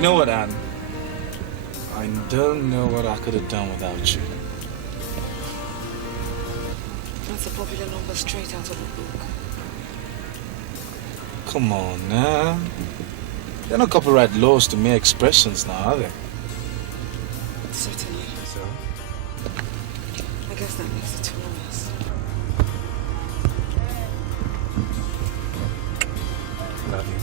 You know what, Anne? I don't know what I could have done without you. That's a popular number straight out of a book. Come on, now. There are no copyright laws to mere expressions now, are there? Certainly. So? I guess that makes it two of us. Love you.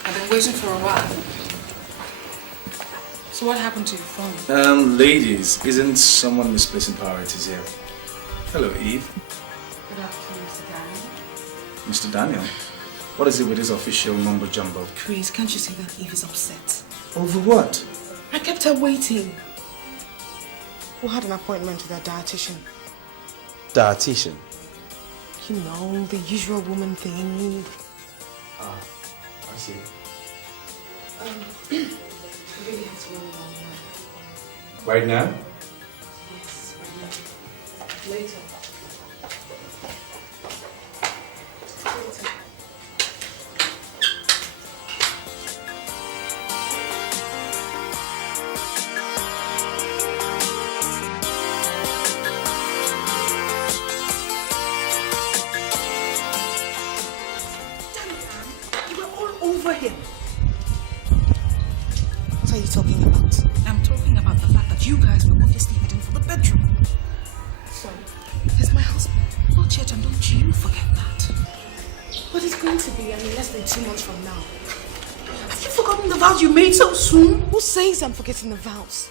I love you. Waiting for a while. So what happened to your phone? Ladies, isn't someone misplacing priorities here? Hello, Eve. Good afternoon, Mr. Daniel. Mr. Daniel, what is it with this official mumbo jumbo? Chris, can't you see that Eve is upset? Over what? I kept her waiting. We had an appointment with a dietitian. Dietitian? You know, the usual woman thing. Ah, I see. I really have to run along now. Right now? Yes, right now. Later. You were all over him. What are you talking about? I'm talking about the fact that you guys were obviously heading for the bedroom. Sorry. He's my husband. Not yet, and don't you forget that. But it's going to be, less than 2 months from now. Have you forgotten the vows you made so soon? Who says I'm forgetting the vows?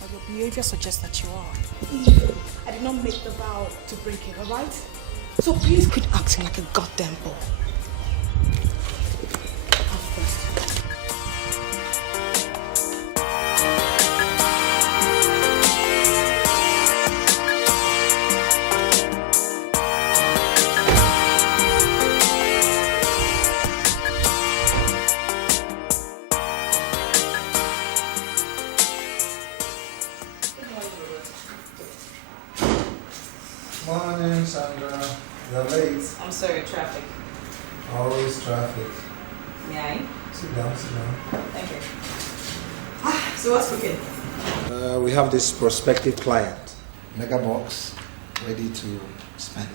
But your behavior suggests that you are. I did not make the vow to break it, alright? So please quit acting like a goddamn ball. Have first. Morning, Sandra. You're late. I'm sorry, traffic. Always traffic. May I? Sit down, sit down. Thank you. So what's cooking? We have this prospective client, mega box, ready to spend.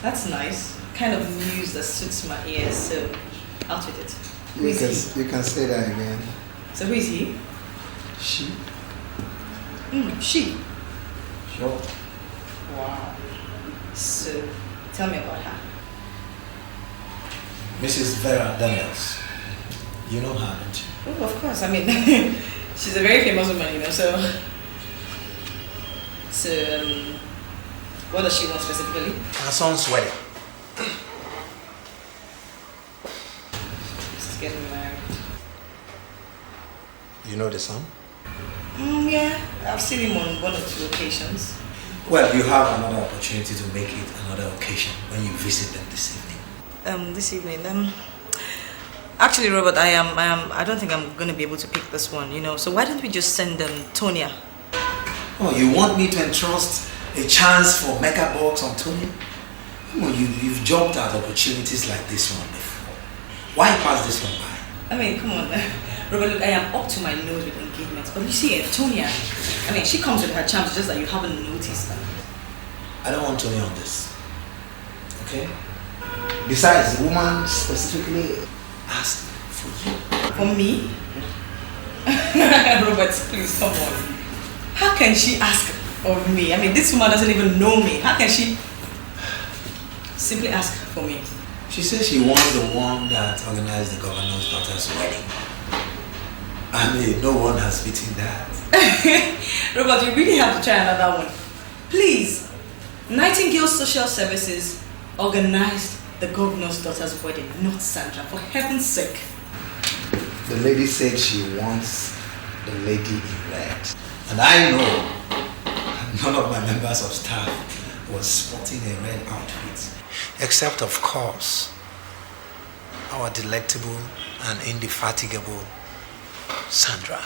That's nice. Kind of news that suits my ears, so I'll tweet it. Who is he? You can say that again. So who is he? She. She. Sure. Wow. So tell me about her. Mrs. Vera Daniels. You know her, don't you? Oh, of course. I mean, she's a very famous woman, you know, so... what does she want specifically? Her son's wedding. She's getting married. You know the son? Yeah, I've seen him on 1 or 2 occasions. Well, you have another opportunity to make it another occasion when you visit them this evening. This evening, actually, Robert, I don't think I'm going to be able to pick this one, so why don't we just send Tonya? Oh, you want me to entrust a chance for mega bucks on Tonya? Come on, you've jumped at opportunities like this one before. Why pass this one by? I mean, come on. Robert, look, I am up to my nose with engagements. But you see, Tonya, she comes with her charms, just that you haven't noticed her. I don't want Tonya on this. Okay? Besides, the woman specifically asked for you. For me? Robert, please, come on. How can she ask of me? This woman doesn't even know me. How can she simply ask for me? She says she wants the one that organized the governor's daughter's wedding. No one has beaten that. Robert, you really have to try another one. Please. Nightingale Social Services organized the governor's daughter's wedding, not Sandra, for heaven's sake. The lady said she wants the lady in red. And I know none of my members of staff was sporting a red outfit. Except, of course, our delectable and indefatigable Sandra.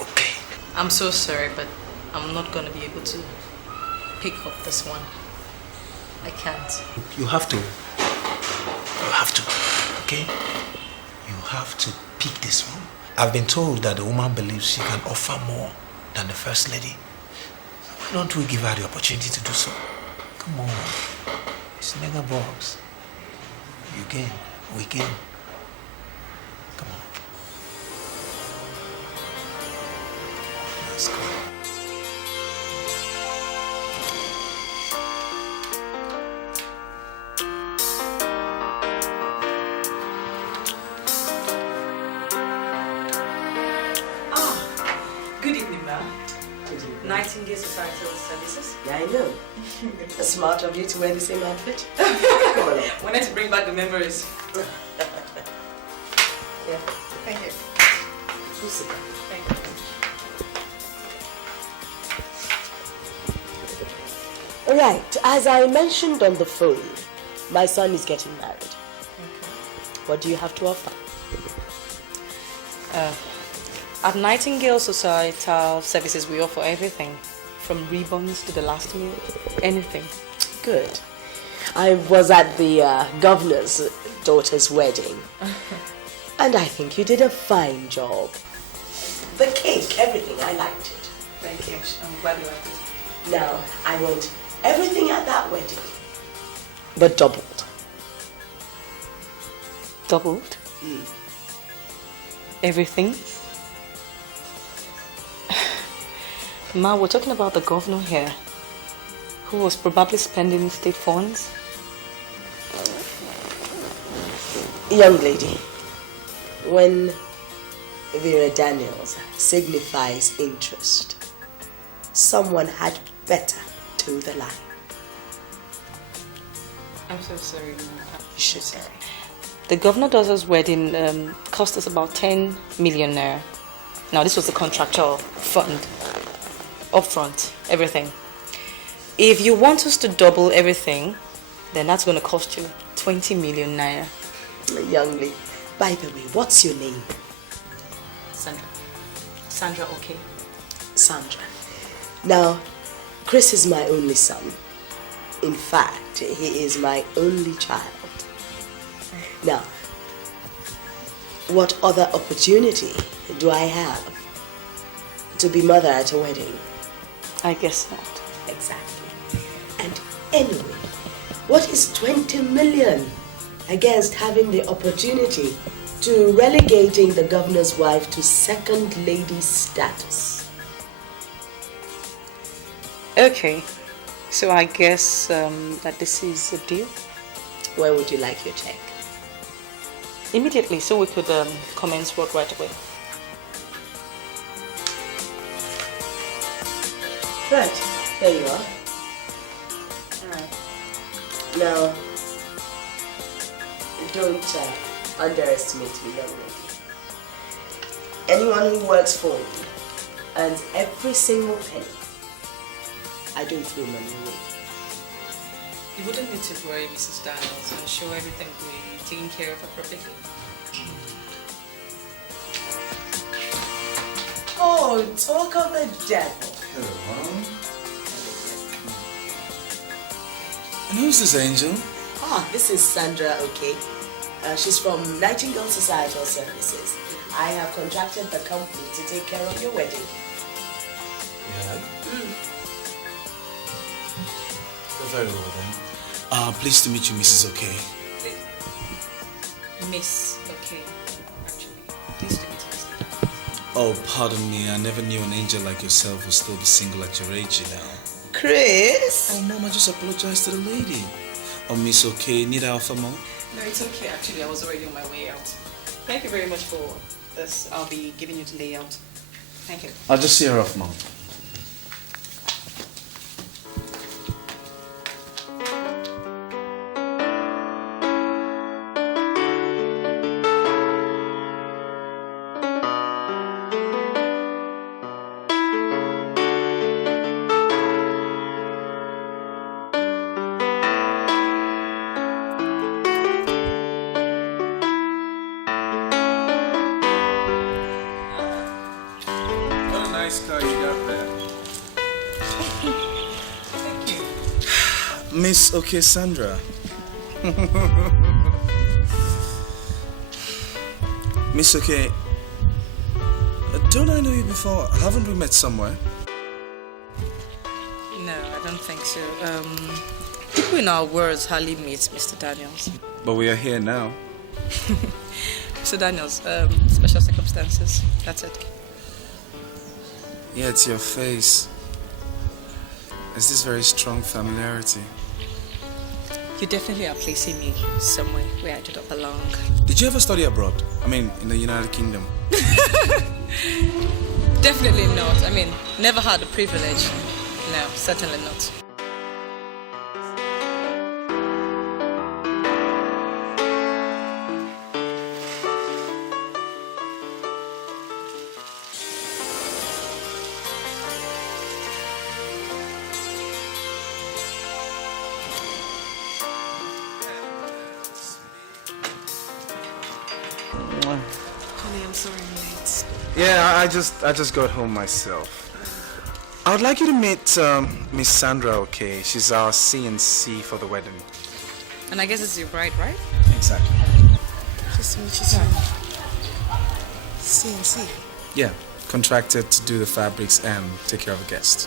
Okay. I'm so sorry, but I'm not going to be able to pick up this one. I can't. You have to. You have to. Okay? You have to pick this one. I've been told that the woman believes she can offer more than the first lady. Why don't we give her the opportunity to do so? Come on. It's mega box. You gain. We gain. Come on. Let's go. Good evening, ma'am. Nightingale Societal Services. Yeah, I know. Smart of you to wear the same outfit. We need to bring back the memories. Yeah. Thank you. Who's sit down? Thank you. Right, as I mentioned on the phone, my son is getting married. What do you have to offer? At Nightingale Societal Services, we offer everything, from ribbons to the last meal, anything. Good. I was at the governor's daughter's wedding, and I think you did a fine job. The cake, everything, I liked it. Thank you. I'm glad you liked it. Now, I want everything at that wedding, but doubled. Doubled? Everything? Ma, we're talking about the governor here, who was probably spending state funds. Young lady, when Vera Daniels signifies interest, someone had better toe the line. I'm so sorry, Ma. You should say. The governor daughter's wedding cost us about 10 million naira. Now, this was the contractual fund, upfront, everything. If you want us to double everything, then that's going to cost you 20 million naira. Young lady, by the way, what's your name? Sandra. Sandra, okay. Sandra. Now, Chris is my only son. In fact, he is my only child. Now, what other opportunity do I have to be mother at a wedding? I guess not. Exactly. And anyway, what is 20 million against having the opportunity to relegating the governor's wife to second lady status? Okay, so I guess that this is a deal? Where would you like your check? Immediately, so we could commence work right away. Right, here you are. Alright. Now, don't underestimate me, young lady. Anyone who works for me earns every single penny. I don't throw money away. You wouldn't need to worry, Mrs. Daniels. I'm sure everything will be taken care of appropriately. Oh, talk of the devil. Hello, Mom. And who's this angel? This is Sandra, okay? She's from Nightingale Societal Services. I have contracted the company to take care of your wedding. Yeah? Very well then. Pleased to meet you, Mrs. Okay. Miss, okay. Actually, pleased to meet you, Mr. Oh, pardon me. I never knew an angel like yourself would still be single at your age, you know. Chris? Oh, Mom, I just apologized to the lady. Oh, Miss Okay, need I offer more? No, it's okay. Actually, I was already on my way out. Thank you very much for this. I'll be giving you the layout. Thank you. I'll just see her off, Mom. Miss Okay Sandra. Miss Okay, don't I know you before? Haven't we met somewhere? No, I don't think so. People in our worlds hardly meet Mr. Daniels. But we are here now. Mr. Daniels, special circumstances. That's it. Yeah, it's your face. There's this very strong familiarity. You definitely are placing me somewhere where I do not belong. Did you ever study abroad? I mean, in the United Kingdom? Definitely not. I mean, never had the privilege. No, certainly not. Honey, I'm sorry I'm late. Yeah, I just got home myself. I would like you to meet Miss Sandra, okay? She's our C&C for the wedding. And I guess it's your bride, right? Exactly. Just to meet you too. C&C. Yeah, contracted to do the fabrics and take care of the guests.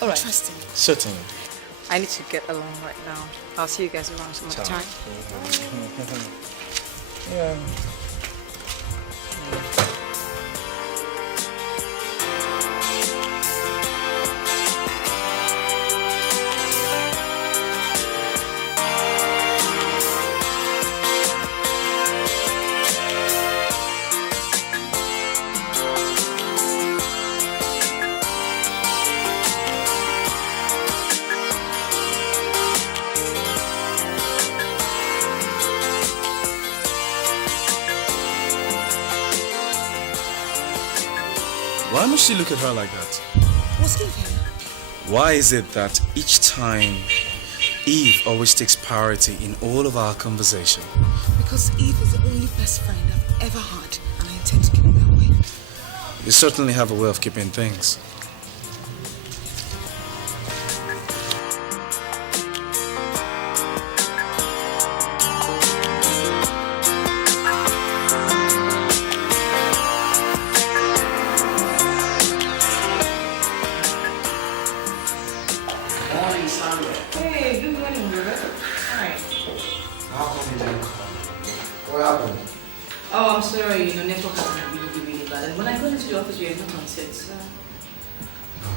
All right. Interesting. Certainly. I need to get along right now. I'll see you guys around some other time. Yeah. Why must she look at her like that? Was Eve here? Why is it that each time Eve always takes priority in all of our conversation? Because Eve is the only best friend I've ever had, and I intend to keep it that way. You certainly have a way of keeping things. Hey, good morning, brother. Hi. How come you didn't call me? What happened? Oh, I'm sorry. Network has been really bad. And when I got into the office, you were not on set. So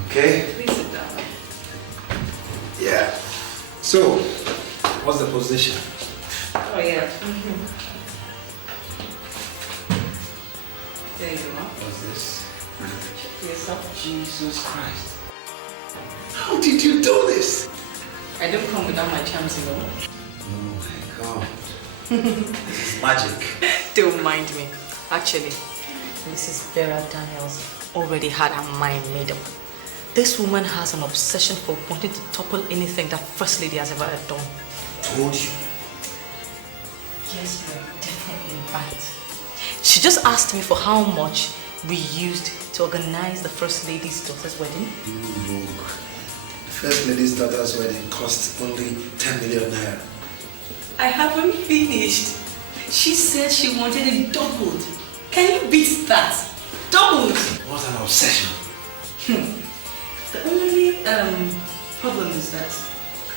Okay. please sit down. Yeah. So, what's the position? Oh, yeah. There you are. What's this? Check for yourself. Jesus Christ. How did you do this? I don't come without my charms, you know. Oh my God. This is magic. Don't mind me. Actually, this is Vera Daniels. already had her mind made up. This woman has an obsession for wanting to topple anything that First Lady has ever done. Told you. Yes, you're definitely right. She just asked me for how much we used to organize the First Lady's daughter's wedding. You rogue. The First Lady's daughter's wedding cost only 10 million naira. I haven't finished. She said she wanted it doubled. Can you beat that? Doubled! What an obsession. The only problem is that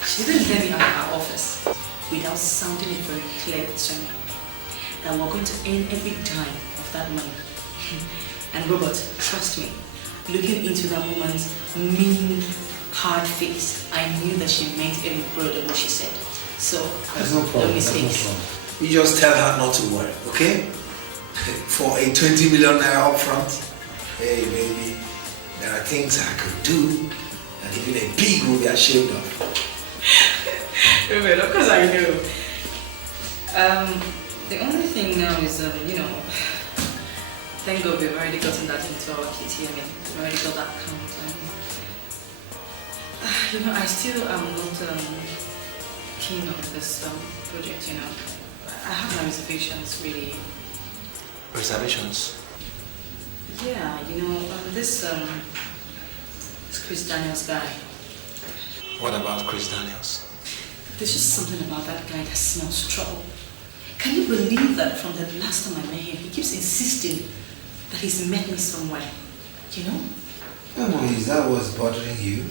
she didn't let me out of her office without sounding it very clear to me that we're going to earn every dime of that money. And Robert, trust me, looking into that woman's mean, hard face, I knew that she meant every word of what she said. So, there's no problem. no mistakes. You just tell her not to worry, okay? For a 20 million naira upfront, hey baby, there are things I could do that even a pig will be ashamed of. Robert, of course I know. The only thing now is, thank God we've already gotten that into our kitty. I mean, we've already got that account. I still am not keen on this project, I have my reservations, really. Reservations? Yeah, this Chris Daniels guy. What about Chris Daniels? There's just something about that guy that smells trouble. Can you believe that from the last time I met him, he keeps insisting that he's met me somewhere, Oh, is that what's bothering you?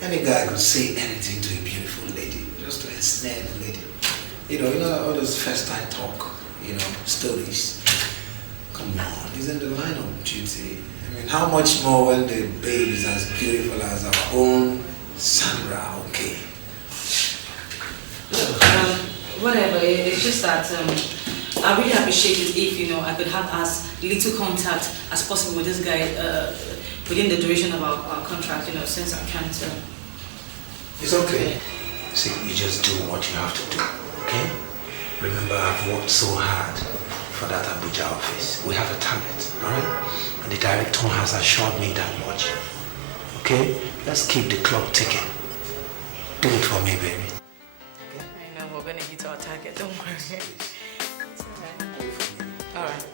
Any guy could say anything to a beautiful lady, just to ensnare the lady. All those first time talk, stories. Come on, he's in the line of duty. I mean, how much more when the babe is as beautiful as our own Sandra, okay? Whatever, it's just that I really appreciate it if, I could have as little contact as possible with this guy within the duration of our contract, since I can't... It's okay. See, you just do what you have to do, okay? Remember, I've worked so hard for that Abuja office. We have a target, alright? And the director has assured me that much. Okay? Let's keep the clock ticking. Do it for me, baby. Okay? I know, we're gonna hit our target, don't worry. It's alright. Alright.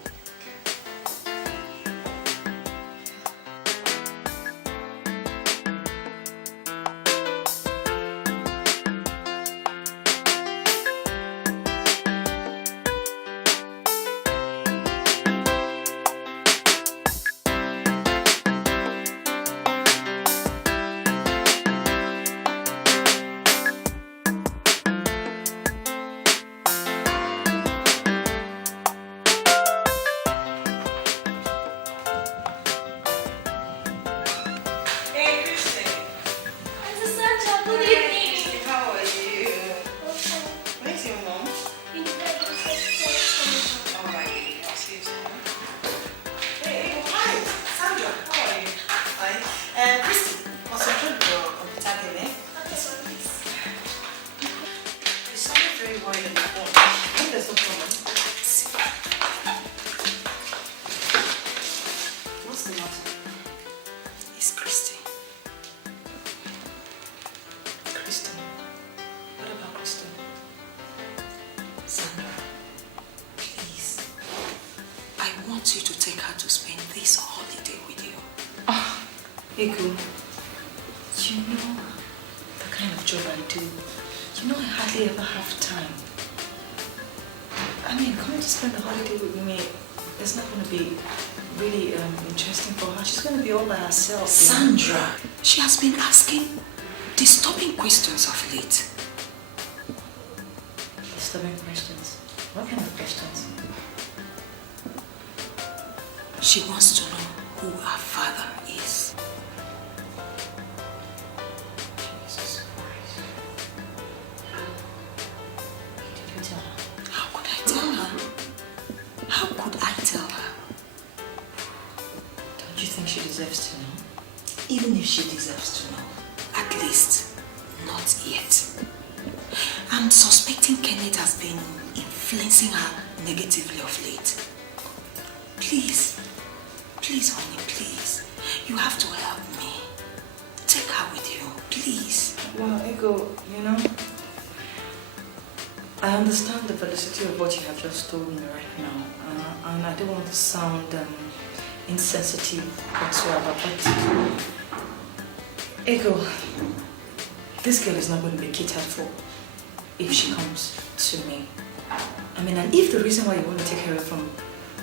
Sandra, she has been asking disturbing questions of late. Disturbing questions? What kind of questions? She wants to know who her father is. Jesus Christ. Did you tell her? How could I tell her? How could I tell her? Don't you think she deserves to know? Even if she deserves to know, at least not yet. I'm suspecting Kenneth has been influencing her negatively of late. Please, Please, honey, please. You have to help me. Take her with you, please. Well, Ego, I understand the validity of what you have just told me right now, and I don't want to sound insensitive whatsoever, but Ego, this girl is not going to be catered for if she comes to me. I mean, and if the reason why you want to take her away from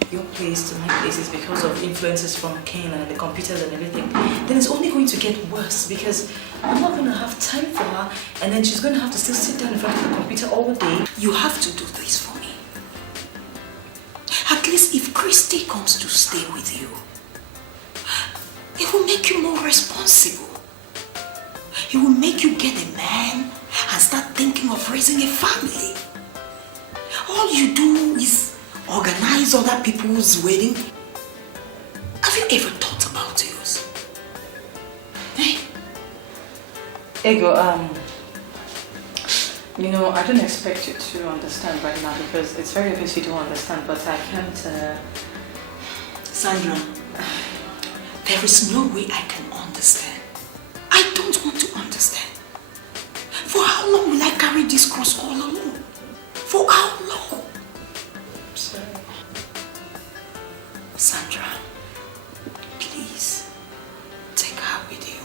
your place to my place is because of influences from Ekeinde and the computers and everything, then it's only going to get worse because I'm not going to have time for her, and then she's going to have to still sit down in front of the computer all day. You have to do this for me. At least if Christy comes to stay with you, it will make you more responsible. It will make you get a man and start thinking of raising a family. All you do is organize other people's wedding. Have you ever thought about yours? Hey? Ego, I don't expect you to understand right now because it's very obvious you don't understand, but I can't... Sandra, there is no way I can understand. I don't want to understand. For how long will I carry this cross all alone? For how long? I'm sorry. Sandra, please, take her with you.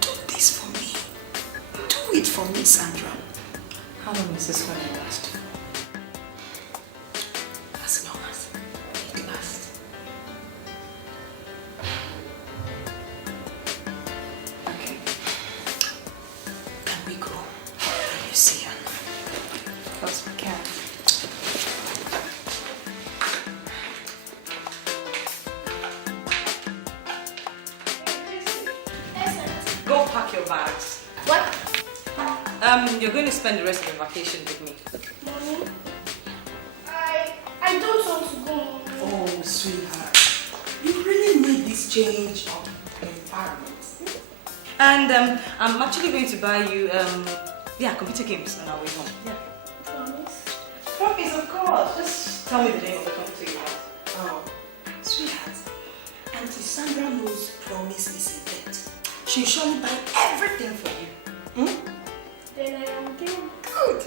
Do this for me. Do it for me, Sandra. How long is this going to last? As long as it lasts. Okay. Can we go? Can you see her? Of course we can. Go pack your bags. What? You're going to spend the rest of your vacation with me. Mommy, I don't want to go. Oh, sweetheart. You really need this change of environment. And I'm actually going to buy you computer games on our way home. Yeah. Promise? Promise, of course. Just tell me the name of the computer you want. Oh, sweetheart. Auntie Sandra knows promise is a bet. She'll surely buy everything for you. Then I am doing Good.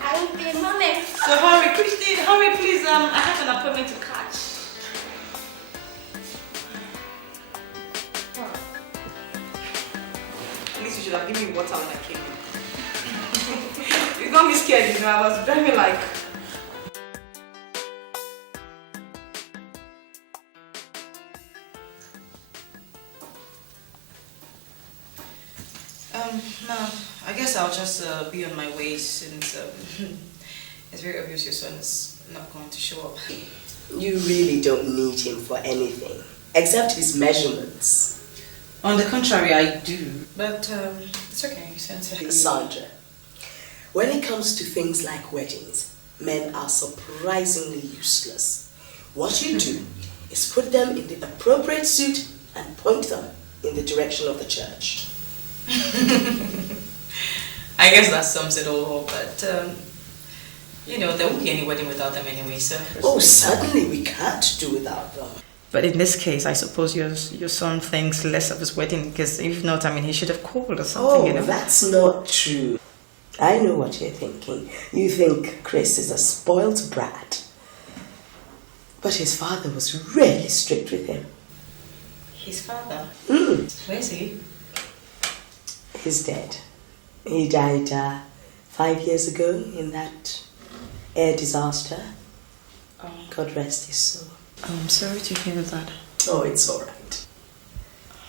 I will be mommy. So hurry, Christine, hurry please. I have an appointment to catch. At least you should have given me water when I came in. You got me scared, I was very like... No, I guess I'll just be on my way since it's very obvious your son is not going to show up. You really don't need him for anything, except his measurements. On the contrary, I do. But it's okay, since Sandra, when it comes to things like weddings, men are surprisingly useless. What you do is put them in the appropriate suit and point them in the direction of the church. I guess that sums it all up, but there won't be any wedding without them anyway, so... Oh, certainly we can't do without them. But in this case, I suppose your son thinks less of his wedding, because if not, he should have called or something, Oh, that's not true. I know what you're thinking. You think Chris is a spoilt brat. But his father was really strict with him. His father? Mm. Where is he? He's dead. He died 5 years ago in that air disaster. Oh. God rest his soul. I'm sorry to hear that. Oh, it's all right.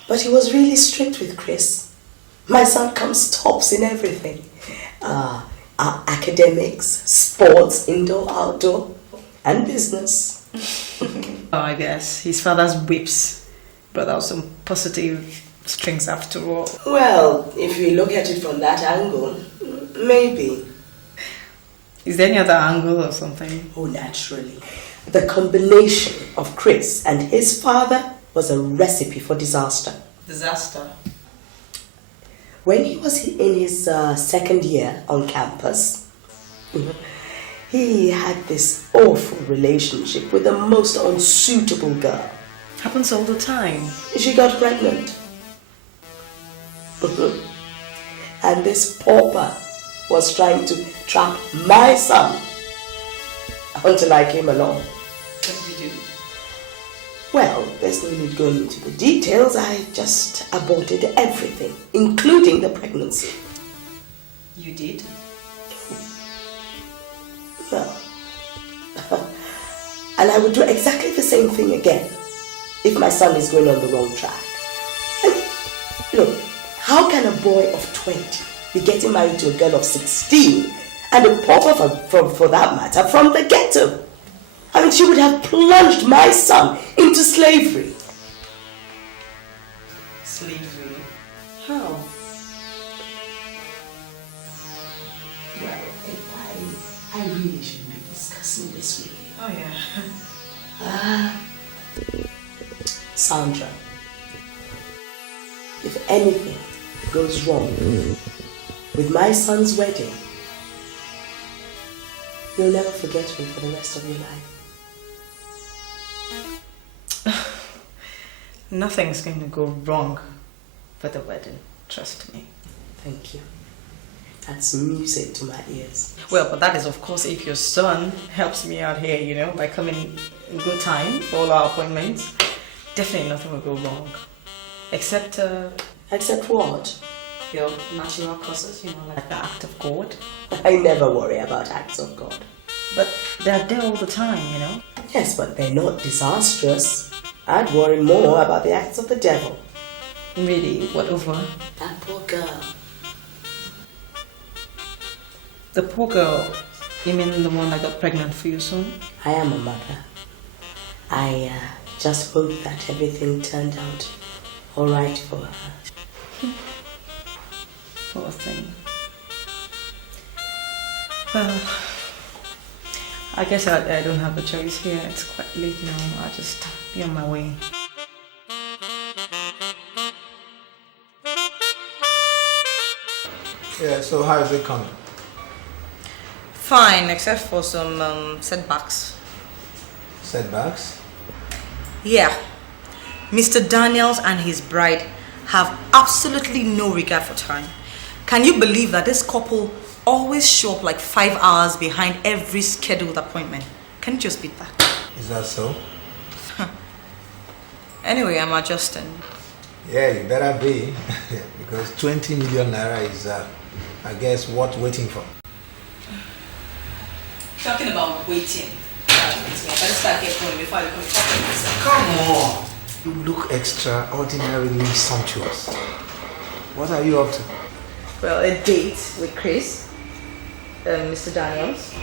But he was really strict with Chris. My son comes tops in everything. Our academics, sports, indoor, outdoor, and business. I guess his father's whips brought out some positive strings after all. Well, if you look at it from that angle, maybe. Is there any other angle or something? Oh, naturally. The combination of Chris and his father was a recipe for disaster. Disaster? When he was in his second year on campus, He had this awful relationship with the most unsuitable girl. Happens all the time. She got pregnant. And this pauper was trying to trap my son until I came along. What did you do? Well, there's no need going into the details. I just aborted everything, including the pregnancy. You did? Well, and I would do exactly the same thing again if my son is going on the wrong track. And look, how can a boy of 20 be getting married to a girl of 16 and a pauper for that matter from the ghetto? I mean, she would have plunged my son into slavery. Slavery? How? Well, I really shouldn't be discussing this with you. Oh, yeah. Sandra, if anything goes wrong with my son's wedding, you'll never forget me for the rest of your life. Nothing's going to go wrong for the wedding. Trust me. Thank you. That's music to my ears. Well, but that is, of course, if your son helps me out here, you know, by coming in good time for all our appointments. Definitely nothing will go wrong. Except, Except what? your natural causes, you know, like the act of God. I never worry about acts of God. But they're there all the time, you know. Yes, but they're not disastrous. I'd worry more about the acts of the devil. Really? What over? That poor girl. The poor girl. You mean the one that got pregnant for you soon? I am a mother. I just hope that everything turned out all right for her. Poor thing. Well, I guess I don't have a choice here. It's quite late now. I'll just be on my way. Yeah, so how is it coming? Fine, except for some setbacks. Setbacks? Yeah. Mr. Daniels and his bride have absolutely no regard for time. Can you believe that this couple always show up like 5 hours behind every scheduled appointment? Can you just beat that? Is that so? Anyway, I'm adjusting. Yeah, you better be. Because 20 million naira is, I guess, worth waiting for. Talking about waiting. I better start getting going before I become talking myself. Come on! You look extraordinarily sumptuous. What are you up to? Well, a date with Chris, Mr. Daniels.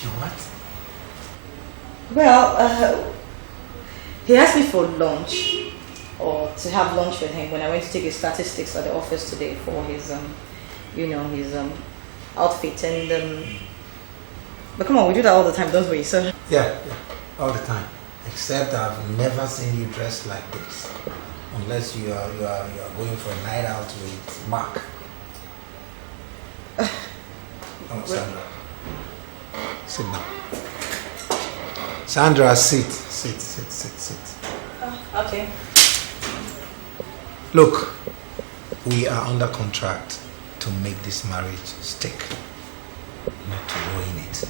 You what? Well, he asked me for lunch, or to have lunch with him when I went to take his statistics at the office today for his, his outfit. And but come on, we do that all the time, don't we? So Yeah, all the time. Except I've never seen you dressed like this, unless you are going for a night out with Mark. Oh, Sandra, sit down. Sandra, sit. okay. Look, we are under contract to make this marriage stick, not to ruin it.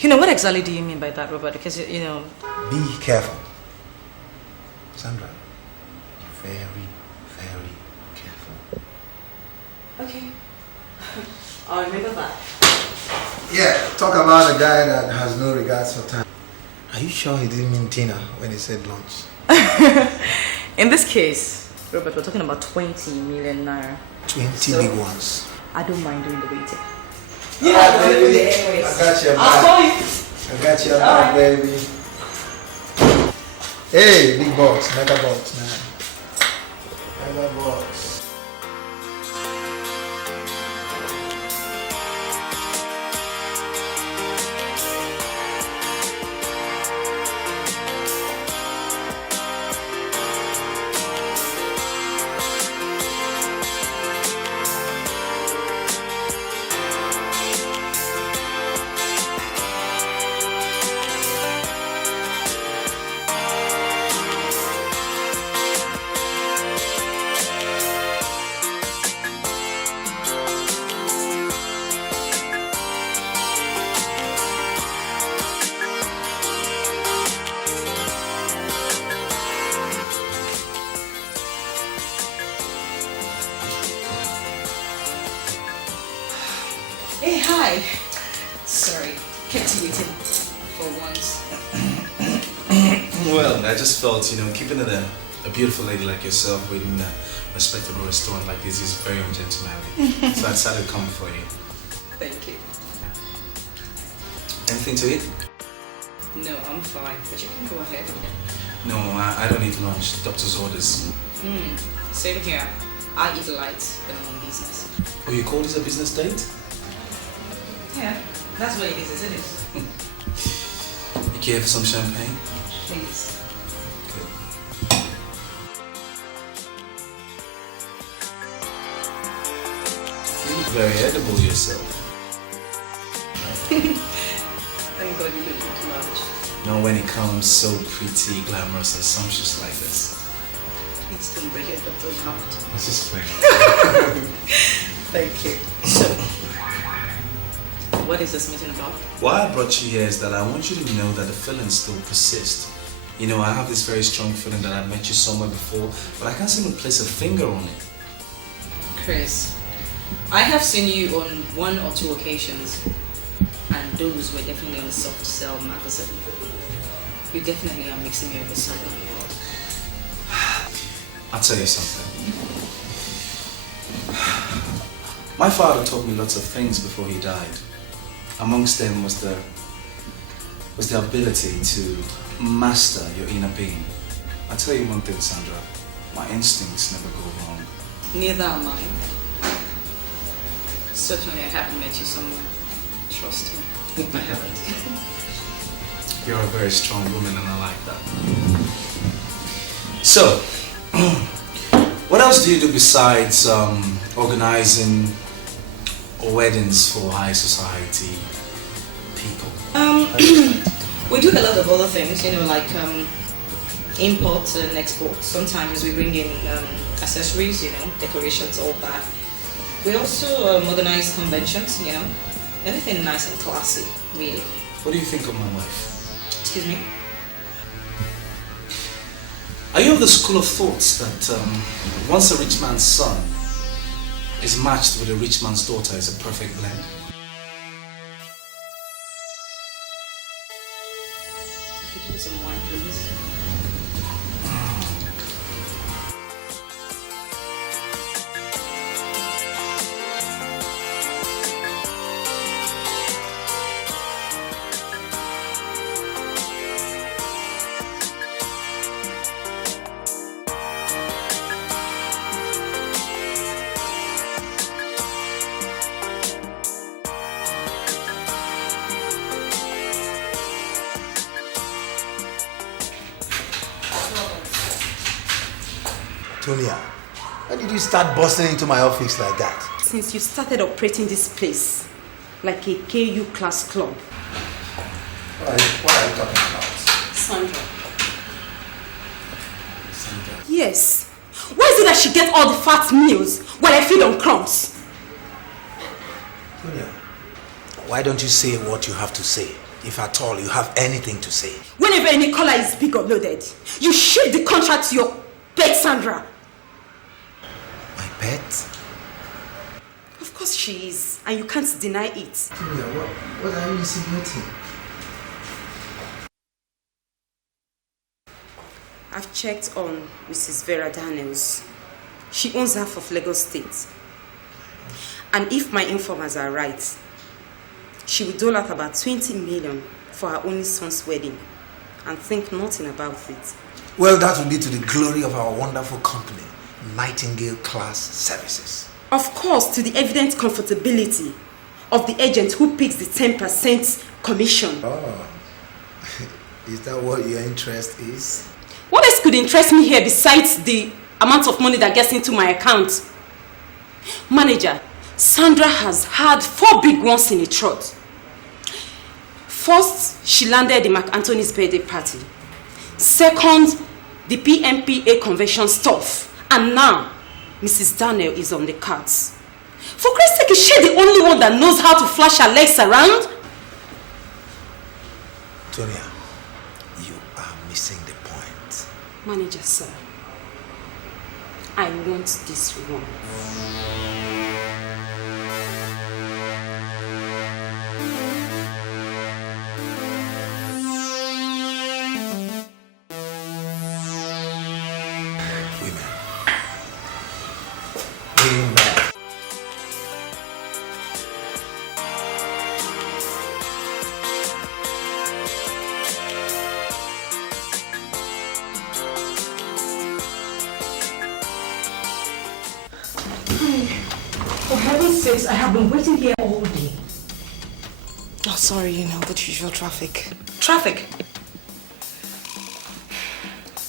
You know, what exactly do you mean by that, Robert? Because, you know... Be careful. Sandra, be very, very careful. Okay. I'll remember that. Yeah, talk about a guy that has no regards for time. Are you sure he didn't mean dinner when he said lunch? In this case, Robert, we're talking about 20 million naira. 20 big ones. I don't mind doing the waiting. Yeah, baby. I got your back. I'll call you. I got your back, baby. Hey, big box, mega box, man. Mega box. Hi. Sorry, kept you waiting for once. Well, I just felt, keeping it a beautiful lady like yourself within a respectable restaurant like this is very ungentlemanly. So I decided to come for you. Thank you. Anything to eat? No, I'm fine, but you can go ahead. No, I don't need lunch. Doctor's orders. Same here. I eat light when I'm on business. Oh, you call this a business date? Yeah, that's what it is, isn't it? You care for some champagne? Please. You look very edible yourself. Thank God you don't eat too much. Not when it comes so pretty, glamorous, and sumptuous like this. Please don't break your doctor's heart. It's just great. Thank you. So, what is this meeting about? Why I brought you here is that I want you to know that the feelings still persist. I have this very strong feeling that I've met you somewhere before, but I can't seem to place a finger on it. Chris, I have seen you on 1 or 2 occasions, and those were definitely on the Soft Cell magazine. You definitely are mixing me up with someone. I'll tell you something. My father taught me lots of things before he died. Amongst them was the ability to master your inner being. I'll tell you one thing, Sandra. My instincts never go wrong. Neither am I. Certainly I haven't met you somewhere. Trust me. I haven't. You're a very strong woman and I like that. So, what else do you do besides organizing weddings for high society people? We do a lot of other things, like import and export. Sometimes we bring in accessories, decorations, all that. We also organize conventions, anything nice and classy, really. What do you think of my wife? Excuse me? Are you of the school of thoughts that once a rich man's son is matched with a rich man's daughter is a perfect blend? Could you do some wine, please? Tonia, why did you start busting into my office like that? Since you started operating this place like a KU class club. What are you talking about? Sandra. Yes. Why is it that she gets all the fat meals while I feed on crumbs? Tonia, why don't you say what you have to say, if at all you have anything to say? Whenever any caller is big or loaded, you shift the contract to your pet, Sandra. My pet? Of course she is, and you can't deny it. Tonia, what are you insinuating? I've checked on Mrs. Vera Daniels. She owns half of Lagos State. And if my informers are right, she will dole out about 20 million for her only son's wedding and think nothing about it. Well, that will be to the glory of our wonderful company, Nightingale Class Services. Of course, to the evident comfortability of the agent who picks the 10% commission. Oh, is that what your interest is? What else could interest me here besides the amount of money that gets into my account? Manager, Sandra has had 4 big ones in a trot. First, she landed the Mark Anthony's birthday party. Second, the PMPA convention stuff. And now, Mrs. Daniel is on the cards. For Christ's sake, is she the only one that knows how to flash her legs around? Tonia, you are missing the point. Manager, sir, I want this one. doing that. For heaven's sakes, I have been waiting here all day. Oh, sorry, the usual traffic. Traffic?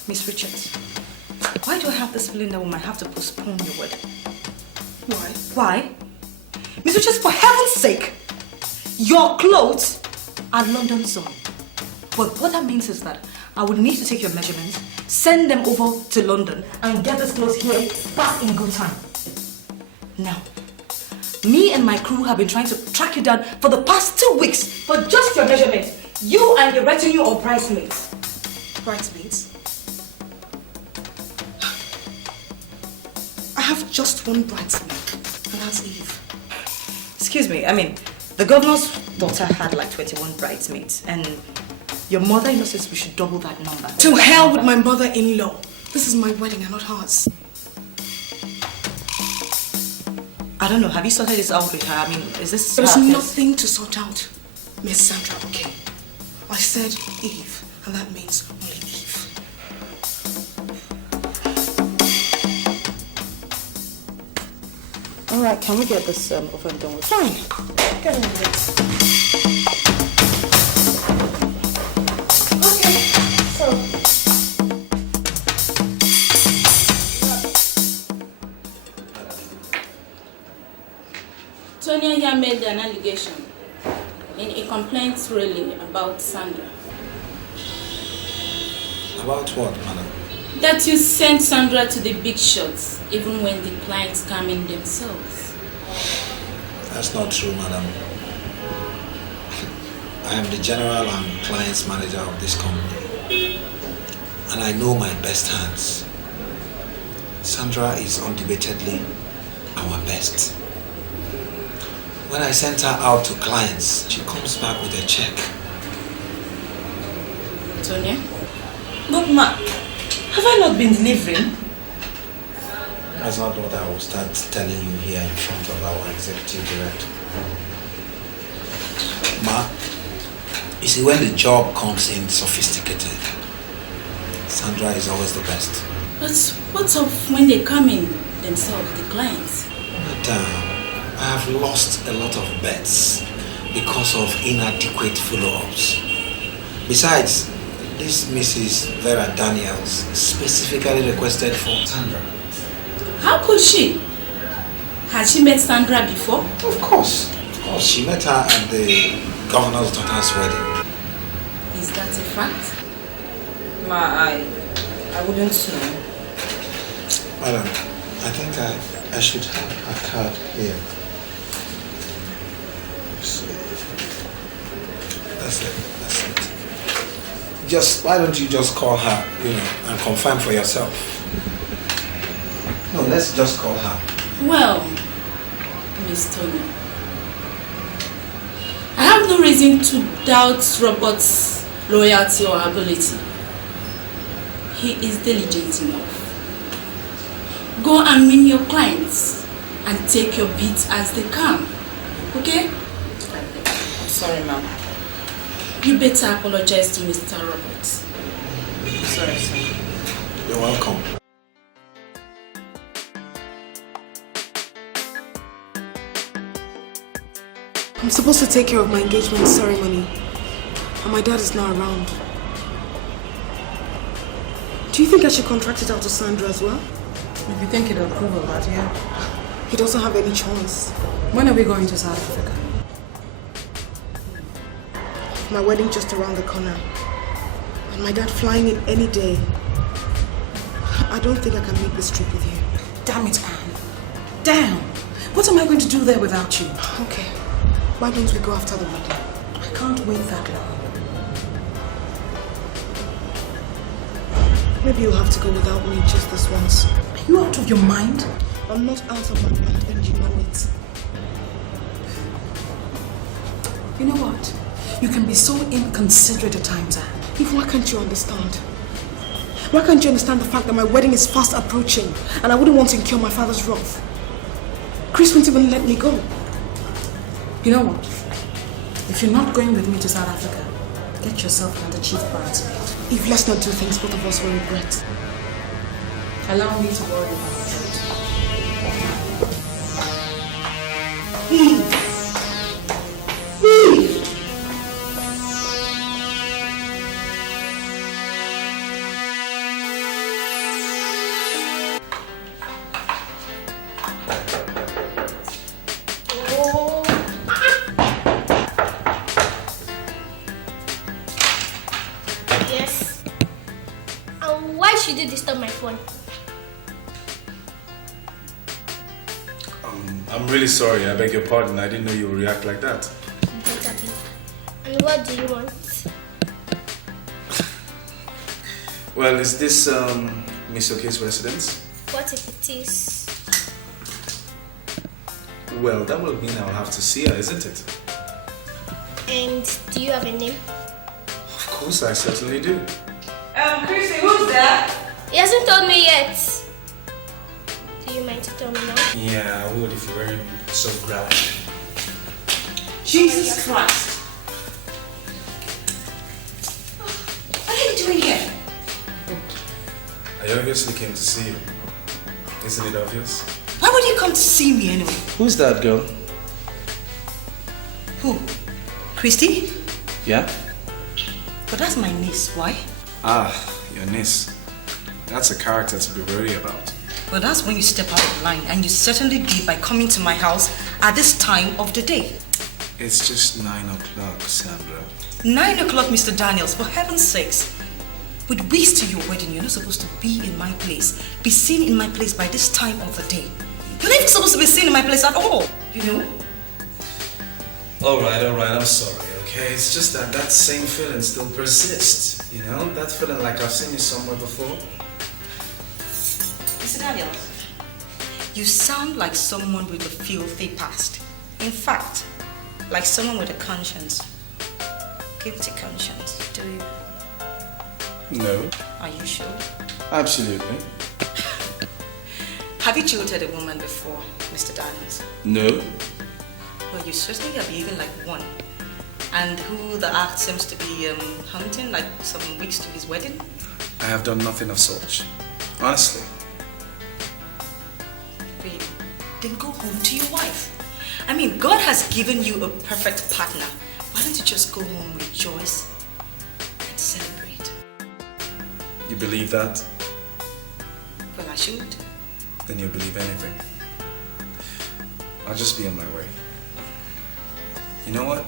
Miss Richards, why do I have this feeling that we might have to postpone your wedding? Why? Why? Miss Richards, for heaven's sake, your clothes are London zone. But what that means is that I would need to take your measurements, send them over to London, and get this clothes here back in good time. Now, me and my crew have been trying to track you down for the past 2 weeks for just your measurements. You and your retinue of bridesmaids. Bridesmaids? I have just one bridesmaid, and that's Eve. Excuse me, the governor's daughter had like 21 bridesmaids, and your mother-in-law says we should double that number. To hell with my mother-in-law. This is my wedding and not hers. I don't know, have you sorted this out with her? Is this... There's nothing to sort out, Miss Sandra, okay? I said Eve, and that means only Eve. Alright, can we get this over and done with? Fine. Get on with it. Okay, so... Tonya here made an allegation in a complaint really about Sandra. About what, madam? That you sent Sandra to the big shots even when the clients come in themselves. That's not true, madam. I am the general and clients manager of this company. And I know my best hands. Sandra is undebatedly our best. When I send her out to clients, she comes back with a check. Tonya? Look, ma, have I not been delivering? That's not what I will start telling you here in front of our executive director. Ma, you see, when the job comes in sophisticated, Sandra is always the best. But what's up when they come in themselves, the clients? Madam, I have lost a lot of bets because of inadequate follow-ups. Besides, this Mrs. Vera Daniels specifically requested for Sandra. How could she? Has she met Sandra before? Of course. She met her at the governor's daughter's wedding. Is that a fact? Ma, I wouldn't know. Madam, I think I should have a card here. So, that's it. Why don't you just call her, and confirm for yourself? No, let's just call her. Well, Miss Tonya, I have no reason to doubt Robert's loyalty or ability. He is diligent enough. Go and meet your clients and take your beats as they come. Okay? I'm sorry, ma'am. You better apologize to Mr. Roberts. Sorry, sir. You're welcome. I'm supposed to take care of my engagement ceremony, and my dad is not around. Do you think I should contract it out to Sandra as well? If you think he'd approve of that, yeah. He doesn't have any choice. When are we going to South Africa? My wedding just around the corner, and my dad flying in any day. I don't think I can make this trip with you. Damn it, Anne. Damn! What am I going to do there without you? Okay. Why don't we go after the wedding? I can't wait that long. Maybe you'll have to go without me just this once. Are you out of your mind? I'm not out of my mind, and you know it. You know what? You can be so inconsiderate at times, Anne. Eve, why can't you understand? Why can't you understand the fact that my wedding is fast approaching and I wouldn't want to incur my father's wrath? Chris won't even let me go. You know what? If you're not going with me to South Africa, get yourself another chief bridesmaid. If let's not do things both of us will regret. Allow me to worry about it. Yes. Why should you disturb my phone? I'm really sorry. I beg your pardon. I didn't know you would react like that. Exactly. And what do you want? Well, is this Miss Oke's residence? What if it is? Well, that will mean I'll have to see her, isn't it? And do you have a name? Of course, I certainly do. Chrissy, who's there? He hasn't told me yet. Do you mind to tell me now? Yeah, I would if you weren't so brash. Jesus Christ! What are you doing here? I obviously came to see you. Isn't it obvious? Why would you come to see me anyway? Who's that girl? Who? Christy? Yeah? But that's my niece. Why? Ah, your niece. That's a character to be worried about. Well, that's when you step out of line, and you certainly did by coming to my house at this time of the day. It's just 9 o'clock, Sandra. 9 o'clock, Mr. Daniels, for heaven's sakes. With weeks to your wedding, you're not supposed to be in my place, be seen in my place by this time of the day. You're not even supposed to be seen in my place at all, you know? Alright, I'm sorry, okay? It's just that same feeling still persists, you know? That feeling like I've seen you somewhere before. Mr. Daniels, you sound like someone with a filthy past. In fact, like someone with a conscience. Guilty conscience, do you? No. Are you sure? Absolutely. Have you jilted a woman before, Mr. Daniels? No. Well, you certainly are behaving like one. And who the act seems to be hunting like some weeks to his wedding? I have done nothing of such. Honestly. Really? Then go home to your wife. I mean, God has given you a perfect partner. Why don't you just go home, rejoice, and celebrate? You believe that? Well, I should. Then you'll believe anything. I'll just be on my way. You know what?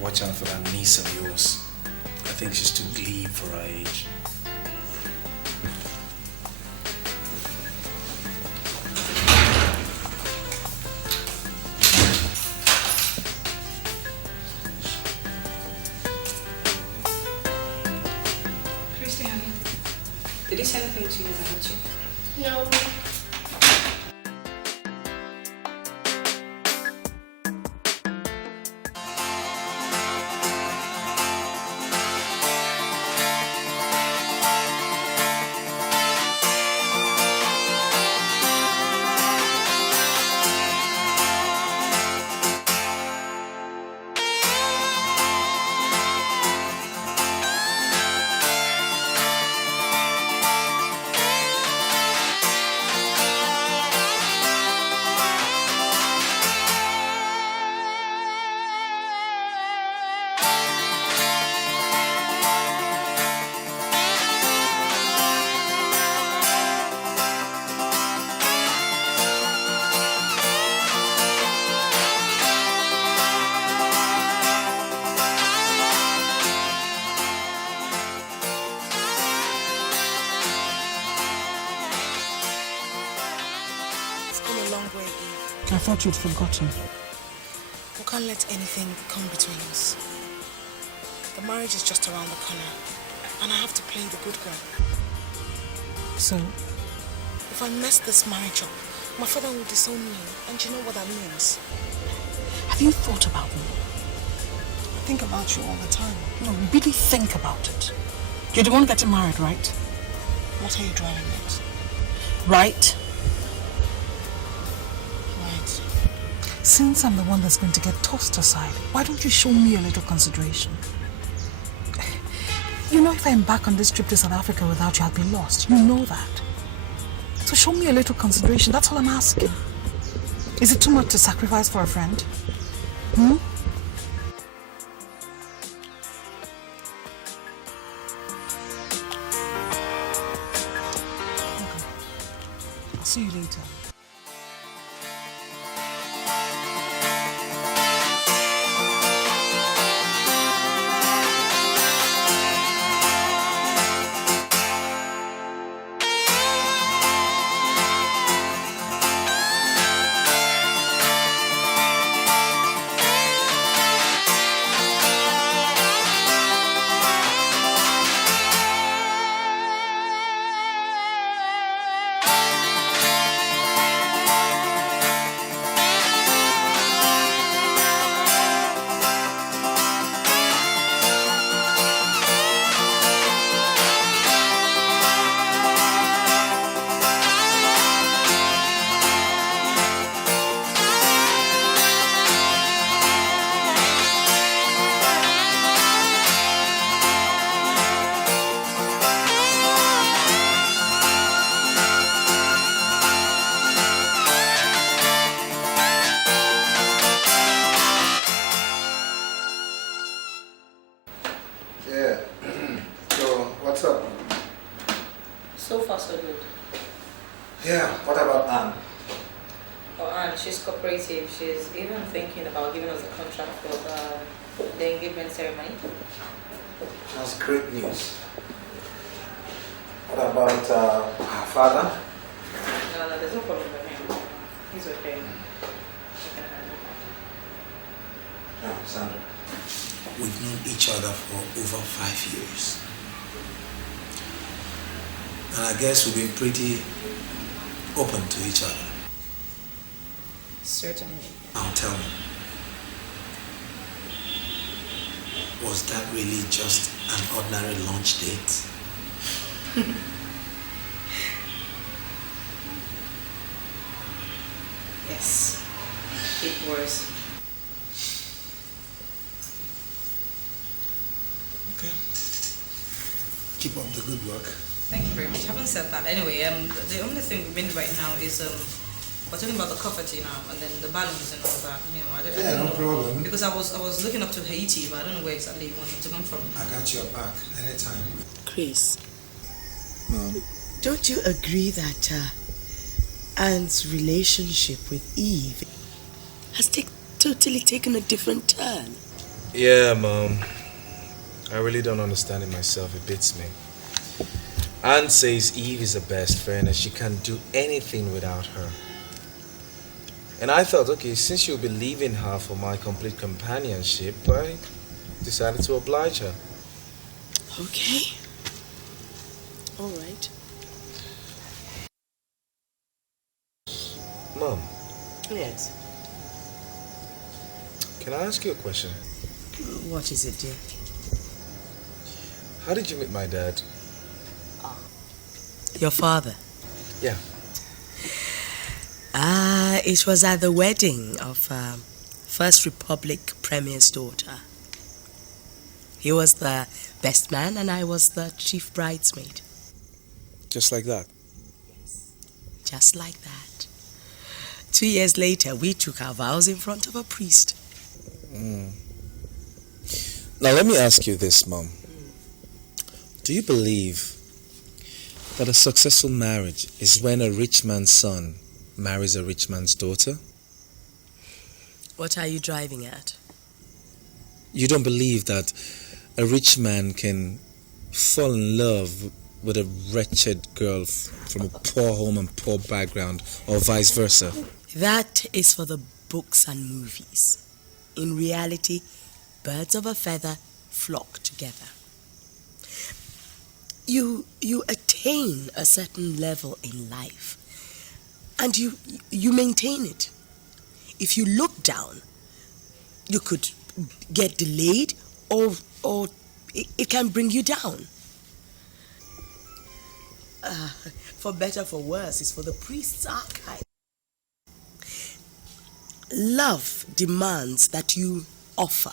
Watch out for that niece of yours. I think she's too glib for her age. Christy, honey, did he say anything to you about you? No. I thought you'd forgotten. We can't let anything come between us. The marriage is just around the corner, and I have to play the good girl. So, if I mess this marriage up, my father will disown me, and you know what that means. Have you thought about me? I think about you all the time. No, really think about it. You're the one getting married, right? What are you driving at? Right? Right. Since I'm the one that's going to get tossed aside, why don't you show me a little consideration? You know, if I embark on this trip to South Africa without you, I'll be lost. You know that. So show me a little consideration. That's all I'm asking. Is it too much to sacrifice for a friend? Hmm? Okay. I'll see you later. She's even thinking about giving us a contract for the engagement ceremony. That's great news. What about her father? No, there's no problem with him. He's okay. No, Sandra. We've known each other for over 5 years. And I guess we've been pretty open to each other. Certainly. Now tell me, was that really just an ordinary lunch date? Yes, it was. Okay. Keep up the good work. Thank you very much. Having said that, anyway, the only thing we're doing right now is we're talking about the coffee now, and then the balloons and all that. You know, I don't know. Problem. Because I was looking up to Haiti, but I don't know where exactly you want them to come from. I got your back anytime. Chris, Mom. don't you agree that Anne's relationship with Eve has totally taken a different turn? Yeah, Mom. I really don't understand it myself. It beats me. Anne says Eve is her best friend and she can't do anything without her. And I thought, okay, since you'll be leaving her for my complete companionship, I decided to oblige her. Okay. All right. Mom. Yes. Can I ask you a question? What is it, dear? How did you meet my dad? Your father? Yeah. It was at the wedding of First Republic Premier's daughter. He was the best man and I was the chief bridesmaid. Just like that? Yes. Just like that. 2 years later, we took our vows in front of a priest. Now let me ask you this, Mom. Do you believe that a successful marriage is when a rich man's son marries a rich man's daughter? What are you driving at? You don't believe that a rich man can fall in love with a wretched girl from a poor home and poor background, or vice versa? That is for the books and movies. In reality, birds of a feather flock together. You attain a certain level in life, and you maintain it. If you look down, you could get delayed, or it can bring you down. For better, for worse, it's for the priest's archive. Love demands that you offer.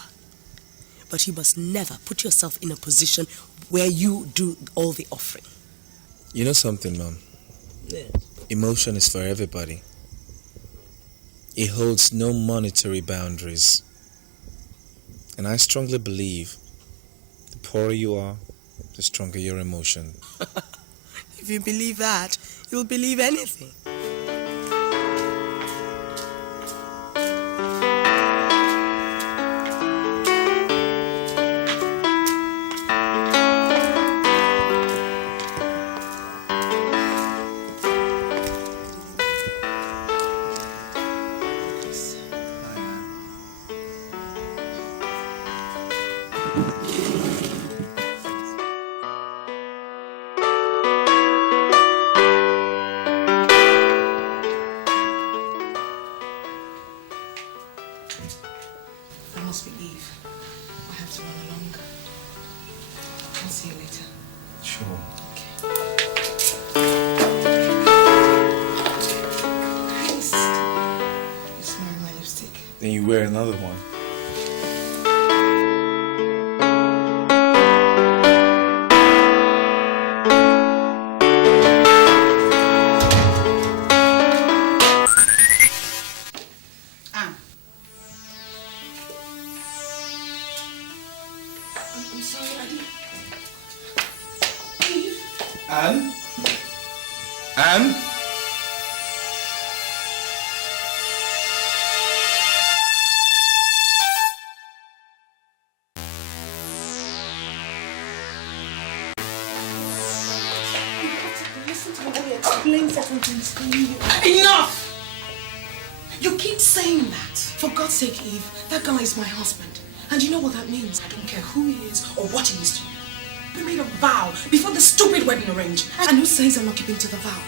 But you must never put yourself in a position where you do all the offering. You know something, Mom? Yeah. Emotion is for everybody. It holds no monetary boundaries. And I strongly believe the poorer you are, the stronger your emotion. If you believe that, you'll believe anything. Then you wear another one. I'm sorry, I didn't... Anne? Enough! You keep saying that. For God's sake, Eve, that guy is my husband. And you know what that means? I don't care who he is or what he is to you. We made a vow before the stupid wedding arranged. And who says I'm not keeping to the vow?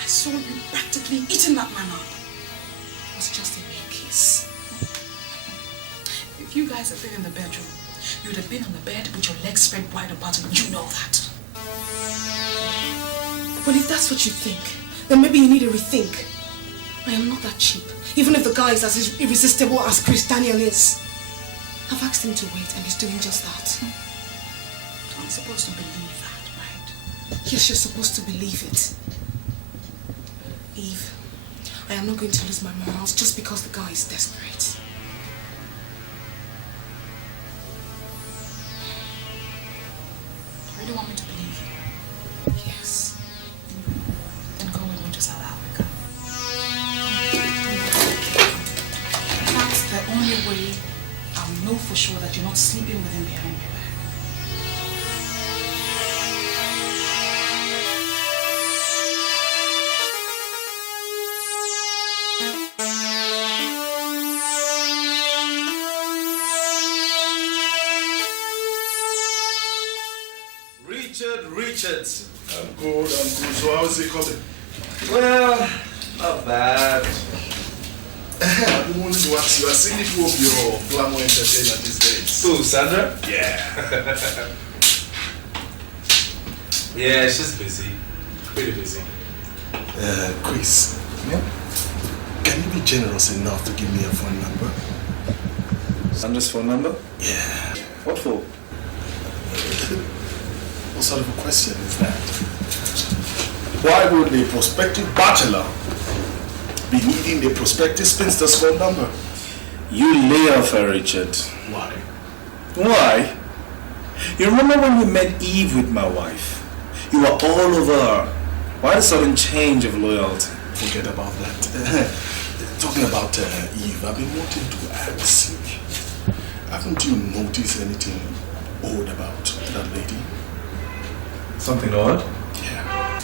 I saw you practically eating that man up. It was just a mere kiss. If you guys had been in the bedroom, you'd have been on the bed with your legs spread wide apart, and you know that. Well, if that's what you think, then maybe you need a rethink. I am not that cheap, even if the guy is as irresistible as Chris Daniel is. I've asked him to wait, and he's doing just that. I'm supposed to believe that, right? Yes, you're supposed to believe it. Eve, I am not going to lose my morals just because the guy is desperate. You really want me to believe you? Yes. Then go with me to South Africa. That's the only way I'll know for sure that you're not sleeping with him behind my back. Richard. I'm good. So how's it coming? Well, not bad. I've been wanting to ask you, I've seen you of your glamour entertainer these days. Who, Sandra? Yeah. Yeah, she's busy. Pretty busy. Chris. Yeah? Can you be generous enough to give me a phone number? Sandra's phone number? Yeah. What for? What sort of a question is that? Why would a prospective bachelor be needing a prospective spinster's phone number? You lay off her, Richard. Why? Why? You remember when we met Eve with my wife? You were all over her. Why the sudden change of loyalty? Forget about that. Talking about Eve, I've been wanting to ask you. Haven't you noticed anything odd about that lady? Something odd? Yeah.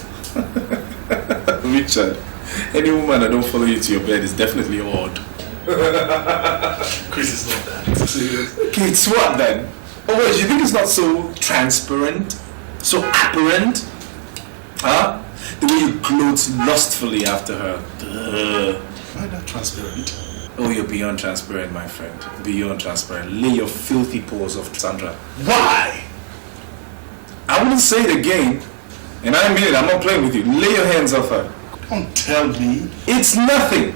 Richard, any woman that don't follow you to your bed is definitely odd. Chris is not that. Serious. Okay, it's what then? Oh wait, you think it's not so transparent? So apparent? Huh? The way you gloat lustfully after her. Why not transparent? Oh, you're beyond transparent, my friend. Beyond transparent. Lay your filthy paws off Sandra. Why? I wouldn't say it again. And I mean it, I'm not playing with you. Lay your hands off her. Don't tell me. It's nothing.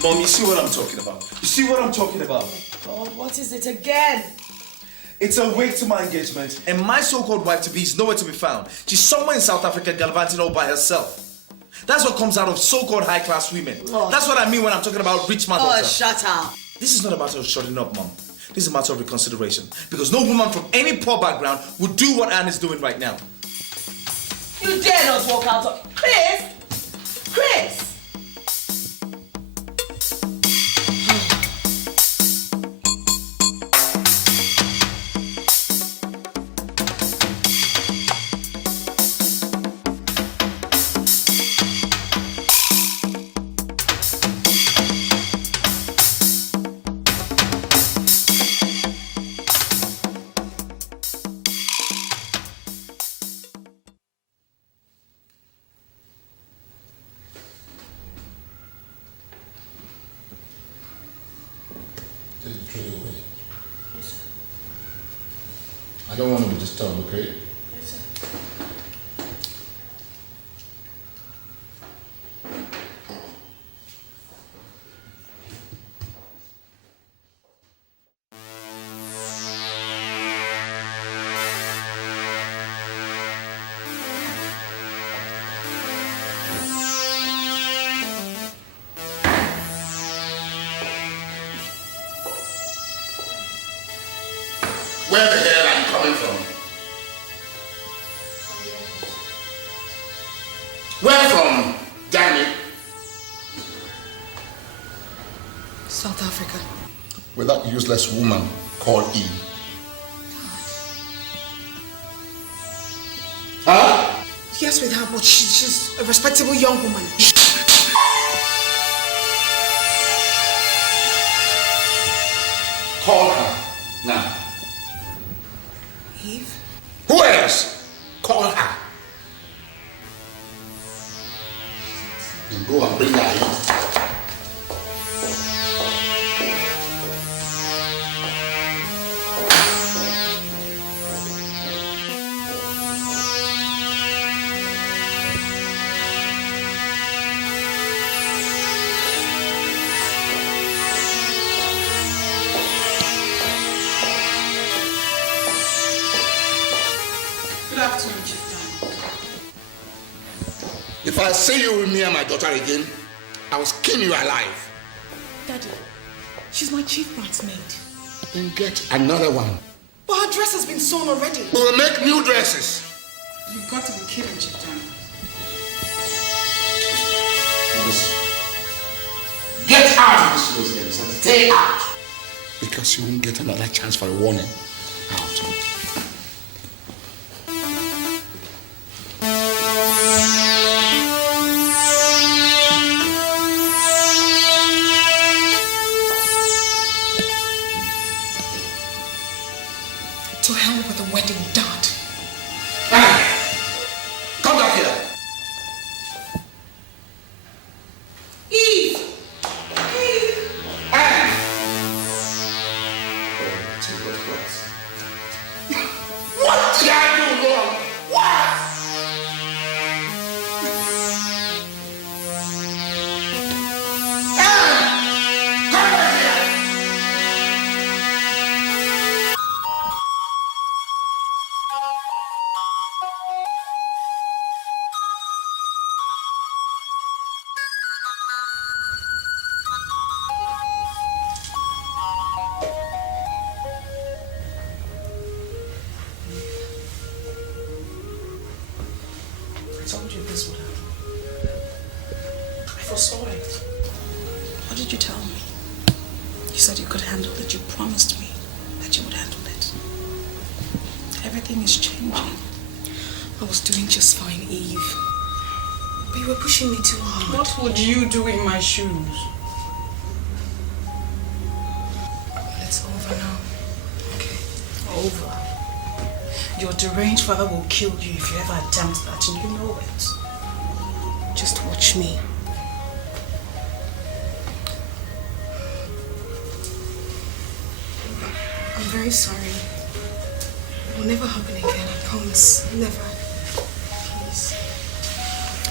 Mom, you see what I'm talking about? You see what I'm talking about? God, what is it again? It's a wake to my engagement, and my so-called wife-to-be is nowhere to be found. She's somewhere in South Africa gallivanting all by herself. That's what comes out of so-called high-class women. Oh. That's what I mean when I'm talking about rich man. Oh, shut up. This is not a matter of shutting up, Mom. This is a matter of reconsideration. Because no woman from any poor background would do what Anne is doing right now. You dare not walk out of... Chris! Chris! I don't want to be disturbed, okay? Yes, sir. Where the hell are you coming from? Where from, Dominic? South Africa. With that useless woman called Eve. Huh? Yes, with her, but she's a respectable young woman. Call her now. Eve? Who else? Call her. Then go and bring her in. Good afternoon, Chief. If I see you with me and my daughter again, I will skin you alive. Daddy, she's my chief bridesmaid. Then get another one. But her dress has been sewn already. We will make new dresses. You've got to be kidding, Chief. Get out of this place, and stay out. Because you won't get another chance for a warning. Out. To hell with the wedding dud. Come back here. Eve! Eve! What did I do wrong? What? Come back here. I told you this would happen. I foresaw it. What did you tell me? You said you could handle it. You promised me that you would handle it. Everything is changing. I was doing just fine, Eve. But you were pushing me too hard. What would you do in my shoes? Well, it's over now. Okay? Over. Your deranged father will kill you if you ever attempt that, and you know it. Just watch me. I'm very sorry. It will never happen again, I promise. Never. Please.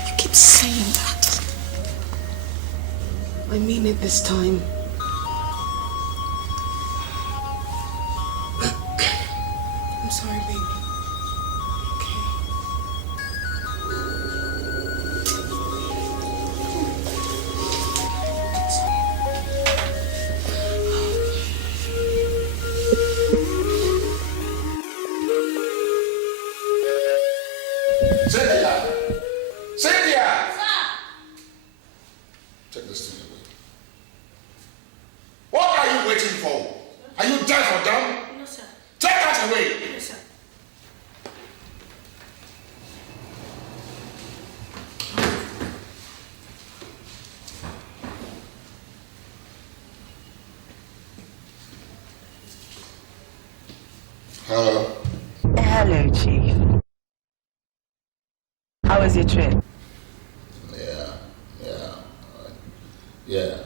You keep saying that. I mean it this time. I'm sorry, baby. Take this thing away. What are you waiting for? Are you deaf or dumb? No, sir. Take that away. No, sir. Hello. Hello, Chief. How was your trip? Yeah.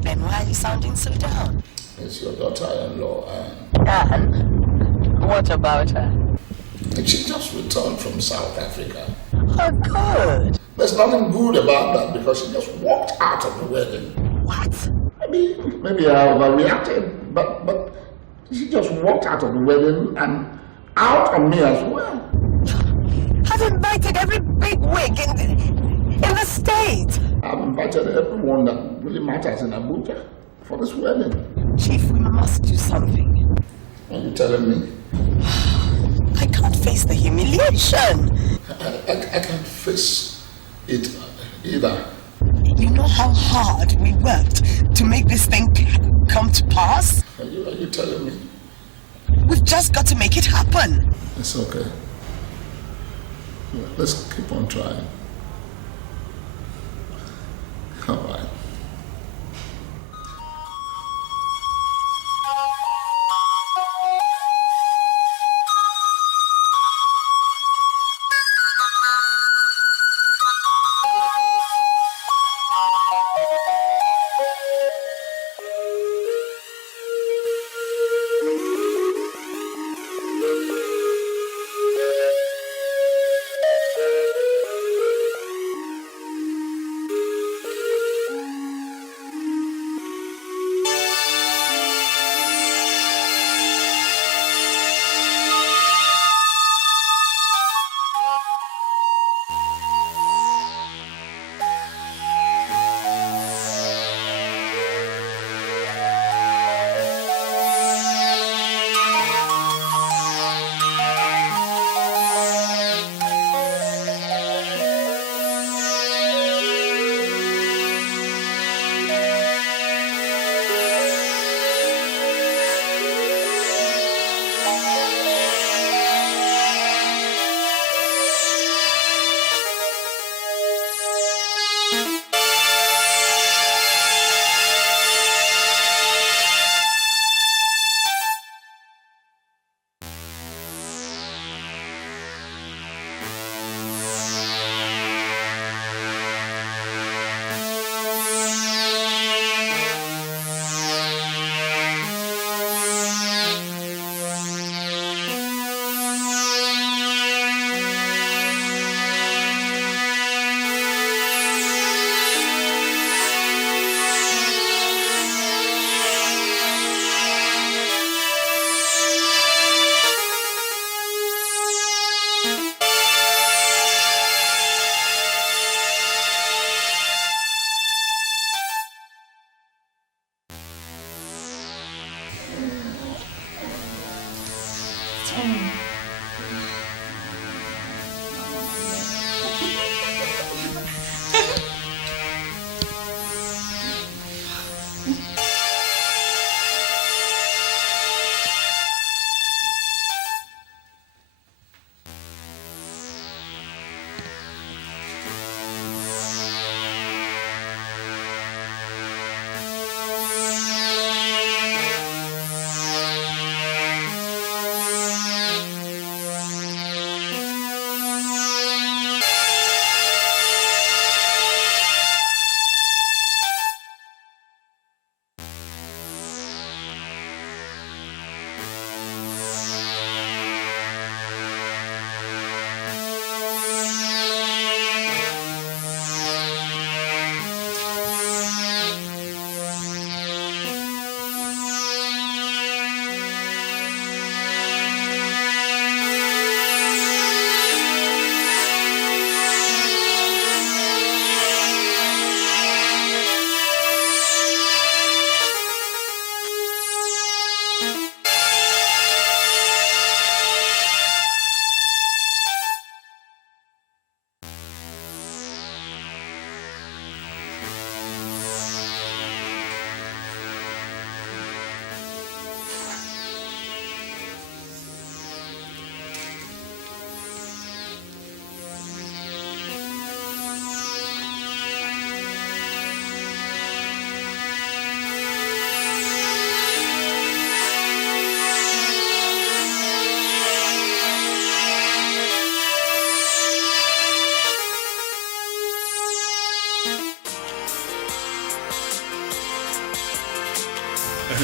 Then why are you sounding so down? It's your daughter-in-law, And what about her? and she just returned from South Africa. Oh, good. There's nothing good about that because she just walked out of the wedding. What? Maybe I overreacted, but she just walked out of the wedding and out on me as well. I've invited every big wig in the state. I've invited everyone that really matters in Abuja for this wedding. Chief, we must do something. Are you telling me? I can't face the humiliation. I can't face it either. You know how hard we worked to make this thing come to pass? Are you telling me? We've just got to make it happen. It's okay. Let's keep on trying. All right.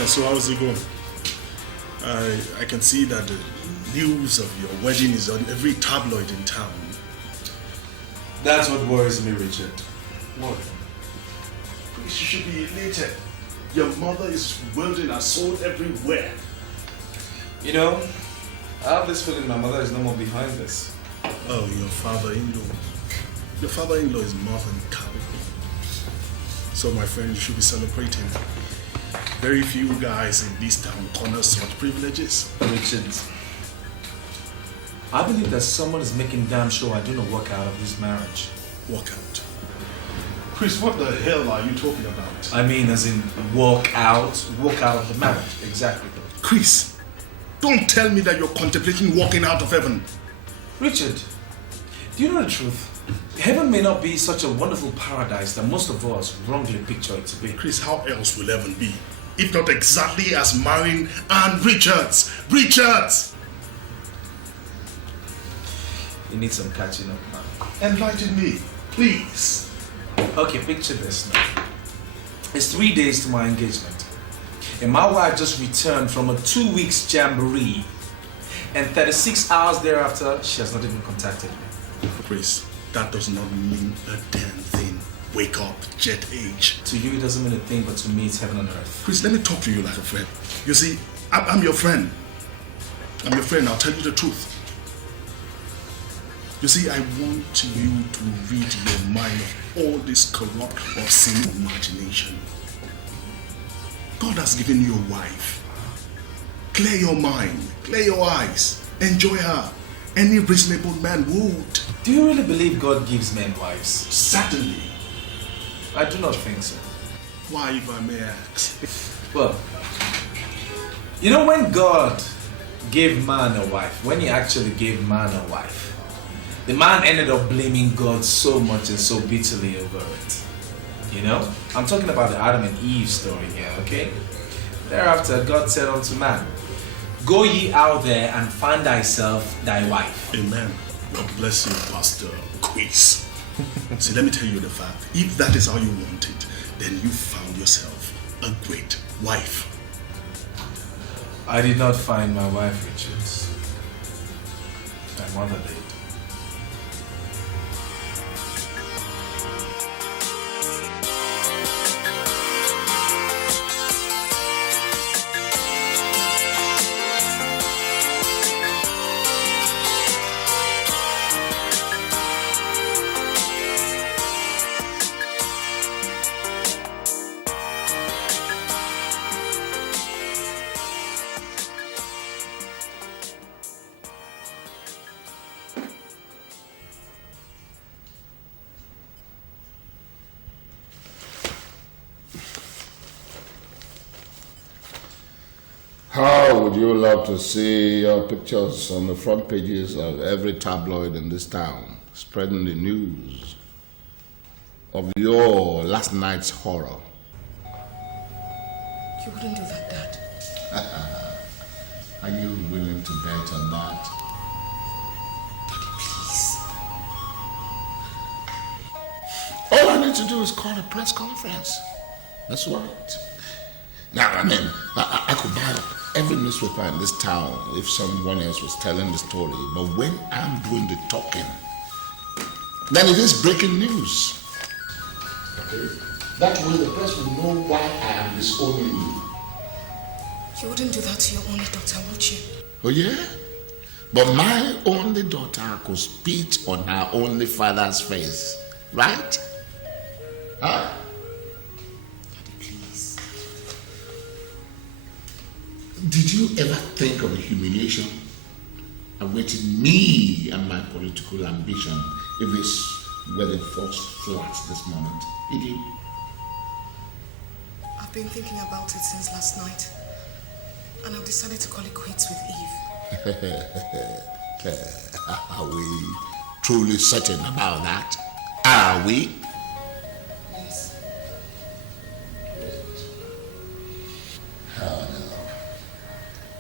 So how's it going? I can see that the news of your wedding is on every tabloid in town. That's what worries me, Richard. What? You should be elated. Your mother is wielding a sword everywhere. You know, I have this feeling my mother is no more behind this. Oh, your father-in-law. Your father-in-law is more than capable. So, my friend, you should be celebrating. Very few guys in this town corner such privileges. Richard, I believe that someone is making damn sure I do not walk out of this marriage. Walk out? Chris, what the hell are you talking about? I mean, as in walk out of the marriage. Exactly. Chris, don't tell me that you're contemplating walking out of heaven. Richard, do you know the truth? Heaven may not be such a wonderful paradise that most of us wrongly picture it to be. Chris, how else will heaven be? If not exactly as marrying Anne Richards. Richards! You need some catching up, man. Enlighten me, please. Okay, picture this now. It's 3 days to my engagement. And my wife just returned from a 2 weeks jamboree. And 36 hours thereafter, she has not even contacted me. Chris, that does not mean a damn thing. Wake up, jet age. To you, it doesn't mean a thing, but to me, it's heaven on earth. Chris, let me talk to you like a friend. You see, I'm your friend. I'm your friend, I'll tell you the truth. You see, I want you to rid your mind of all this corrupt, obscene imagination. God has given you a wife. Clear your mind, clear your eyes, enjoy her. Any reasonable man would. Do you really believe God gives men wives? Certainly. I do not think so. Why, if I may ask? Well, you know, when God gave man a wife, when he actually gave man a wife, the man ended up blaming God so much and so bitterly over it. You know? I'm talking about the Adam and Eve story here, okay? Thereafter, God said unto man, go ye out there and find thyself thy wife. Amen. God bless you, Pastor Quiz. See, let me tell you the fact. If that is how you want it, then you found yourself a great wife. I did not find my wife, Richards. My mother did. How would you love to see your pictures on the front pages of every tabloid in this town, spreading the news of your last night's horror? You wouldn't do that, Dad. Are you willing to bet on that? Daddy, please. All I need to do is call a press conference. That's right. Now, I mean, I could buy up every newspaper in this town if someone else was telling the story. But when I'm doing the talking, then it is breaking news. Okay? That way the press will know why I am disowning you. You wouldn't do that to your only daughter, would you? Oh, yeah? But my only daughter could spit on her only father's face. Right? Huh? Daddy, please. Did you ever think of the humiliation awaiting me and my political ambition if this wedding falls flat this moment? Did you? I've been thinking about it since last night, and I've decided to call it quits with Eve. Are we truly certain about that? Are we? Yes. Great. Oh,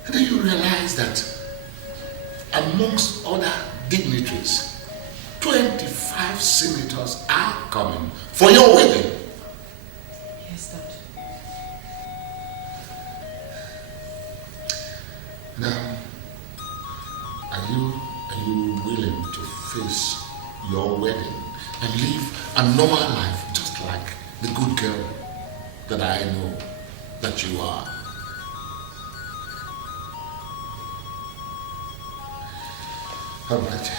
no. Do you realize that amongst other dignitaries, 25 senators are coming for your wedding? Yes, Dad. Are you willing to face your wedding and live a normal life just like the good girl that I know that you are? All right.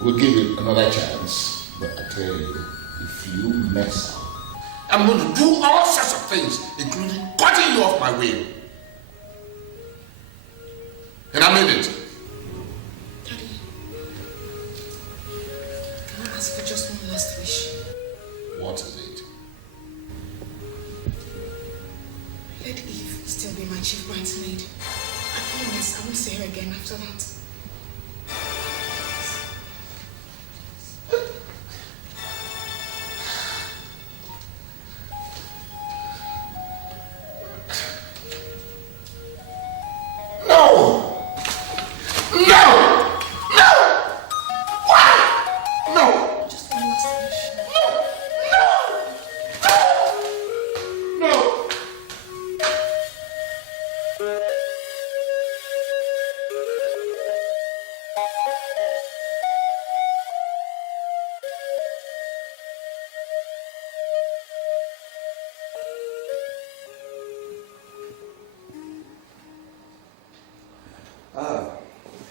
We'll give it another chance, but I tell you, if you mess up, I'm going to do all sorts of things, including cutting you off my way. And I mean it. Daddy, can I ask for just one last wish? What is it? Let Eve still be my chief bridesmaid. I promise I won't see her again after that.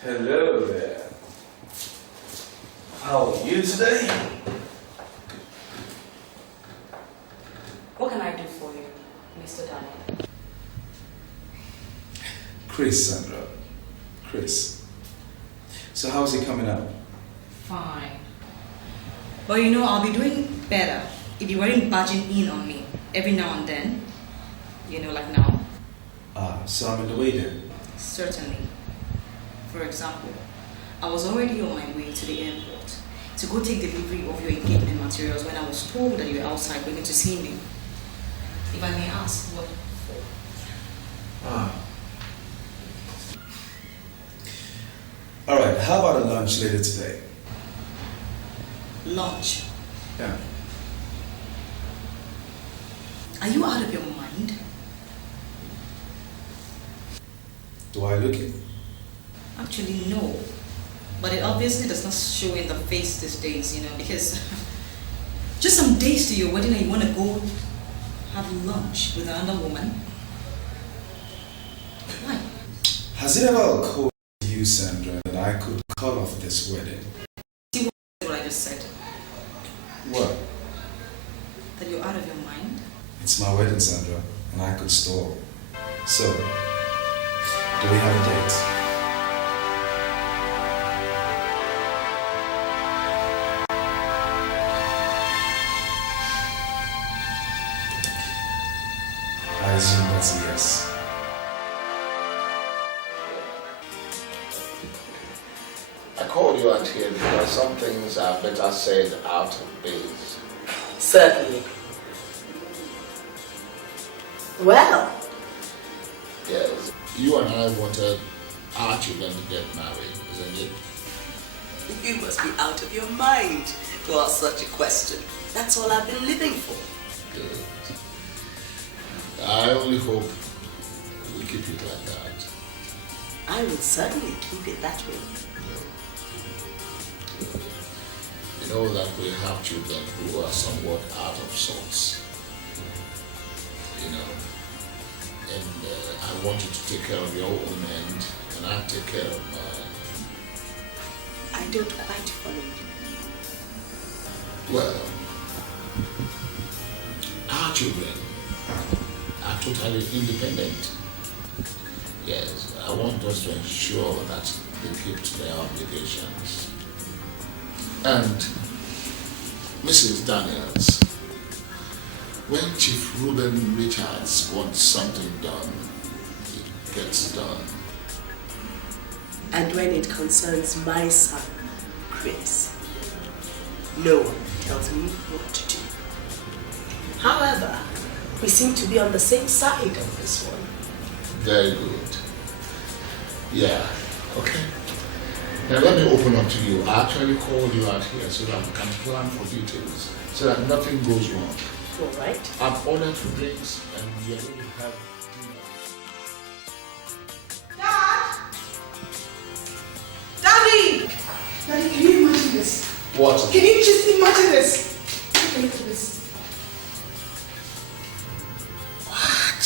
Hello there. How are you today? What can I do for you, Mr. Daniel? Chris, Sandra. Chris. So how's it coming out? Fine. But you know, I'll be doing better if you weren't barging in on me every now and then. You know, like now. So I'm in the way then? Certainly. For example, I was already on my way to the airport to go take delivery of your engagement materials when I was told that you were outside waiting to see me. If I may ask, what for? Alright, how about a lunch later today? Lunch? Yeah. Are you out of your mind? Do I look it? Actually, no. But it obviously does not show in the face these days, you know, because just some days to your wedding and you want to go have lunch with another woman? Why? Has it ever occurred to you, Sandra, that I could call off this wedding? See what I just said? What? That you're out of your mind? It's my wedding, Sandra, and I could stall. So, do we have a date? I assume that's a yes. I called you out here because some things are better said out of base. Certainly. Well. Yes. You and I wanted our children to get married, isn't it? You must be out of your mind to ask such a question. That's all I've been living for. Good. I only hope we keep it like that. I will certainly keep it that way. You know that we have children who are somewhat out of sorts. You know. And I want you to take care of your own end, and I'll take care of mine. I don't quite follow you. Well, our children are totally independent. Yes, I want us to ensure that they keep to their obligations. And Mrs. Daniels, when Chief Reuben Richards wants something done, it gets done. And when it concerns my son, Chris, no one tells me what to do. However, we seem to be on the same side of this one. Very good. Yeah, okay. Now let me open up to you. I actually called you out here so that we can plan for details, so that nothing goes wrong. All right. I've ordered for drinks and we are going to have dinner. Dad! What? Can you just imagine this? Take a look at this. What?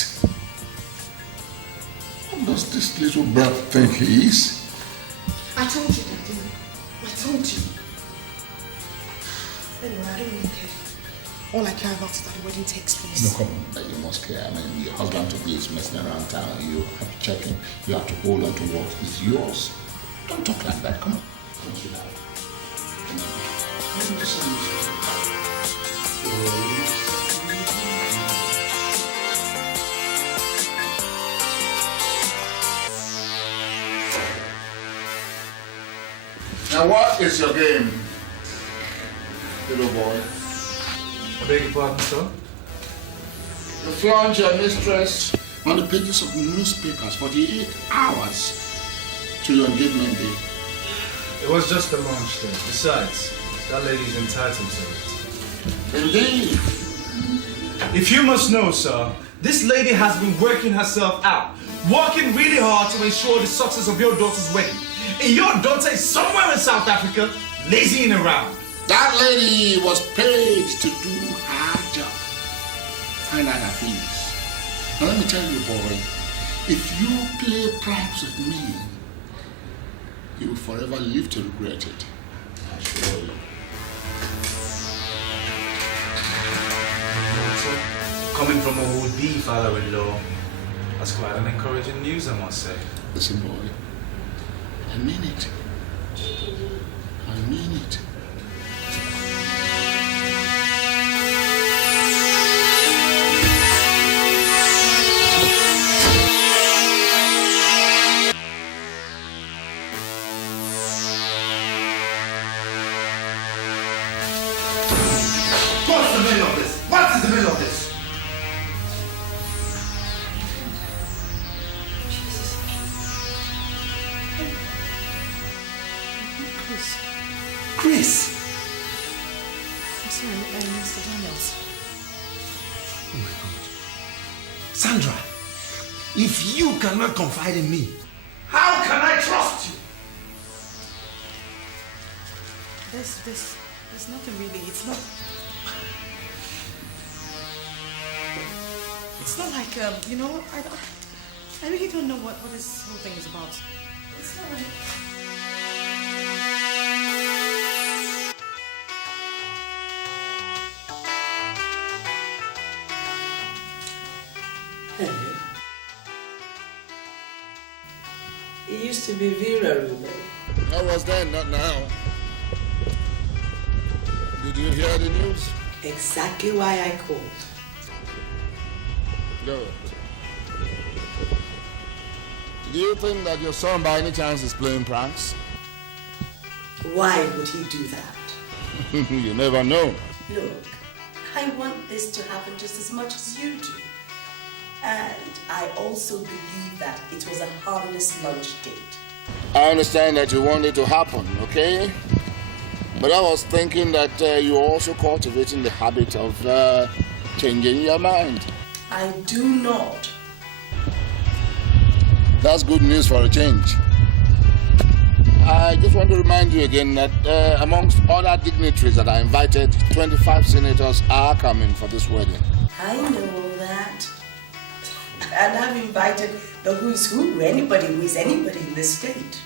What does this little brat think he is? I told you that, didn't I? I told you. Anyway, I don't really care. All I care about is that the wedding takes place. No, come on. You must care. I mean, your husband to be is messing around town. You have to check him. You have to hold on to what is yours. Don't talk like that. Come on. Come on, sweetheart. Come on. Let me just see you. Now, what is your game, little boy? I beg your pardon, sir? You flaunt your mistress on the pages of newspapers 48 hours to your engagement day. It was just a lunch thing. Besides, that lady's entitled to it. Indeed. If you must know, sir, this lady has been working herself out, working really hard to ensure the success of your daughter's wedding. And your daughter is somewhere in South Africa, lazying around. That lady was paid to do her job. Find out her fees. Now let me tell you, boy, if you play pranks with me, you will forever live to regret it. I assure you. Coming from a would-be father-in-law, that's quite an encouraging news, I must say. Listen, boy, I mean it. I mean it. What's the middle of this? What is the middle of this? Chris! I'm sorry, Mr. Daniels. Oh my God. Sandra, if you cannot confide in me, How can I trust you? There's nothing really. It's not like, you know, I really don't know what this whole thing is about. It's not like... Henry. It used to be Vera, Ruben. That was then, not now. Did you hear the news? Exactly why I called. Good. Do you think that your son by any chance is playing pranks? Why would he do that? You never know. Look, I want this to happen just as much as you do. And I also believe that it was a harmless lunch date. I understand that you want it to happen, okay? But I was thinking that you're also cultivating the habit of changing your mind. I do not. That's good news for a change. I just want to remind you again that amongst other dignitaries that are invited, 25 senators are coming for this wedding. I know all that. And I've invited the who's who, anybody who is anybody in this state.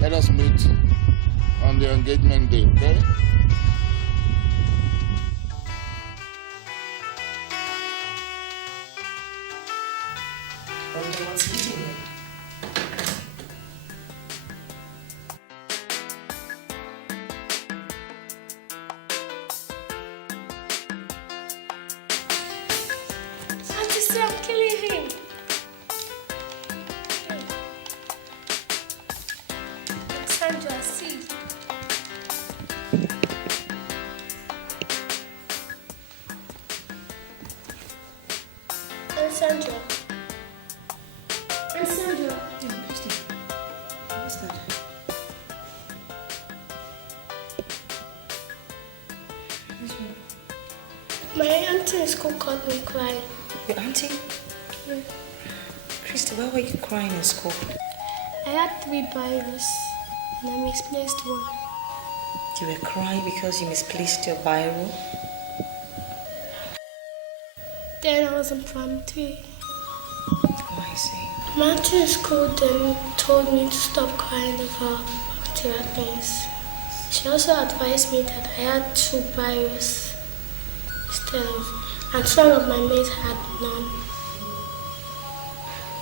Let us meet on the engagement day, okay? Wonder what's eating him. Auntie, see, I'm killing him. Sandra, see. Sandra. Sandra. Yeah, Christy. What's that? My auntie in school caught me crying. Your auntie? Yeah. Christy, why were you crying in school? I had 3 Bibles and I misplaced one. You were crying because you misplaced your biro? Then I was in primary 3. Oh, I see. My auntie in school then told me to stop crying over bacterial things. She also advised me that I had 2 biros instead of, and some of my mates had none.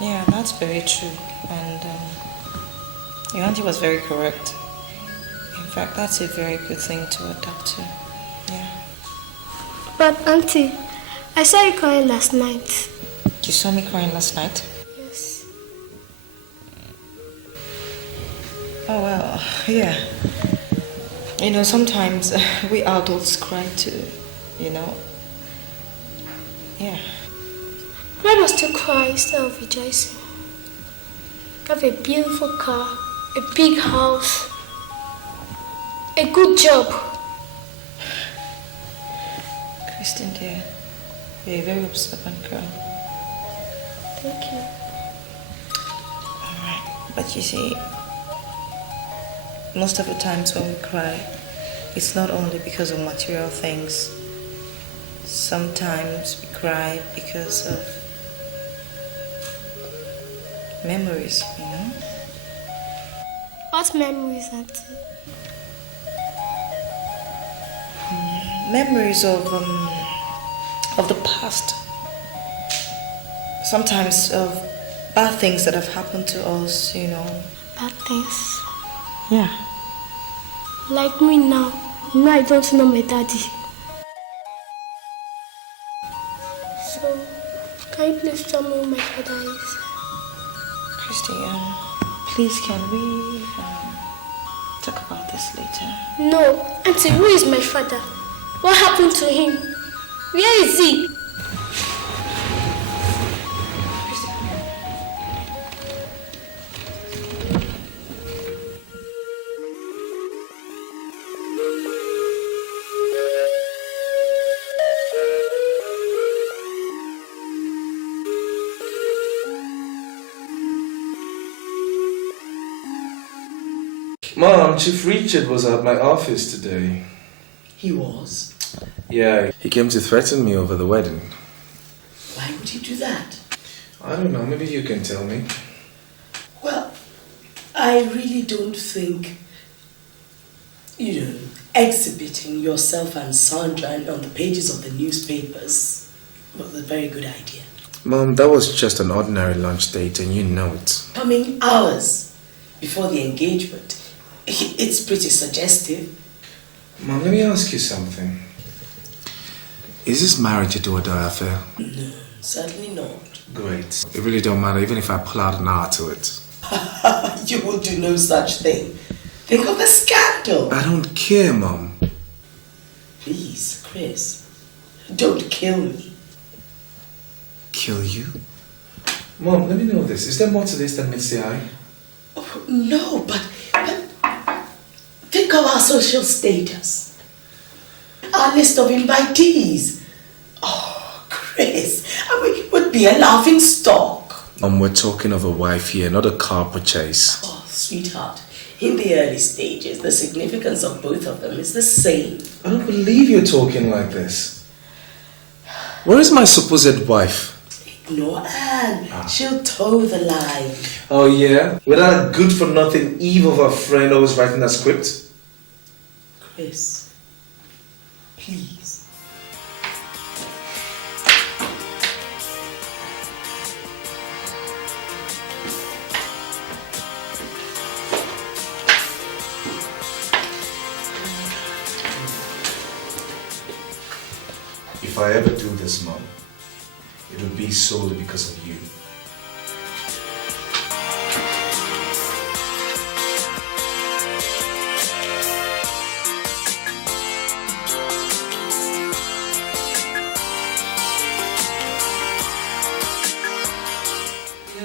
Yeah, that's very true. And your auntie was very correct. In fact, that's a very good thing to adapt to. Yeah. But auntie, I saw you crying last night. You saw me crying last night? Yes. Oh, well, yeah. You know, sometimes we adults cry too, you know. Yeah. Why must you cry instead of rejoicing? You have a beautiful car, a big house, a good job. Christine, dear, you're a very observant girl. Thank you. Alright, but you see, most of the times when we cry, it's not only because of material things. Sometimes we cry because of memories, you know? What memories, auntie? Memories of the past. Sometimes of bad things that have happened to us, you know. Bad things? Yeah. Like me now. You know I don't know my daddy. So, can you please tell me who my father is? Christy, please can we talk about this later? No, auntie, who is my father? What happened to him? Where is he? Mom, Chief Richard was at my office today. He was? Yeah, he came to threaten me over the wedding. Why would he do that? I don't know, maybe you can tell me. Well, I really don't think, exhibiting yourself and Sandra on the pages of the newspapers was a very good idea. Mom, that was just an ordinary lunch date and you know it. Coming hours before the engagement. It's pretty suggestive. Mom, let me ask you something. Is this marriage a do-or-die affair? No, certainly not. Great. It really don't matter, even if I pull out an hour to it. You will do no such thing. Think of the scandal. I don't care, Mom. Please, Chris, don't kill me. Kill you? Mom, let me know this. Is there more to this than meets the eye? Oh, no, but think of our social status. Our list of invitees. Oh, Chris, it would be a laughing stock. We're talking of a wife here, not a car purchase. Oh, sweetheart, in the early stages, the significance of both of them is the same. I don't believe you're talking like this. Where is my supposed wife? Ignore Anne. She'll toe the line. Oh, yeah? With that good-for-nothing Eve of a friend always writing that script? Chris, please. If I ever do this, Mom, it would be solely because of you.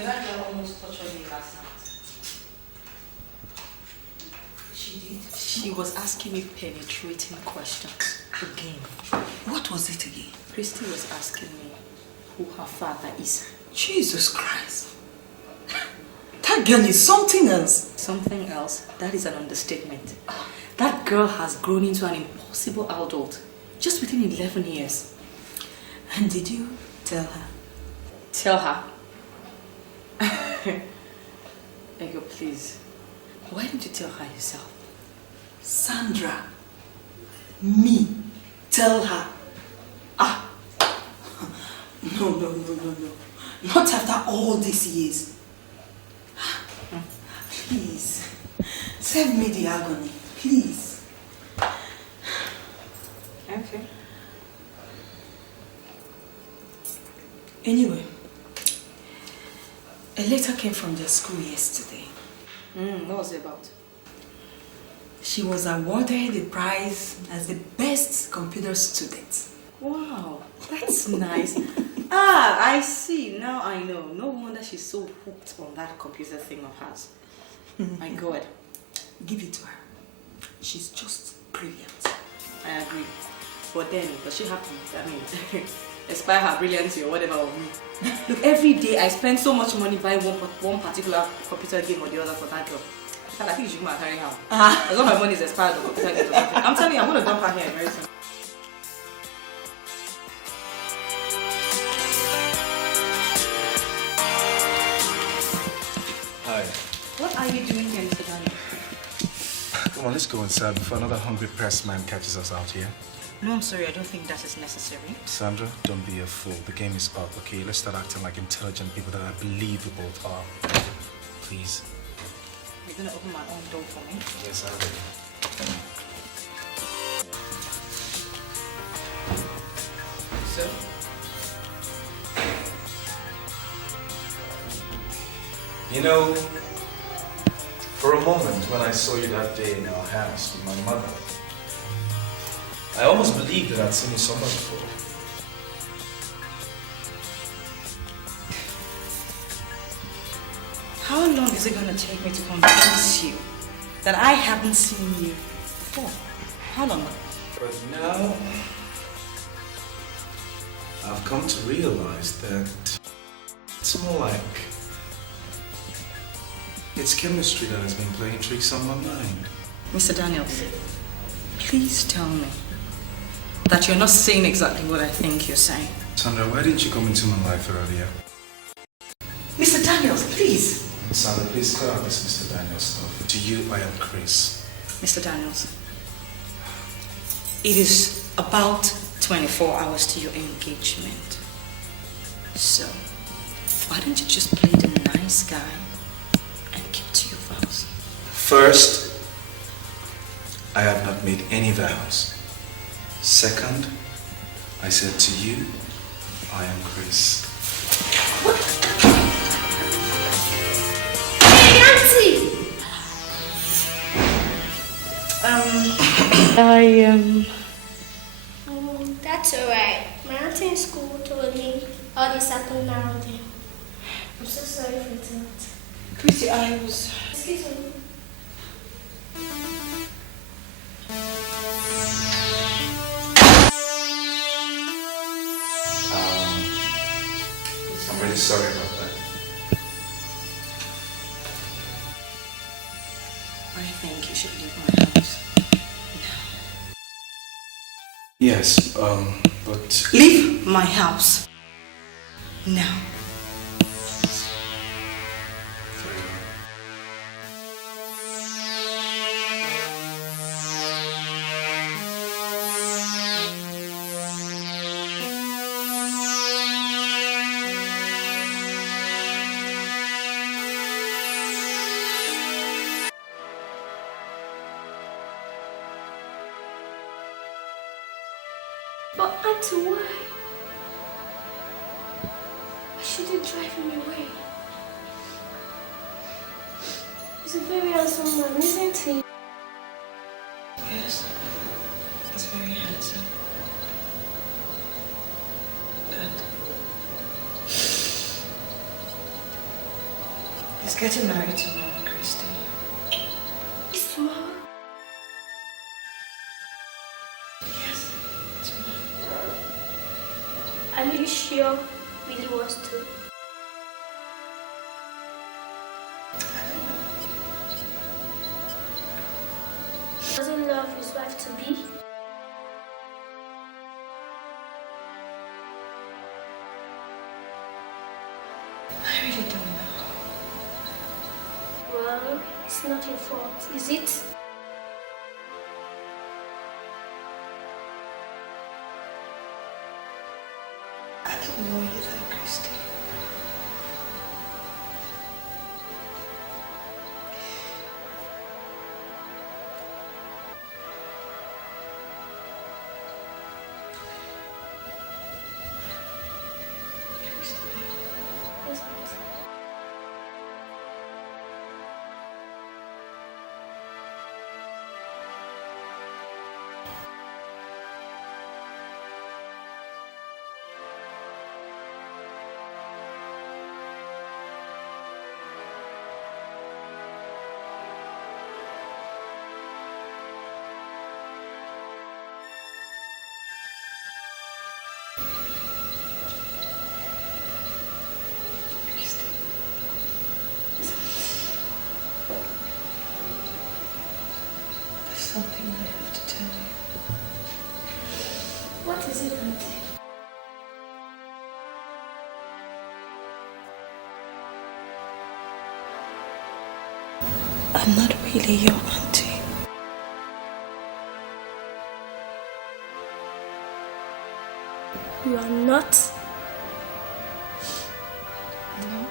That girl almost tortured me last night. She did? She was asking me penetrating questions again. What was it again? Christy was asking me who her father is. Jesus Christ. That girl is something else. Something else? That is an understatement. That girl has grown into an impossible adult just within 11 years. And did you tell her? Tell her? Ego, please. Why didn't you tell her yourself? Sandra, me, tell her. Ah, no. Not after all these years. Please, save me the agony, please. Okay. Anyway, a letter came from their school yesterday. What was it about? She was awarded the prize as the best computer student. Wow, that's nice. I see. Now I know. No wonder she's so hooked on that computer thing of hers. My God. Give it to her. She's just brilliant. I agree. But then, does she have to, inspire her brilliancy or whatever of me? Look, every day I spend so much money buying one particular computer game or the other for that girl. I think you should come and carry her. As long as my money is expired on computer games or something. I'm telling you, I'm going to dump her here very soon. Hi. What are you doing here, Mr. Daniel? Come on, let's go inside before another hungry press man catches us out here. No, I'm sorry. I don't think that is necessary. Sandra, don't be a fool. The game is up, okay? Let's start acting like intelligent people that I believe we both are. Please. You're going to open my own door for me? Yes, I will. So? You know, for a moment when I saw you that day in our house with my mother, I almost believed that I'd seen you somewhere before. How long is it going to take me to convince you that I haven't seen you before? How long? But now, I've come to realize that it's more like it's chemistry that has been playing tricks on my mind. Mr. Daniels, please tell me that you're not saying exactly what I think you're saying. Sandra, why didn't you come into my life earlier? Mr. Daniels, please. Sandra, please cut out this Mr. Daniels stuff. To you, I am Chris. Mr. Daniels, it is about 24 hours to your engagement. So, why don't you just play the nice guy and keep to your vows? First, I have not made any vows. Second, I said to you, I am Chris. Hey, Ramsey! That's alright. My auntie in school told me all this happened now and then. I'm so sorry for that. Chrissy, I was... Excuse me. I'm really sorry about that. I think you should leave my house now. Yes, but... Leave my house now. But Auntie, why? Why should you drive him away? He's a very handsome man, isn't he? Yes, he's very handsome. But he's getting married tomorrow, Christy. It's tomorrow. Yes, tomorrow. Are you sure Billy wants to? I Doesn't love his wife to be? I really don't know. Well, it's not your fault, is it? I don't know either, Christy. Something I have to tell you. What is it, Auntie? I'm not really your auntie. You are not? No.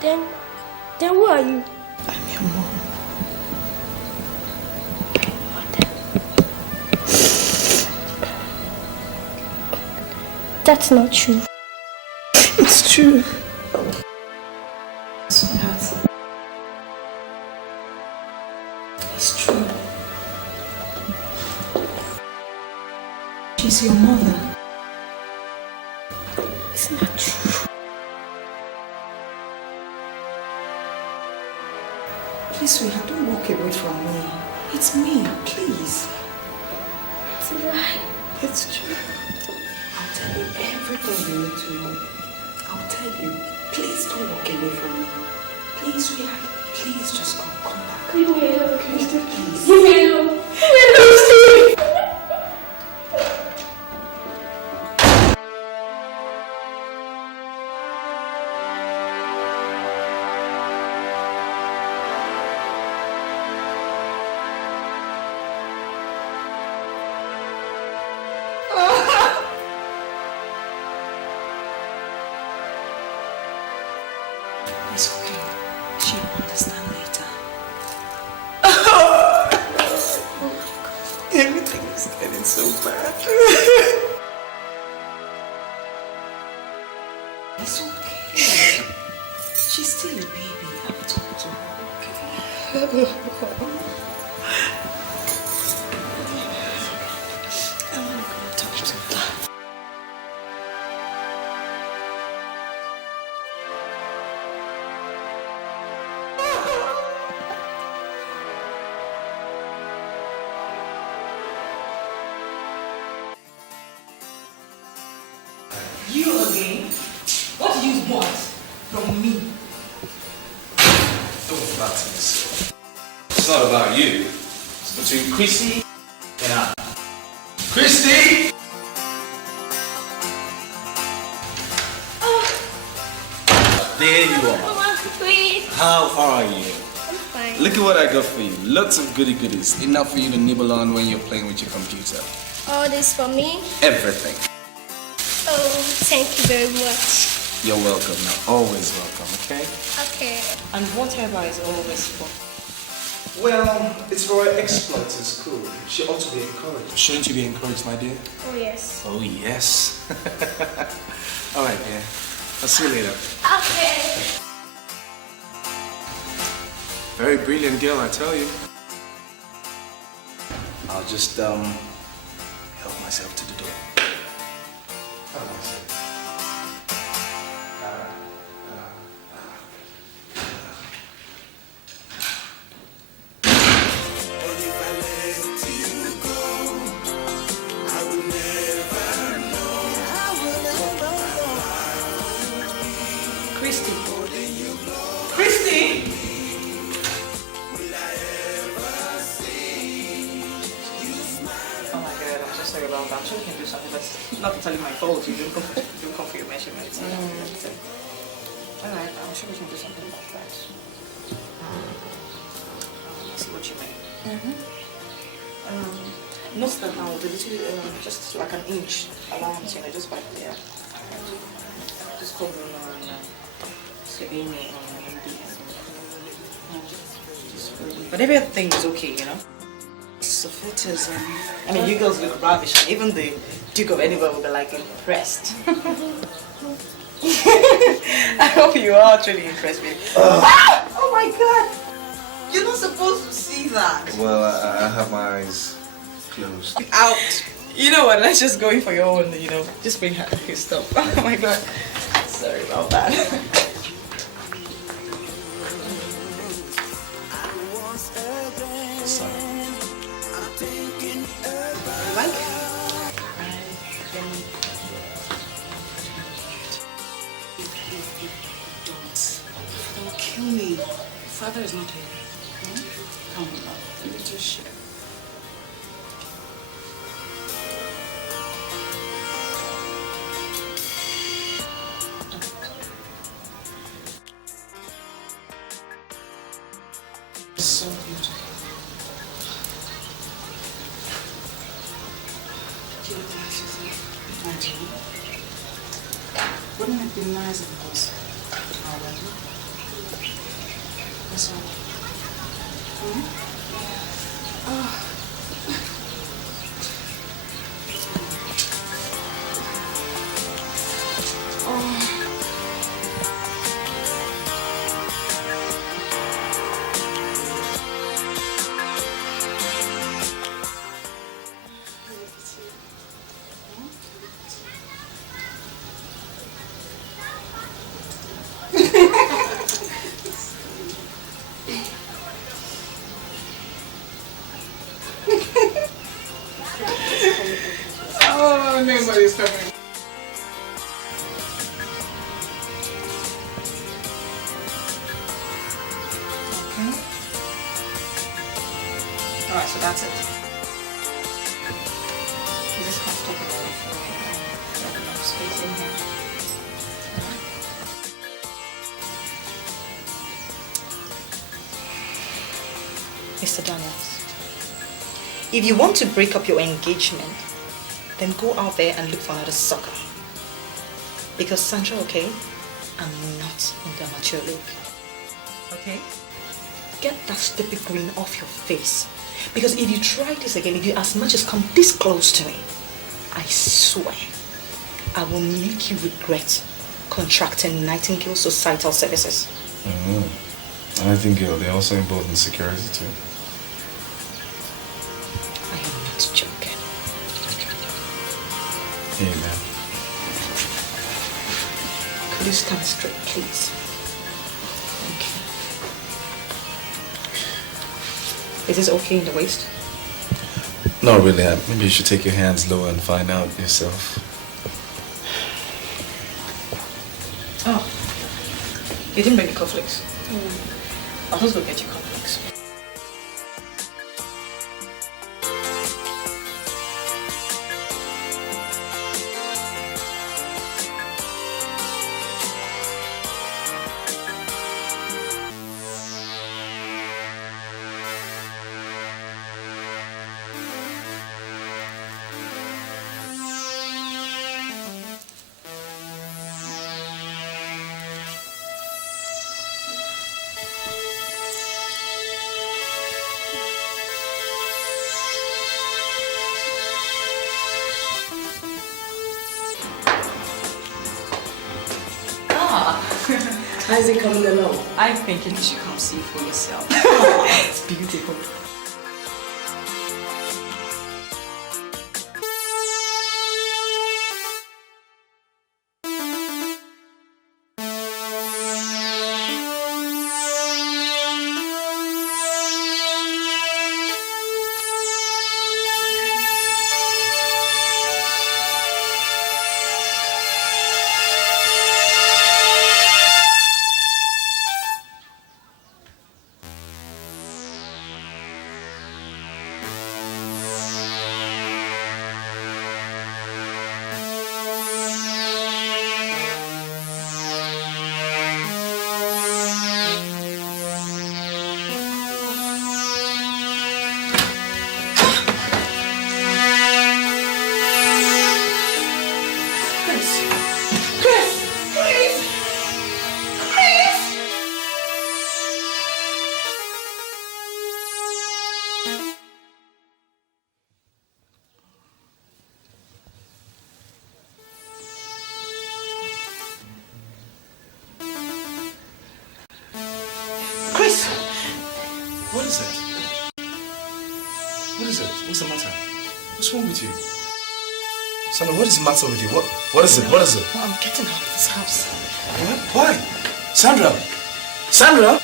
Then who are you? I'm your mom. That's not true. It's true. Sweetheart. It's true. She's your mother. It's not true. Please, sweetheart, don't walk away from me. It's me, please. It's a lie. It's true. I'll tell you everything you need to know. I'll tell you. Please don't walk away from me. Please, sweetheart. Please just come back. Leave me alone. Christy, please. Leave me alone. Leave me alone, Steve. It's okay. She'll understand later. Everything is getting so bad. It's okay. She's still a baby. I'll talk to her, okay? I'm not gonna talk to her. You again? What do you want from me? Don't flatter yourself. It's not about you. It's between Christy and I. Christy! There you are. Please. How are you? I'm fine. Look at what I got for you. Lots of goody goodies. Enough for you to nibble on when you're playing with your computer. All this for me? Everything. Oh, thank you very much. You're welcome. Now, always welcome, okay? Okay. And whatever is always for. Well, it's for her exploits in school. She ought to be encouraged. Shouldn't you be encouraged, my dear? Oh, yes. Oh, yes. All right, dear. I'll see you later. Okay. Very brilliant girl, I tell you. I'll just help myself to the door. Help myself. Christy. Christy! out. I'm sure we can do something, but it's not totally my fault. You didn't come for your measurements. Alright, I'm sure we can do something about that. I see what you mean. Note that now, the little, just like an inch allowance, just by there. Just call Bruno and say Amy on MD. But everything is okay, The photos, I mean, you girls look ravish. Even the Duke of Edinburgh will be like impressed. I hope you are truly impressed with it. Oh my God! You're not supposed to see that. Well, I have my eyes closed. Out. You know what? Let's just go in for your own, Just bring her his stuff. Oh my God. Sorry about that. Sorry. Like? Don't kill me. Father is not here. Come on, let me just share. So beautiful. Wouldn't it be nice if it was our wedding? That's all. Oh. Nobody's coming. Okay. Alright, so that's it. Is this comfortable for you? Got enough space in here. Mr. Daniels, if you want to break up your engagement, then go out there and look for another sucker. Because Sandra, okay, I'm not in the mature league. Okay? Get that stupid grin off your face. Because if you try this again, if you as much as come this close to me, I swear, I will make you regret contracting Nightingale Societal Services. Nightingale, they're also involved in security too. I am not joking. Hey, man. Could you stand straight, please? Thank you. Is this okay in the waist? Not really. Maybe you should take your hands lower and find out yourself. Oh. You didn't bring the cufflinks? I'll just go get you cufflinks. How's it coming along? I'm thinking you should come see for yourself. It's beautiful. What is it? What's the matter? What's wrong with you? Sandra, what is the matter with you? What is it? What is it? Well, I'm getting out of this house. What? Why? Sandra! Sandra!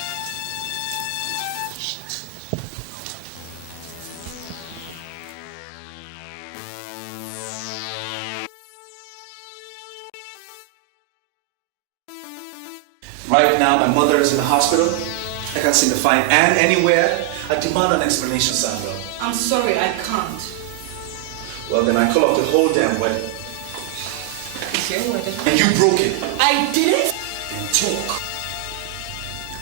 Right now, my mother is in the hospital. I can't seem to find Anne anywhere. I demand an explanation, Sandra. I'm sorry, I can't. Well, then I call off the whole damn wedding. It's your wedding. And you broke it. I didn't? Then talk.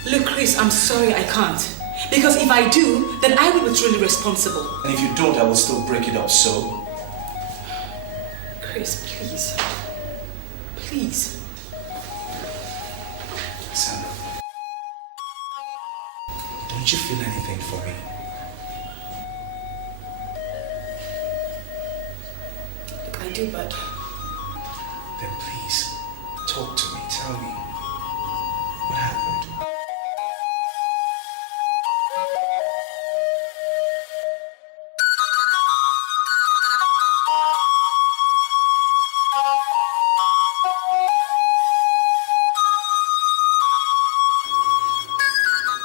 Look, Chris, I'm sorry, I can't. Because if I do, then I will be truly responsible. And if you don't, I will still break it up, so? Chris, please. Please. Sandra, don't you feel anything for me? Look, I do, but... Then please, talk to me. Tell me. What happened?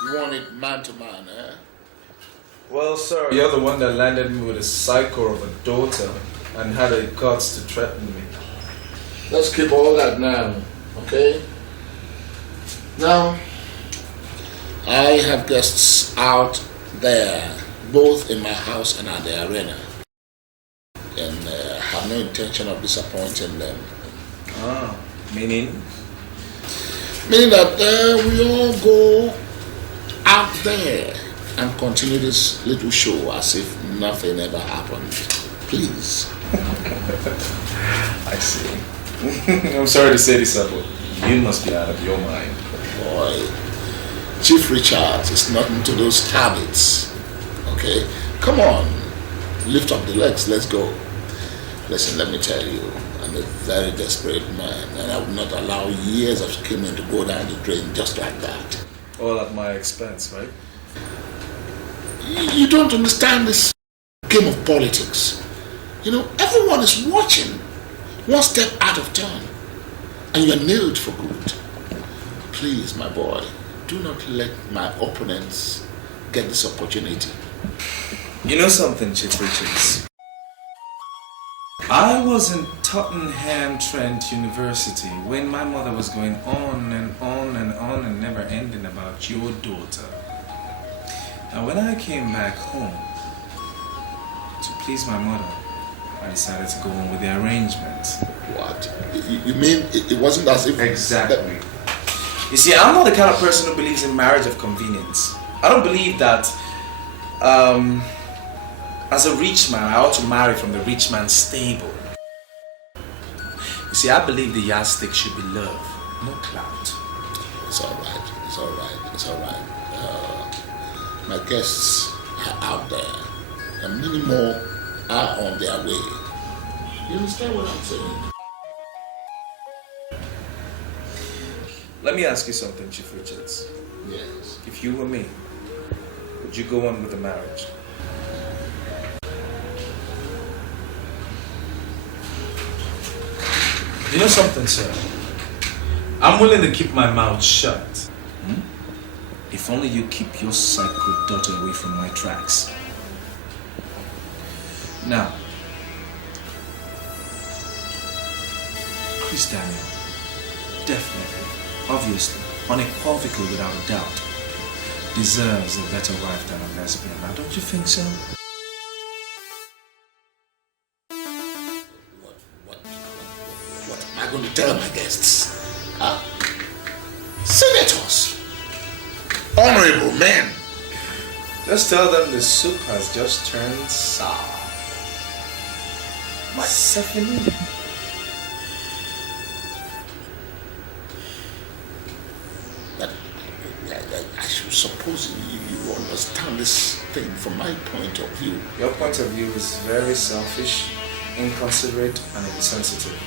You want it man to man, eh? Well, sir, you're the one that landed me with a psycho of a daughter and had the guts to threaten me. Let's keep all that now, okay? Now, I have guests out there, both in my house and at the arena, and have no intention of disappointing them. Ah, meaning? Meaning that we all go out there and continue this little show as if nothing ever happened. Please. I see. I'm sorry to say this, but you must be out of your mind. Boy, Chief Richards is not into those habits. Okay? Come on. Lift up the legs. Let's go. Listen, let me tell you, I'm a very desperate man, and I would not allow years of scheming to go down the drain just like that. All at my expense, right? You don't understand this game of politics. You know, everyone is watching. One step out of turn, and you're nailed for good. Please, my boy, do not let my opponents get this opportunity. You know something, Chief Richards? I was in Tottenham Trent University when my mother was going on and on and on and never ending about your daughter. Now when I came back home, to please my mother, I decided to go on with the arrangement. What? You mean it wasn't as if... Exactly. You see, I'm not the kind of person who believes in marriage of convenience. I don't believe that as a rich man, I ought to marry from the rich man's stable. You see, I believe the yardstick should be love, no clout. It's all right. It's all right. It's all right. My guests are out there, and many more are on their way. You understand what I'm saying? Let me ask you something, Chief Richards. Yes. If you were me, would you go on with the marriage? You know something, sir? I'm willing to keep my mouth shut. If only you keep your psycho daughter away from my tracks. Now, Chris Daniel, definitely, obviously, unequivocally without a doubt, deserves a better wife than a lesbian. Now, don't you think so? What am I going to tell my guests? Huh? Senators, honorable men. Just tell them the soup has just turned sour. My Stephanie. But I should suppose you understand this thing from my point of view. Your point of view is very selfish, inconsiderate, and insensitive.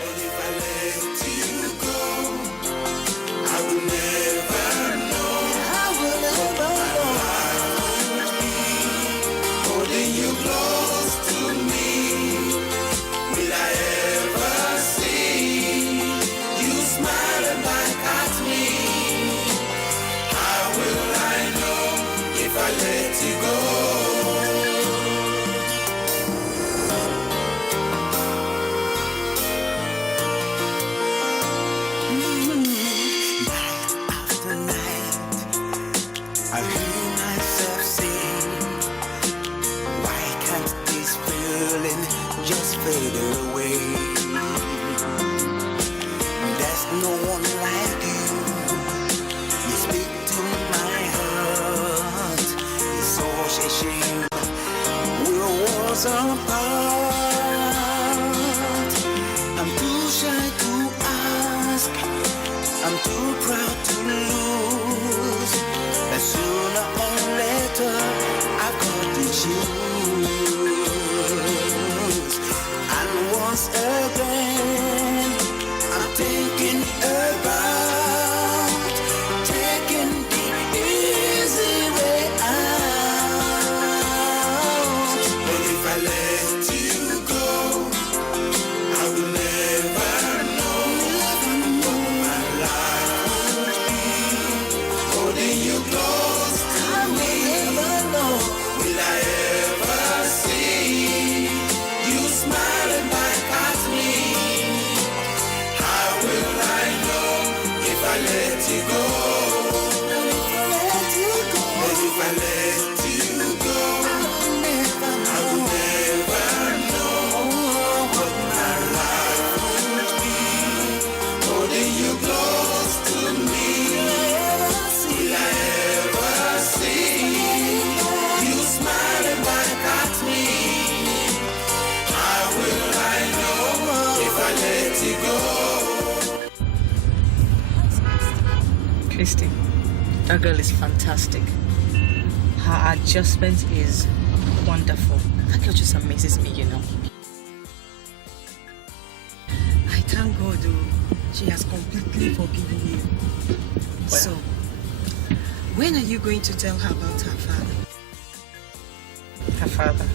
And if I let you go, I will never I'm too proud to lose, but sooner or later I've got to choose. And once again I'm thinking about taking the easy way out. But if I let you go, I will never know what my life would be. Holding you close to me, will I ever see you smiling back at me? How will I know if I let you go? But if I let you go, I will never know what my life would be. Holding you close to me, will I ever see you smiling back at me? How will I know if I let you go? Christy, that girl is fantastic. Her adjustment is wonderful. That girl just amazes me, you know. I thank God, though, she has completely forgiven you. Well. So, when are you going to tell her about her father? Her father.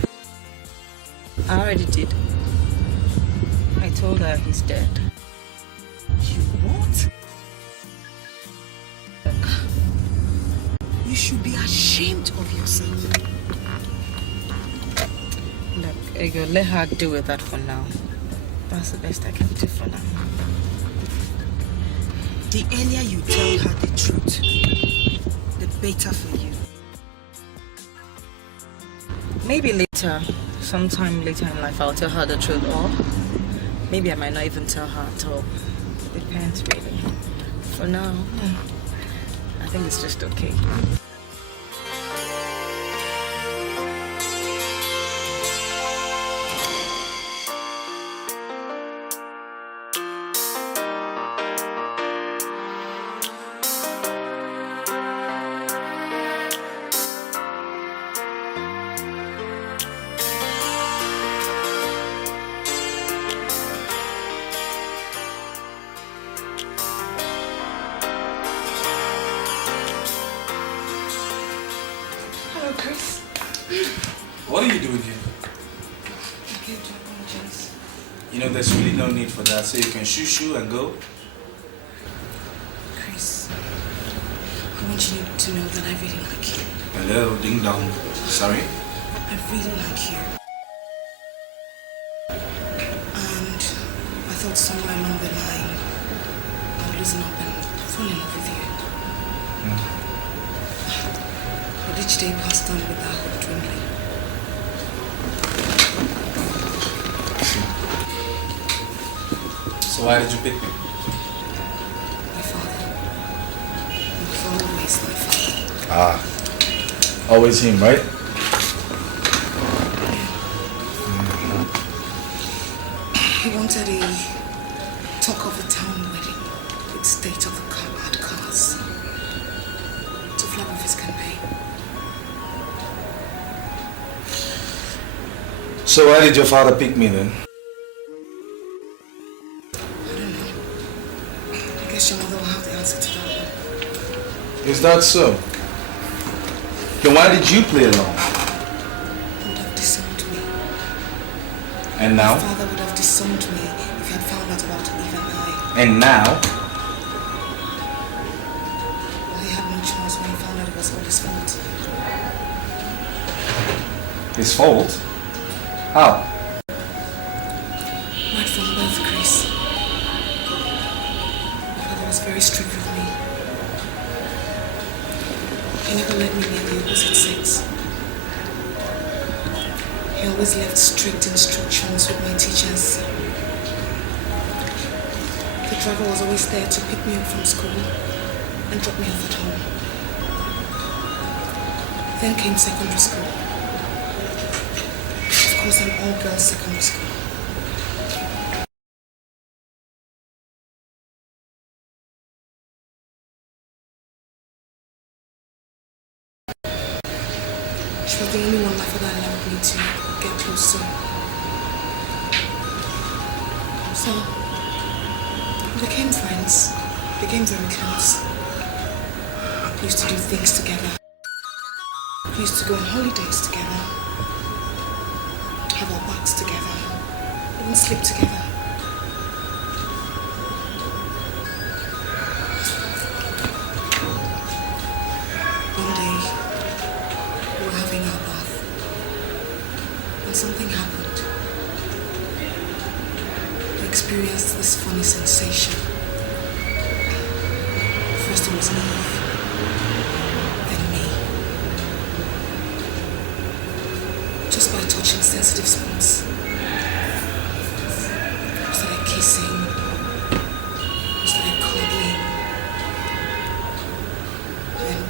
I already did. I told her he's dead. You what? You should be ashamed of yourself. Look, Ego, let her deal with that for now. That's the best I can do for now. The earlier you tell her the truth, the better for you. Maybe later, sometime later in life, I'll tell her the truth, or maybe I might not even tell her at all. It depends, really. For now, I think it's just okay. What are you doing here? I'm here to apologize. You know, there's really no need for that, so you can shoo and go. Chris, I want you to know that I really like you. Hello, ding dong. Sorry? I really like you. And I thought somewhere along the line, I would listen up and fall in love with you. But each day passed on with that hope dwindling. So why did you pick me? My father. It was always my father. Ah, always him, right? He wanted a talk of the town wedding with state of the art cars to flag off his campaign. So why did your father pick me then? I guess your mother will have the answer to that one. Is that so? Then why did you play along? He would have disowned me. And now? My father would have disowned me if he had found out about Eve and I. And now? Well, he had no choice when he found out it was all his fault. His fault? How? Right from birth, Chris. My father was very strict with me. He never let me near the opposite sex. He always left strict instructions with my teachers. The driver was always there to pick me up from school and drop me off at home. Then came secondary school. Of course, an all-girls secondary school. She was the only one my father allowed me to get close to. So, we became friends, became very close. We used to do things together. We used to go on holidays together, have our baths together, even sleep together. One day, we were having our bath, and something happened. We experienced this funny sensation. First it was Nouah, then me. Just by touching sensitive spots. We started kissing. We started cuddling. Then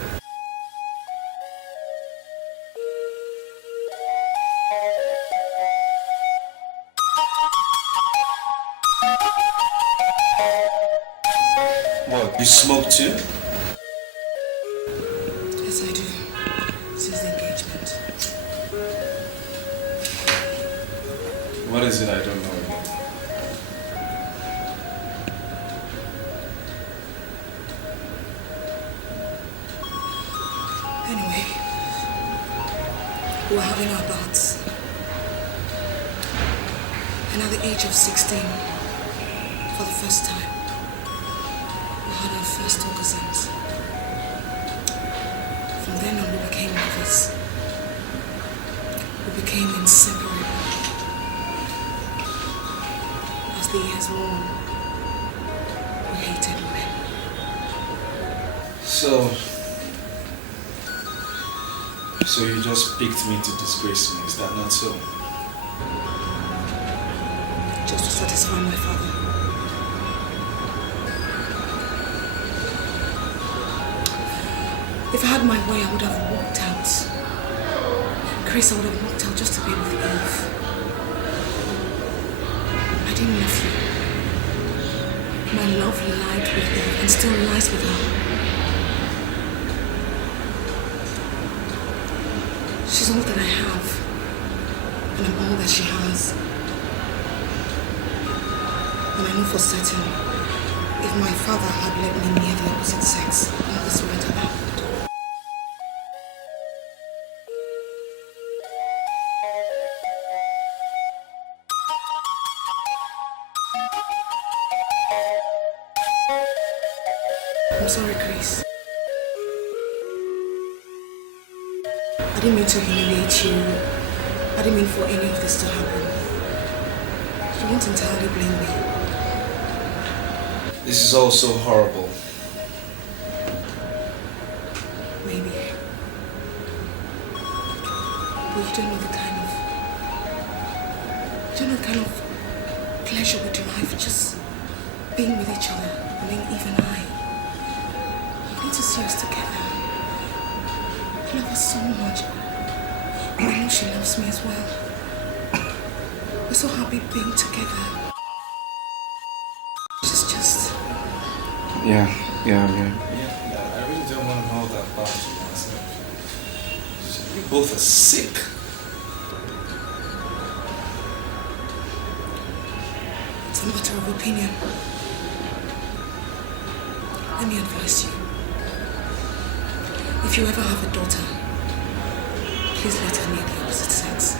What, you smoke too? yes, I do. Since the engagement. What is it I don't know? Anyway, we were having our baths. And at the age of 16, for the first time, we had our first orgasms. From then on, we became lovers. We became inseparable. As the years wore on, we hated men. So you just picked me to disgrace me, is that not so? Just to satisfy my father. If I had my way, I would have walked out. Chris, I would have walked out just to be with Eve. I didn't love you. My love lied with Eve and still lies with her. She's all that I have, and I'm all that she has. And I know for certain, if my father had let me near the opposite sex, all this wouldn't have happened. I'm sorry, Chris. I didn't mean to humiliate you. I didn't mean for any of this to happen. You won't entirely blame me. This is all so horrible. Maybe. But you don't know the kind of pleasure we derive just being with each other. I mean, even I. We need to see us together. I love her so much. And I know she loves me as well. We're so happy being together. She's just... Yeah, I really don't want to know that about you myself. You both are sick. It's a matter of opinion. Let me advise you. If you ever have a daughter, please let her near the opposite sex.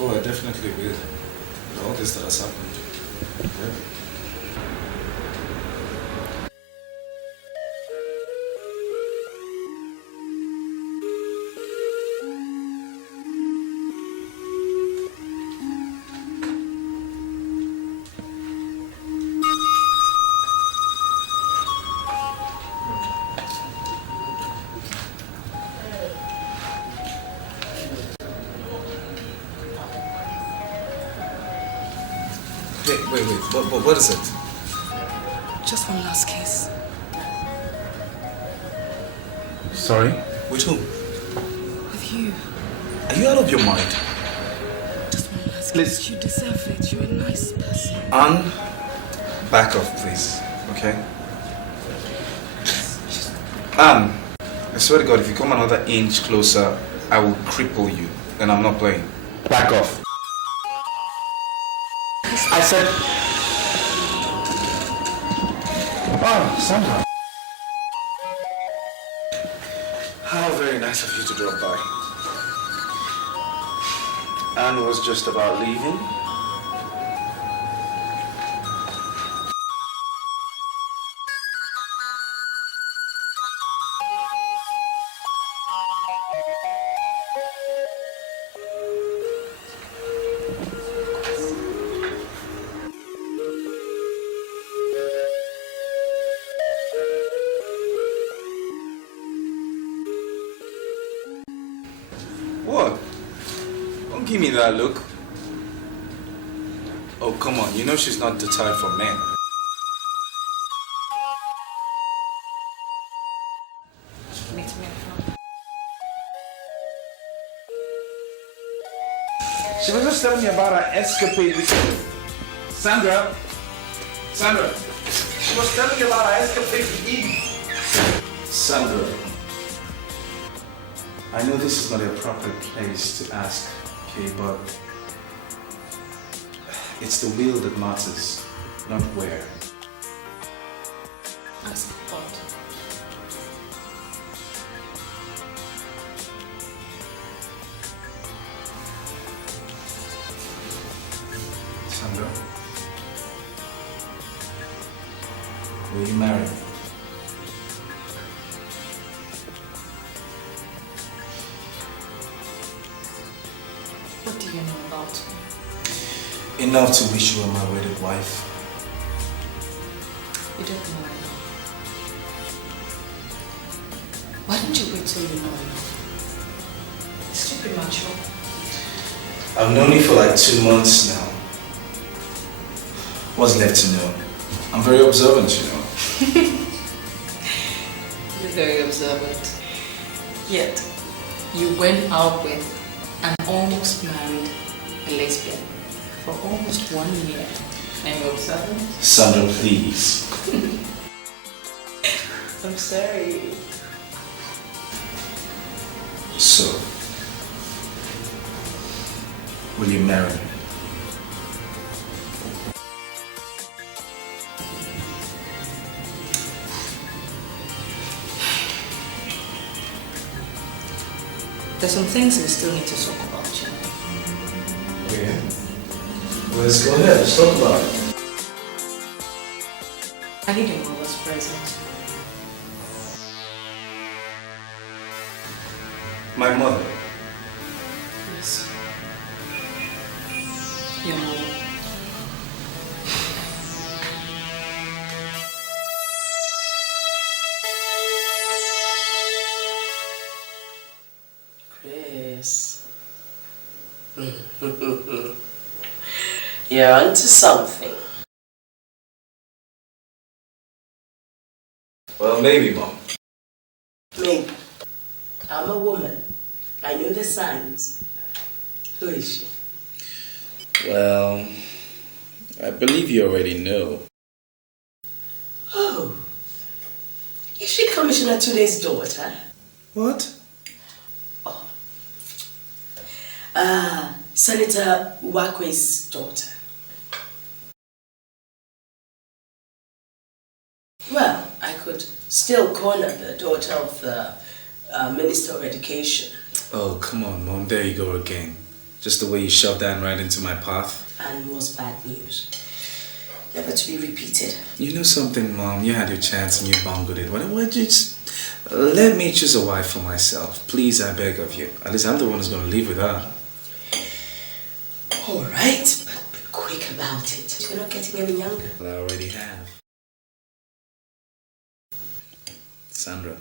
Oh, I definitely will. With all this that has happened. Yeah. Wait, what is it? Just one last kiss. Sorry? With whom? With you. Are you out of your mind? Just one last kiss. You deserve it. You're a nice person. Anne, back off, please. Okay? Anne, I swear to God, if you come another inch closer, I will cripple you. And I'm not playing. Back off. I said... Oh, Sandra. How very nice of you to drop by. Anne was just about leaving. What? Don't give me that look. Oh, come on. You know she's not the type for men. She was just telling me about her escapade with Sandra. Sandra. She was telling me about her escapade with Eve. Sandra. I know this is not a proper place to ask, okay, but it's the will that matters, not where. Ask what? Sandra, will you marry me? What do you know about me? Enough to wish you were my wedded wife. You don't know enough. Why don't you wait till you know enough? It's too premature. I've known you for like 2 months now. What's left to know? I'm very observant, you know. You're very observant. Yet, you went out with and almost married a lesbian for almost 1 year. And you're observant? Sandra, please. I'm sorry. So, will you marry me? There's some things we still need to talk about, you know. Okay. Let's go ahead, let's talk about it. I need your mother's presence. My mother. Yes. Your mother. Chris. You're onto something. Well, maybe, Mom. Maybe. I'm a woman. I know the signs. Who is she? Well, I believe you already know. Oh. Is she Commissioner Tule's daughter? What? Senator Wakwe's daughter. Well, I could still corner the daughter of the Minister of Education. Oh, come on, Mom. There you go again. Just the way you shoved that right into my path. And was bad news. Never to be repeated. You know something, Mom? You had your chance and you bungled it. Why don't you just let me choose a wife for myself? Please, I beg of you. At least I'm the one who's going to live with her. All right, but be quick about it. You're not getting any younger. Well, I already have. Sandra.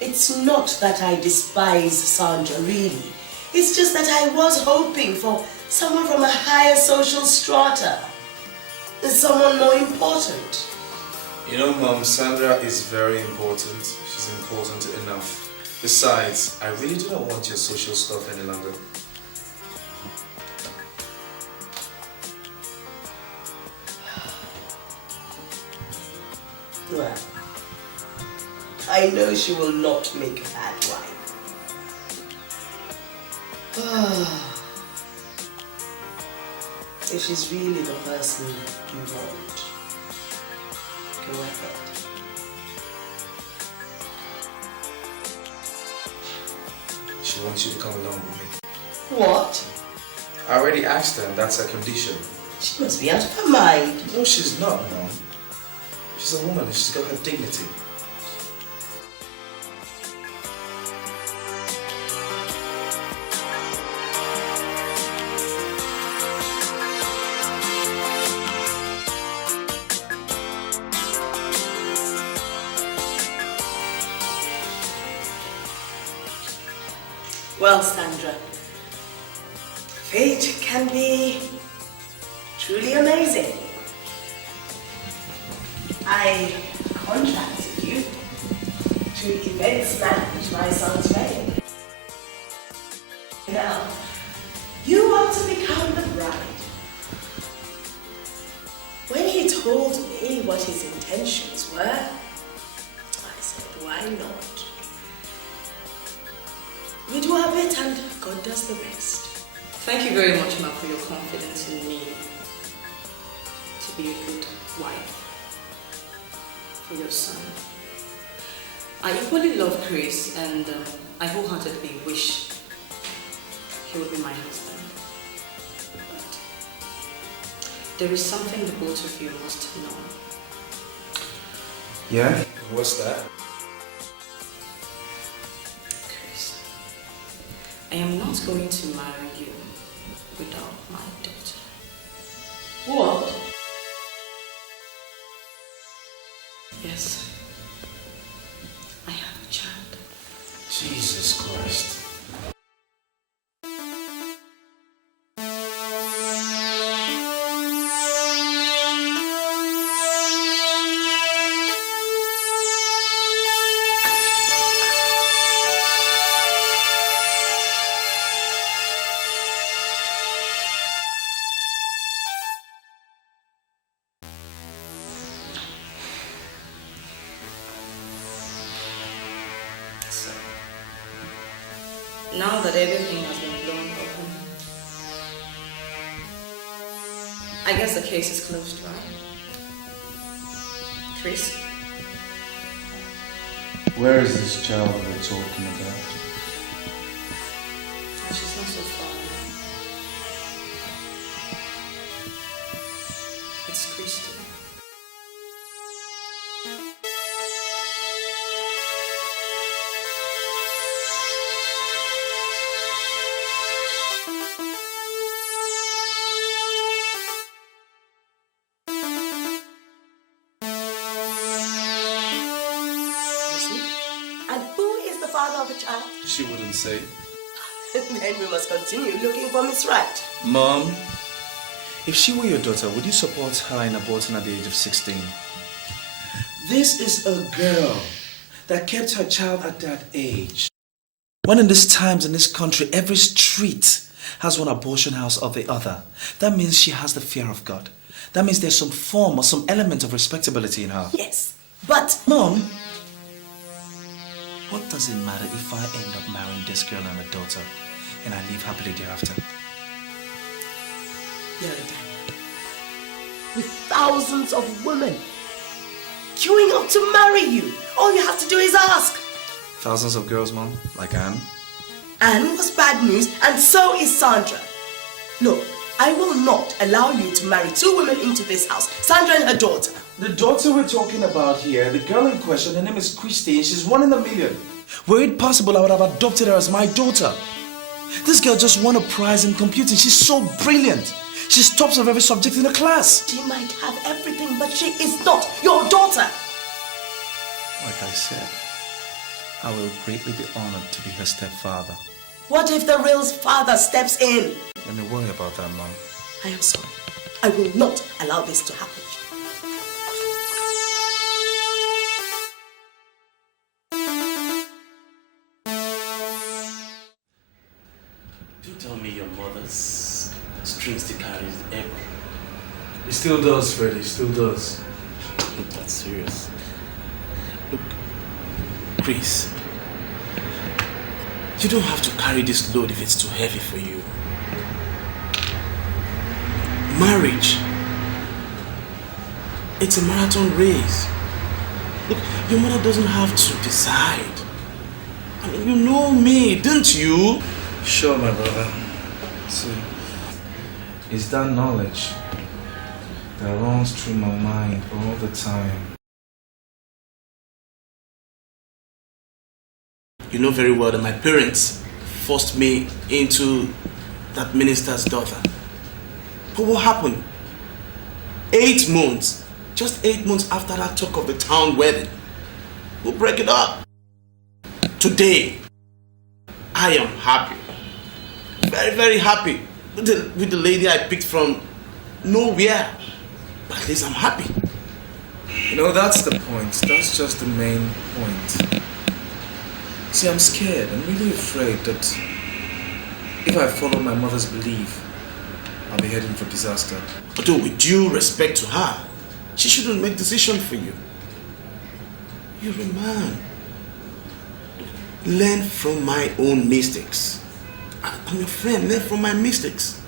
It's not that I despise Sandra, really. It's just that I was hoping for someone from a higher social strata. Someone more important. You know, Mom, Sandra is very important. She's important enough. Besides, I really do not want your social stuff any longer. Well, I know she will not make a bad wife. If she's really the person you want, go ahead. She wants you to come along with me. What? I already asked her, and that's her condition. She must be out of her mind. No, she's not, Mom. She's a woman and she's got her dignity. Well, Sandra, fate can be truly amazing. I contracted you to events manage my son's wedding. Now, you are to become the bride. When he told me what his intentions were, I said, why not? We do our bit and God does the rest. Thank you very much, Ma, for your confidence in me to be a good wife for your son. I equally love Chris and I wholeheartedly wish he would be my husband. But there is something the both of you must know. Yeah? What's that? I am not going to marry you without my daughter. What? Yes. I have a child. Jesus Christ. Now that everything has been blown open, I guess the case is closed, right? Chris? Where is this child we're talking about? She's not so far away. It's Christy. She wouldn't say. Then we must continue looking for Miss Right. Mom, if she were your daughter, would you support her in aborting at the age of 16? This is a girl that kept her child at that age. When in these times in this country, every street has one abortion house or the other. That means she has the fear of God. That means there's some form or some element of respectability in her. Yes, but... Mom, what does it matter if I end up marrying this girl and her daughter and I live happily thereafter? You're a Daniel. With thousands of women queuing up to marry you. All you have to do is ask. Thousands of girls, Mom, like Anne. Anne was bad news, and so is Sandra. Look, I will not allow you to marry two women into this house, Sandra and her daughter. The daughter we're talking about here, the girl in question, her name is Christy, and she's 1 in a million. Were it possible, I would have adopted her as my daughter. This girl just won a prize in computing. She's so brilliant. She's tops of every subject in the class. She might have everything, but she is not your daughter. Like I said, I will greatly be honored to be her stepfather. What if the real father steps in? Let me worry about that, Mom. I am sorry. I will not allow this to happen. Don't tell me your mother's strings to carry is ever. It still does, Freddy. It still does. Look, that's serious. Look, Chris, you don't have to carry this load if it's too heavy for you. Marriage, it's a marathon race. Look, your mother doesn't have to decide. I mean, you know me, don't you? Sure, my brother. See, it's that knowledge that runs through my mind all the time. You know very well that my parents forced me into that minister's daughter. But what happened? 8 months, just 8 months after that talk of the town wedding, we'll break it up. Today, I am happy. Very, very happy with the lady I picked from nowhere. But at least I'm happy. You know, that's the point. That's just the main point. See, I'm scared. I'm really afraid that if I follow my mother's belief, I'll be heading for disaster. Although with due respect to her, she shouldn't make decisions for you. You're a man. Learn from my own mistakes. I'm your friend. Learn from my mistakes.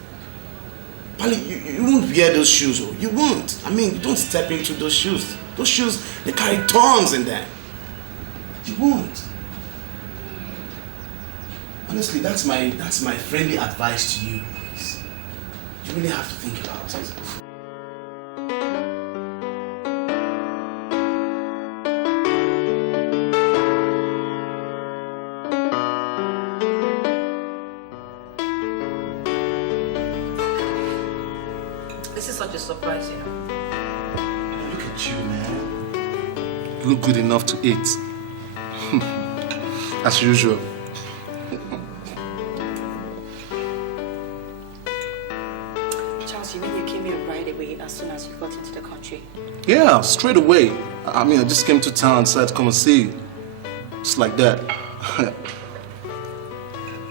Pali, you won't wear those shoes. Oh. You won't. I mean, you don't step into those shoes. Those shoes, they carry thorns in them. You won't. Honestly, that's my friendly advice to you, please. You really have to think about it. This is such a surprise, you know. Look at you, man. You look good enough to eat. As usual. Charles, you mean you came here right away as soon as you got into the country? Yeah, straight away. I mean, I just came to town and said, come and see you. Just like that.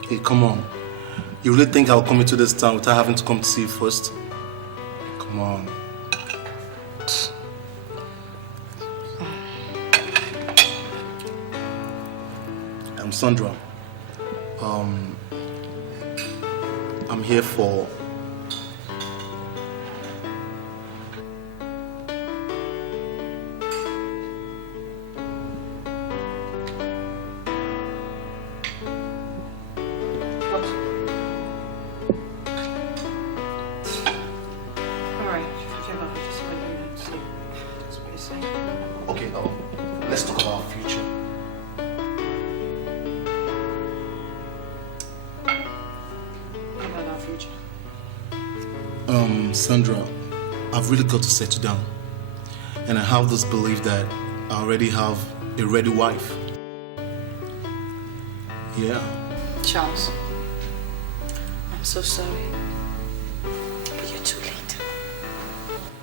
Hey, come on. You really think I'll come into this town without having to come to see you first? Come on. I'm Sandra. I'm here for... Okay, let's talk about our future. About our future? Sandra, I've really got to settle down. And I have this belief that I already have a ready wife. Yeah. Charles, I'm so sorry. But you're too late.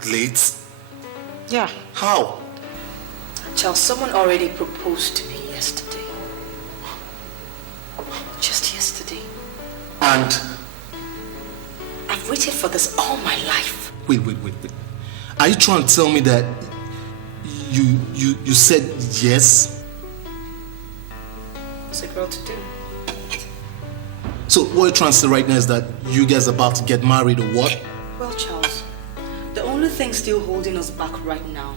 Late? Yeah. How? Charles, someone already proposed to me yesterday. Just yesterday. And? I've waited for this all my life. Wait. Are you trying to tell me that you said yes? What's a girl to do? So what you're trying to say right now is that you guys are about to get married or what? Well, Charles, the only thing still holding us back right now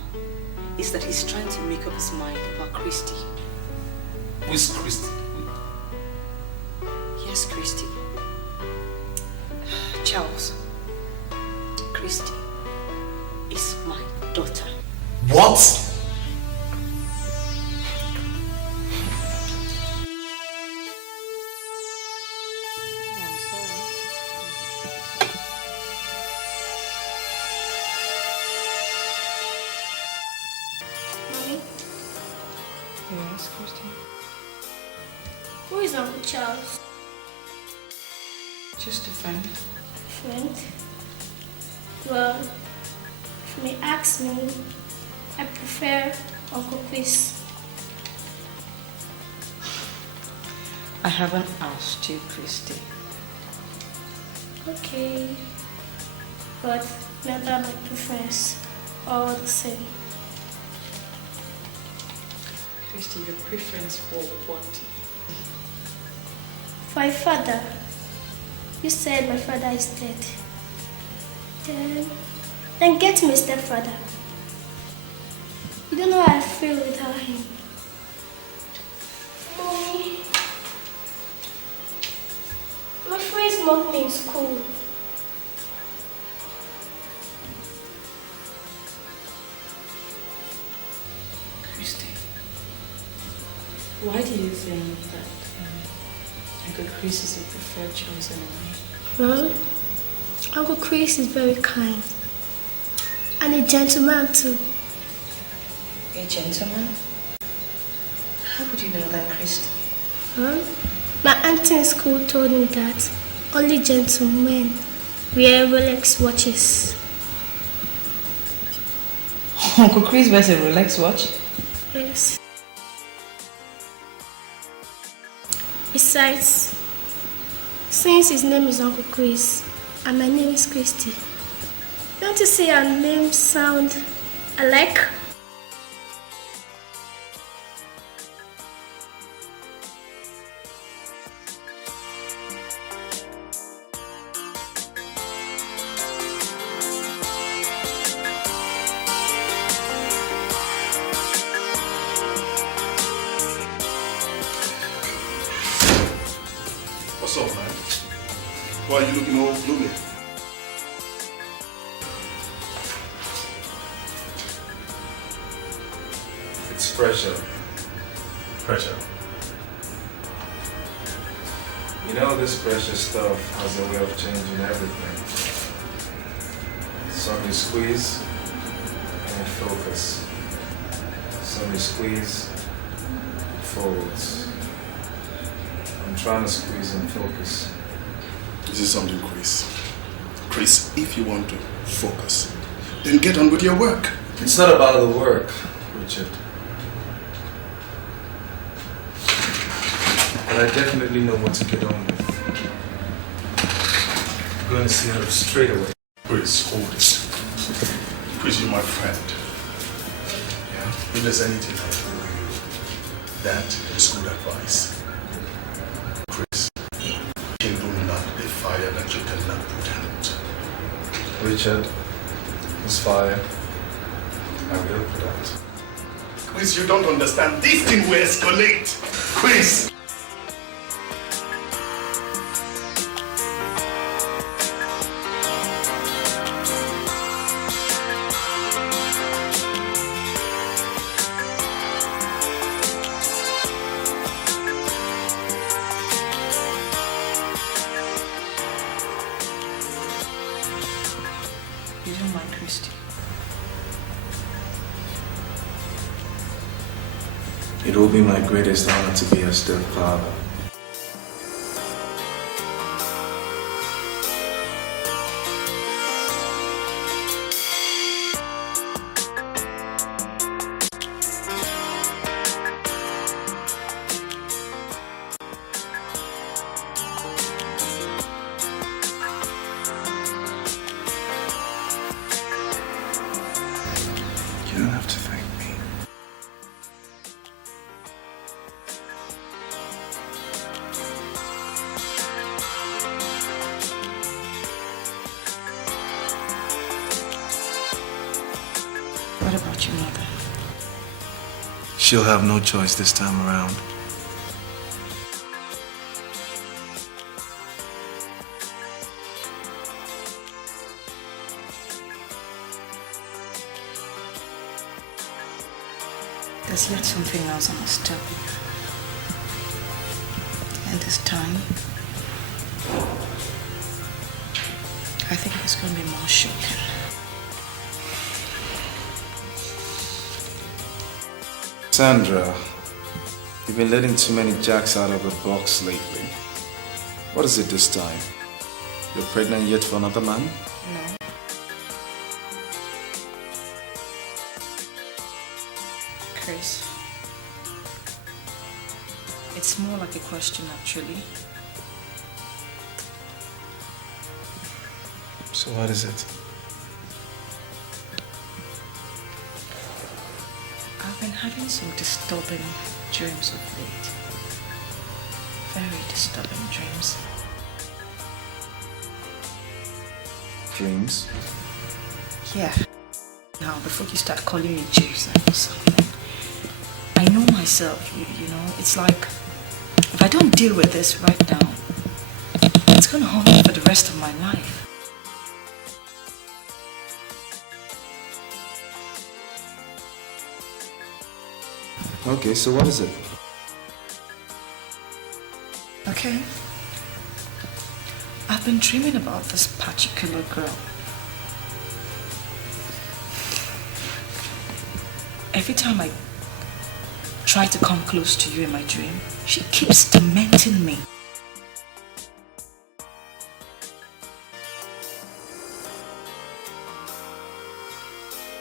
is that he's trying to make up his mind about Christy. Who's Christy? Yes, Christy. Charles, Christy is my daughter. What? Who is Uncle Charles? Just a friend. Friend? Well, if you may ask me, I prefer Uncle Chris. I haven't asked you, Christy. Okay. But not that my preference. All the same. Christy, your preference for what? For my father. You said my father is dead. Then get me a stepfather. You don't know how I feel without him. Mommy, my friends mock me in school. Christy, why do you think that Uncle Chris is your preferred choice among me? Well, Uncle Chris is very kind. And a gentleman too. A gentleman? How would you know that, Christy? Well, my auntie in school told me that only gentlemen wear Rolex watches. Uncle Chris wears a Rolex watch? Yes. Besides, since his name is Uncle Chris and my name is Christy, don't you see our names sound alike? What's up, man? Why are you looking all gloomy? It's pressure. Pressure. You know, this pressure stuff has a way of changing everything. Some you squeeze and it focus. Some you squeeze, it folds. I'm trying to squeeze and focus. This is something, Chris. Chris, if you want to focus, then get on with your work. It's not about the work, Richard. But I definitely know what to get on with. I'm going to see her straight away. Chris, hold it. Chris, you're my friend. Yeah? If there's anything I do with you, that is good advice. Chris, kindle not a fire that you cannot put out. Richard, this fire, I will put out. Chris, you don't understand. This thing will escalate. Chris! You don't mind Christy? It will be my greatest honor to be her stepfather. You don't have to thank me. What about your mother? She'll have no choice this time around. There's yet something else I must tell you. And this time, I think it's going to be more shocking. Sandra, you've been letting too many jacks out of the box lately. What is it this time? You're pregnant yet for another man? No. Chris, it's more like a question actually. So what is it? I've been having some disturbing dreams of late. Very disturbing dreams. Dreams? Yeah. Now, before you start calling me dreams or something, I know myself, you know, it's like, if I don't deal with this right now, it's gonna haunt me for the rest of my life. Okay, so what is it? Okay. I've been dreaming about this particular girl. Every time I try to come close to you in my dream, she keeps tormenting me.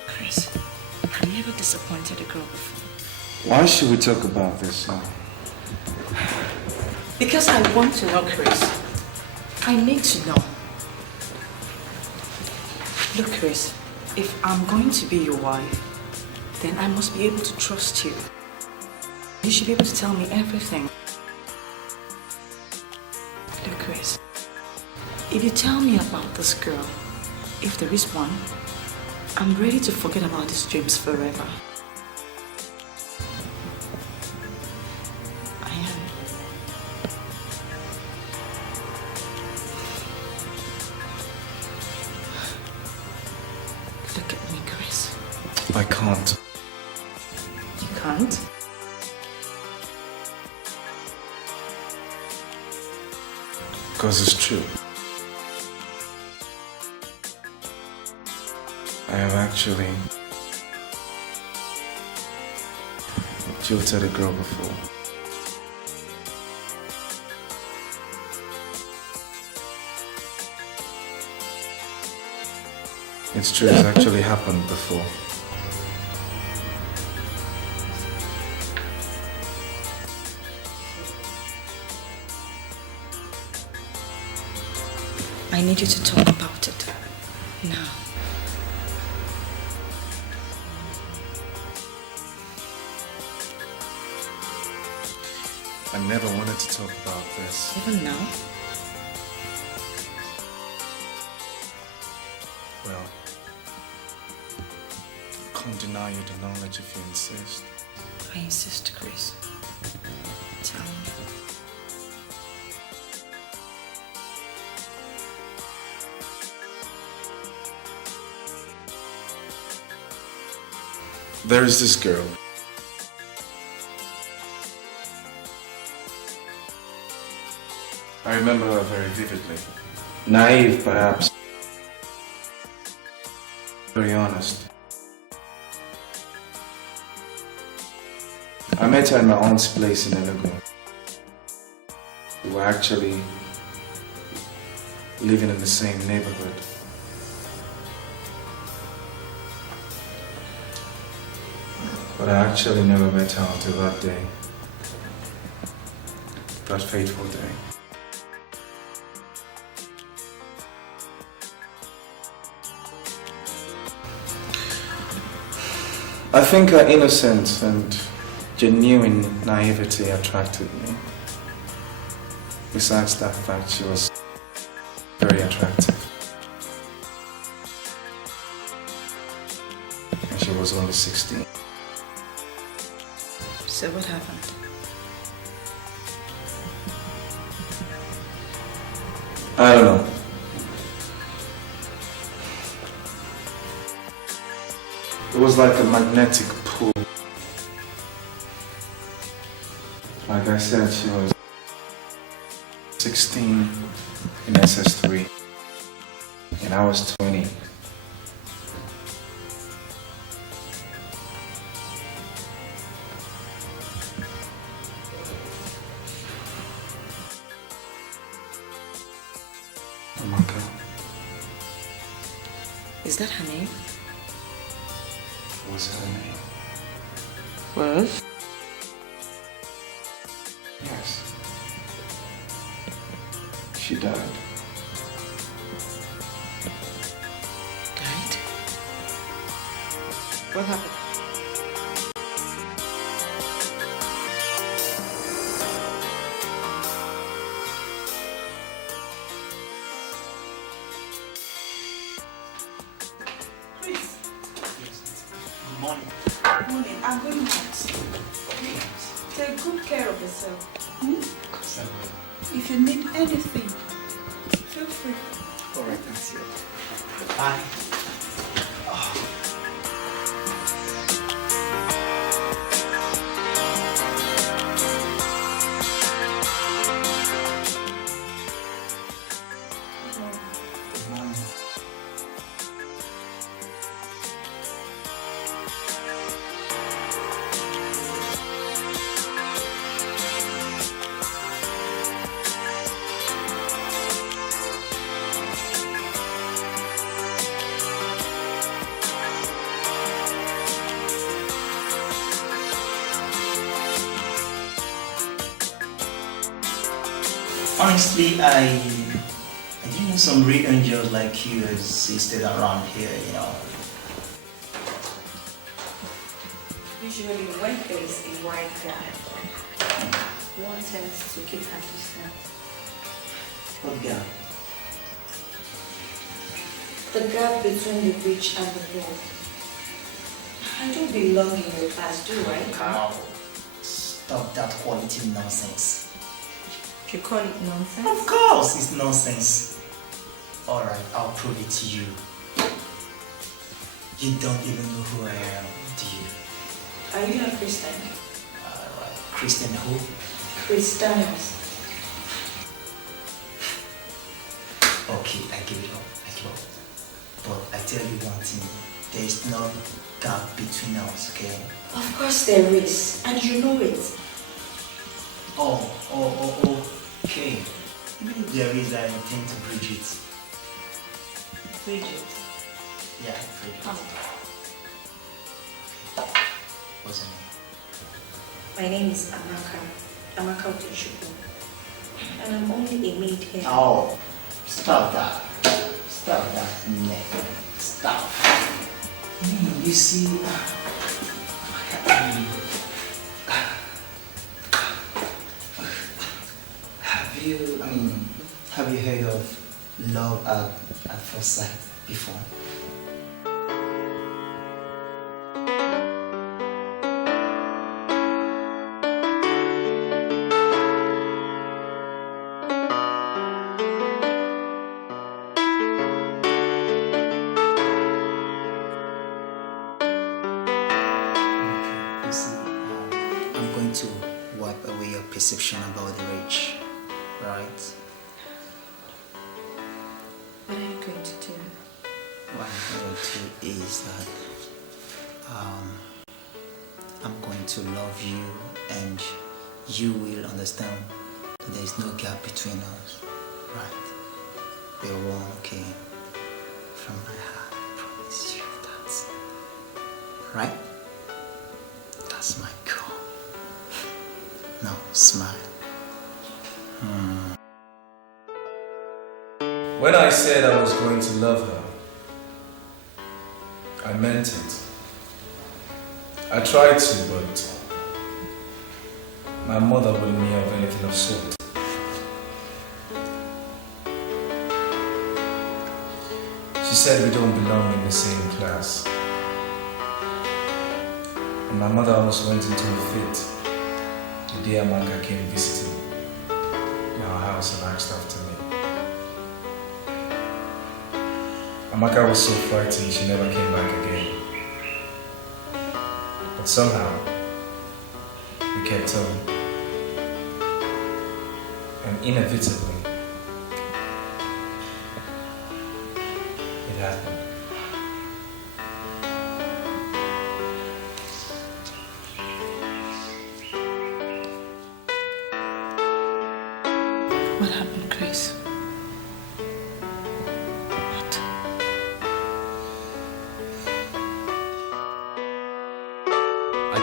Chris, have you ever disappointed a girl before? Why should we talk about this now? Because I want to know, Chris. I need to know. Look, Chris, if I'm going to be your wife, then I must be able to trust you. You should be able to tell me everything. Look, Chris, if you tell me about this girl, if there is one, I'm ready to forget about these dreams forever. I can't. You can't? Because it's true. I have actually jilted a girl before. It's true, it's actually happened before. I need you to talk about it now. I never wanted to talk about this. Even now? Well, I can't deny you the knowledge if you insist. I insist, Chris. Tell me. There is this girl. I remember her very vividly. Naive, perhaps. Very honest. I met her in my aunt's place in Enugu. We were actually living in the same neighborhood. But I actually never met her until that day. That fateful day. I think her innocence and genuine naivety attracted me. Besides that fact, she was very attractive. And she was only 16. So what happened? I don't know. It was like a magnetic pull. Like I said, she was 16 in SS3 and I was 20. Amaka. Is that her name? Was her name? Was? Yes. She died. Died? What happened? Morning. I'm going out. Take good care of yourself. If you need anything, feel free. All right, that's it. Bye. Honestly, I didn't know some real angels like you existed around here, you know. Usually when there is a wide gap, one tends to keep her distance. What gap? The gap between the rich and the poor. I don't belong in your class, do I? Carl, stop that quality nonsense. You call it nonsense? Of course, it's nonsense. Alright, I'll prove it to you. You don't even know who I am, do you? Are you a Christian? Alright, Christian who? Christians. Okay, I give it up. I give up. But I tell you one thing, there is no gap between us, okay? Of course there is, and you know it. Okay. Even if there is, I intend to bridge it. Bridge it? Yeah, bridge it. How? What's her name? My name is Amaka Otoshuku. And I'm only a maid here. Oh, stop that. Stop that. No. Stop. You see, have you heard of love at first sight before? I'm going to wipe away your perception about the rich, right? What are you going to do? What I'm going to do is that I'm going to love you, and you will understand that there is no gap between us, right? We're one, okay? From my heart, I promise you that. Right? That's my goal. Now, smile. When I said I was going to love her, I meant it. I tried to, but my mother wouldn't hear of anything of sort. She said we don't belong in the same class. And my mother almost went into a fit the day Amaka came visiting our house and asked after me. Amaka was so frightened she never came back again. But somehow, we kept on. And inevitably, it happened. What happened, Grace?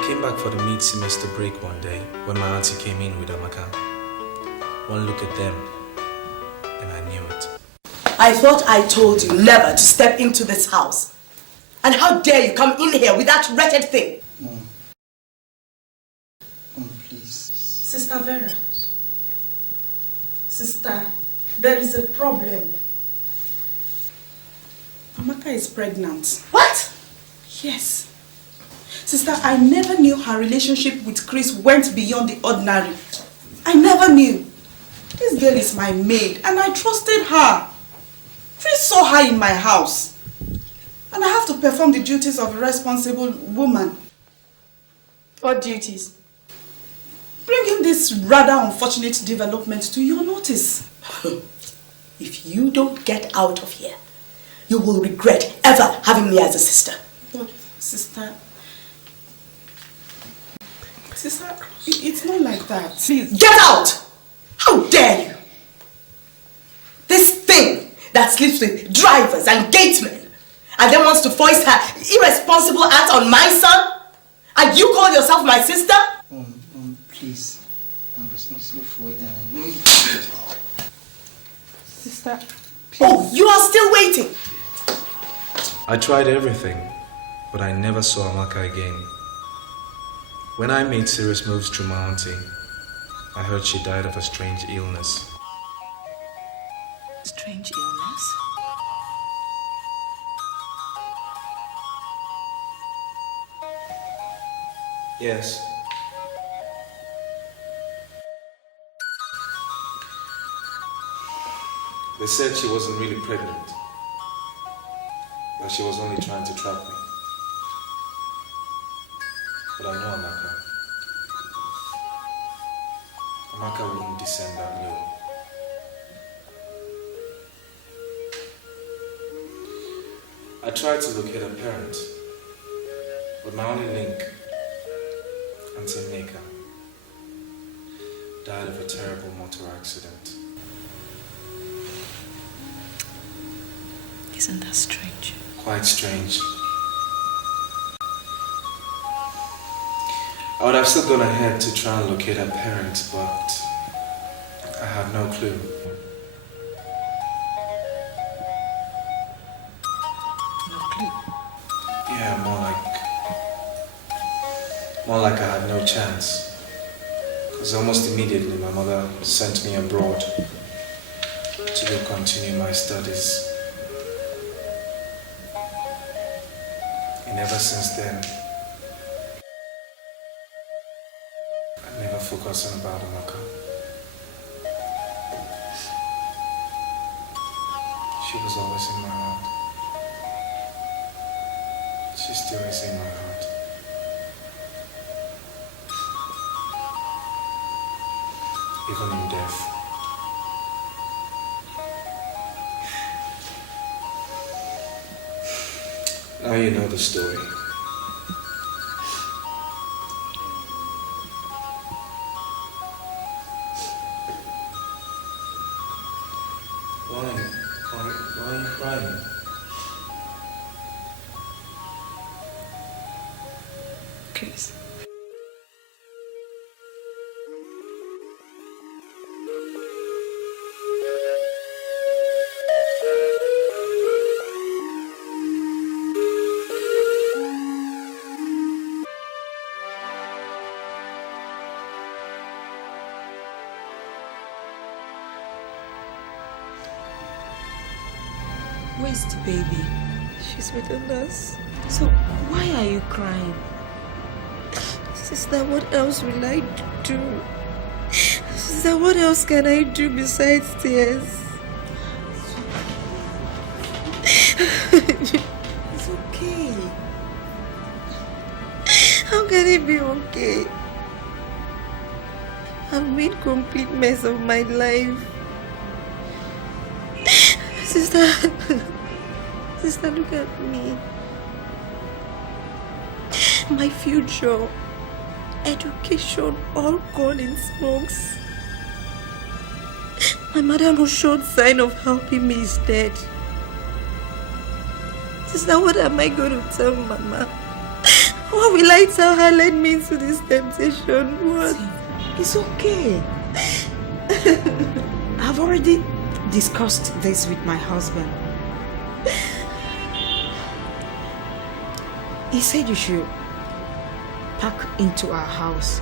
came back for the mid-semester break one day when my auntie came in with Amaka. One look at them, and I knew it. I thought I told you never to step into this house. And how dare you come in here with that wretched thing? Mom, please. Sister Vera. Sister, there is a problem. Amaka is pregnant. What? Yes. Sister, I never knew her relationship with Chris went beyond the ordinary. I never knew. This girl is my maid and I trusted her. Chris saw her in my house. And I have to perform the duties of a responsible woman. What duties? Bringing this rather unfortunate development to your notice. If you don't get out of here, you will regret ever having me as a sister. But, sister, it's not like that. Please. Get out! How dare you? This thing that sleeps with drivers and gatemen and then wants to foist her irresponsible act on my son? And you call yourself my sister? Please. I'm responsible for it and I know you. Sister, please. Oh, you are still waiting. I tried everything, but I never saw Amaka again. When I made serious moves through my auntie, I heard she died of a strange illness. Strange illness? Yes. They said she wasn't really pregnant, that she was only trying to trap me. But I know Amaka. Amaka wouldn't descend that low. I tried to locate her parent, but my only link, Auntie Nneka, died of a terrible motor accident. Isn't that strange? Quite strange. I would have still gone ahead to try and locate her parents, but I had no clue. No clue? Yeah, more like I had no chance. Because almost immediately my mother sent me abroad to go continue my studies. And ever since then, I've never forgotten about Amaka. She was always in my heart. She still is in my heart. Even in death. Now you know the story. Why are you crying? Chris. Where's the baby? She's with a nurse. So why are you crying? Sister, what else will I do? Sister, what else can I do besides tears? It's okay. How can it be okay? I've made complete mess of my life. Sister, look at me. My future, education, all gone in smokes. My mother no showed sign of helping me is dead. Sister, what am I going to tell Mama? What will I tell her led me into this temptation? What? It's okay. I've already discussed this with my husband. He said you should pack into our house.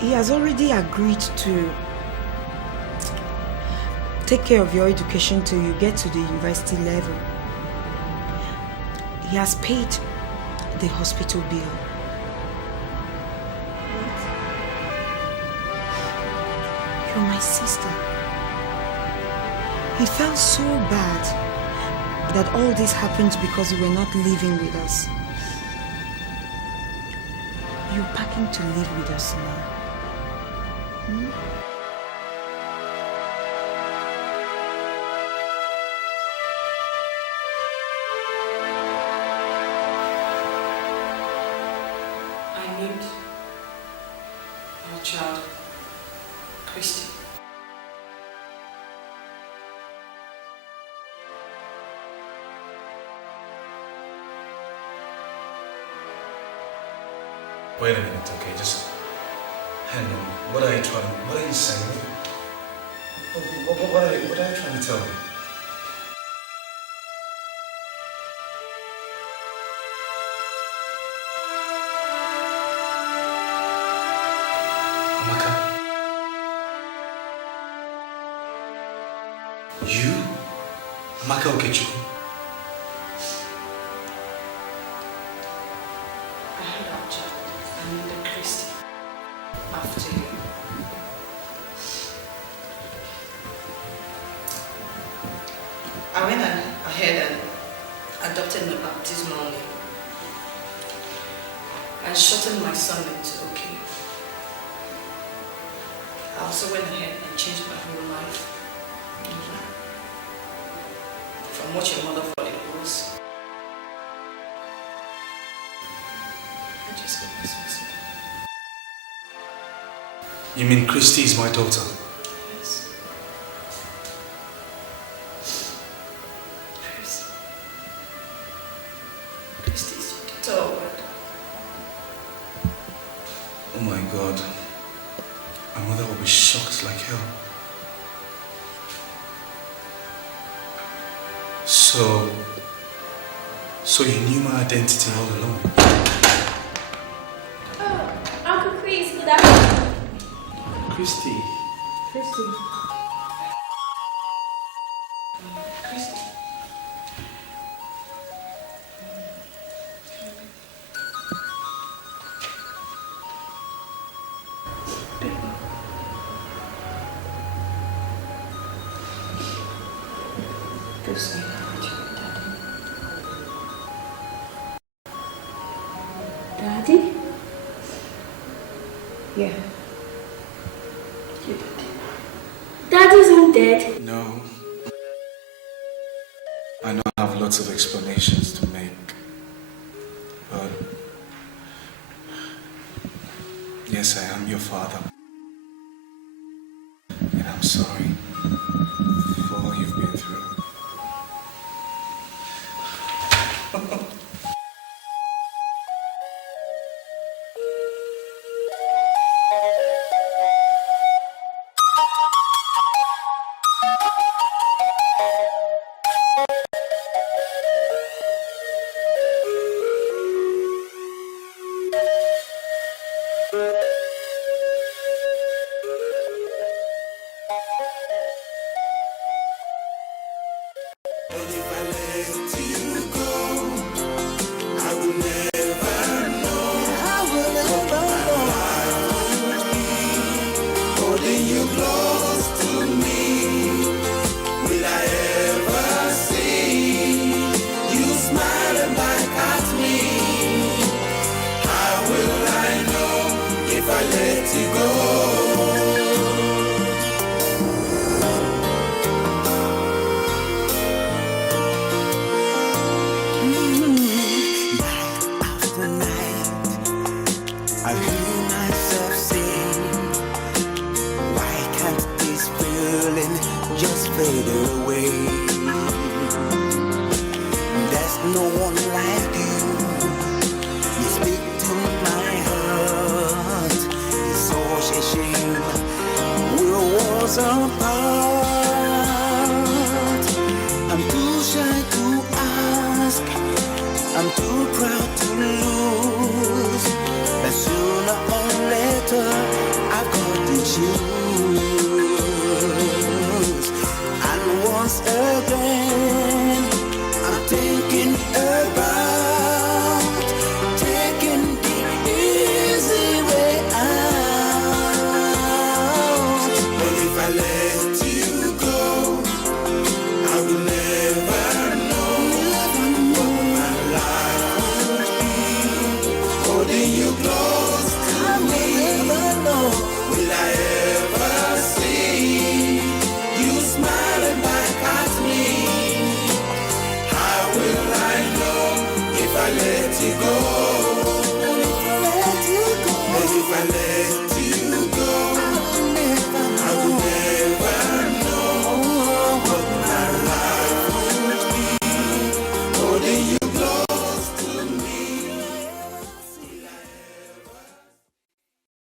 He has already agreed to take care of your education till you get to the university level. He has paid the hospital bill. You're my sister. He felt so bad that all this happened because you were not living with us. You're packing to live with us now. I need our child, Christy. Wait a minute, okay, just hang on. What are you saying? What are you trying to tell me? Amaka? You? Amaka Okechukwu? After you. I went ahead and adopted my baptismal name and shortened my surname to OK. I also went ahead and changed my whole life. From what your mother thought it was. I just got responsible. You mean Christy is my daughter? Yes. Christy's your daughter. Oh my God. My mother will be shocked like hell. So you knew my identity all along? Oh, Uncle Chris, good afternoon. Christy. Christy. Christy. Go say hi to your daddy. Daddy? Yeah. Dad isn't dead. No. I know I have lots of explanations to make, but yes, I am your father. And I'm sorry for all you've been through. There's no one like you. apart. I'm too shy to ask, I'm too proud to lose, but sooner or later I've got to choose. And once again I'm thinking about taking the easy way out. But if I let you go, I will never know what my life would be. Holding you close to me, will I ever see you smiling back at me? How will I know if I let you go?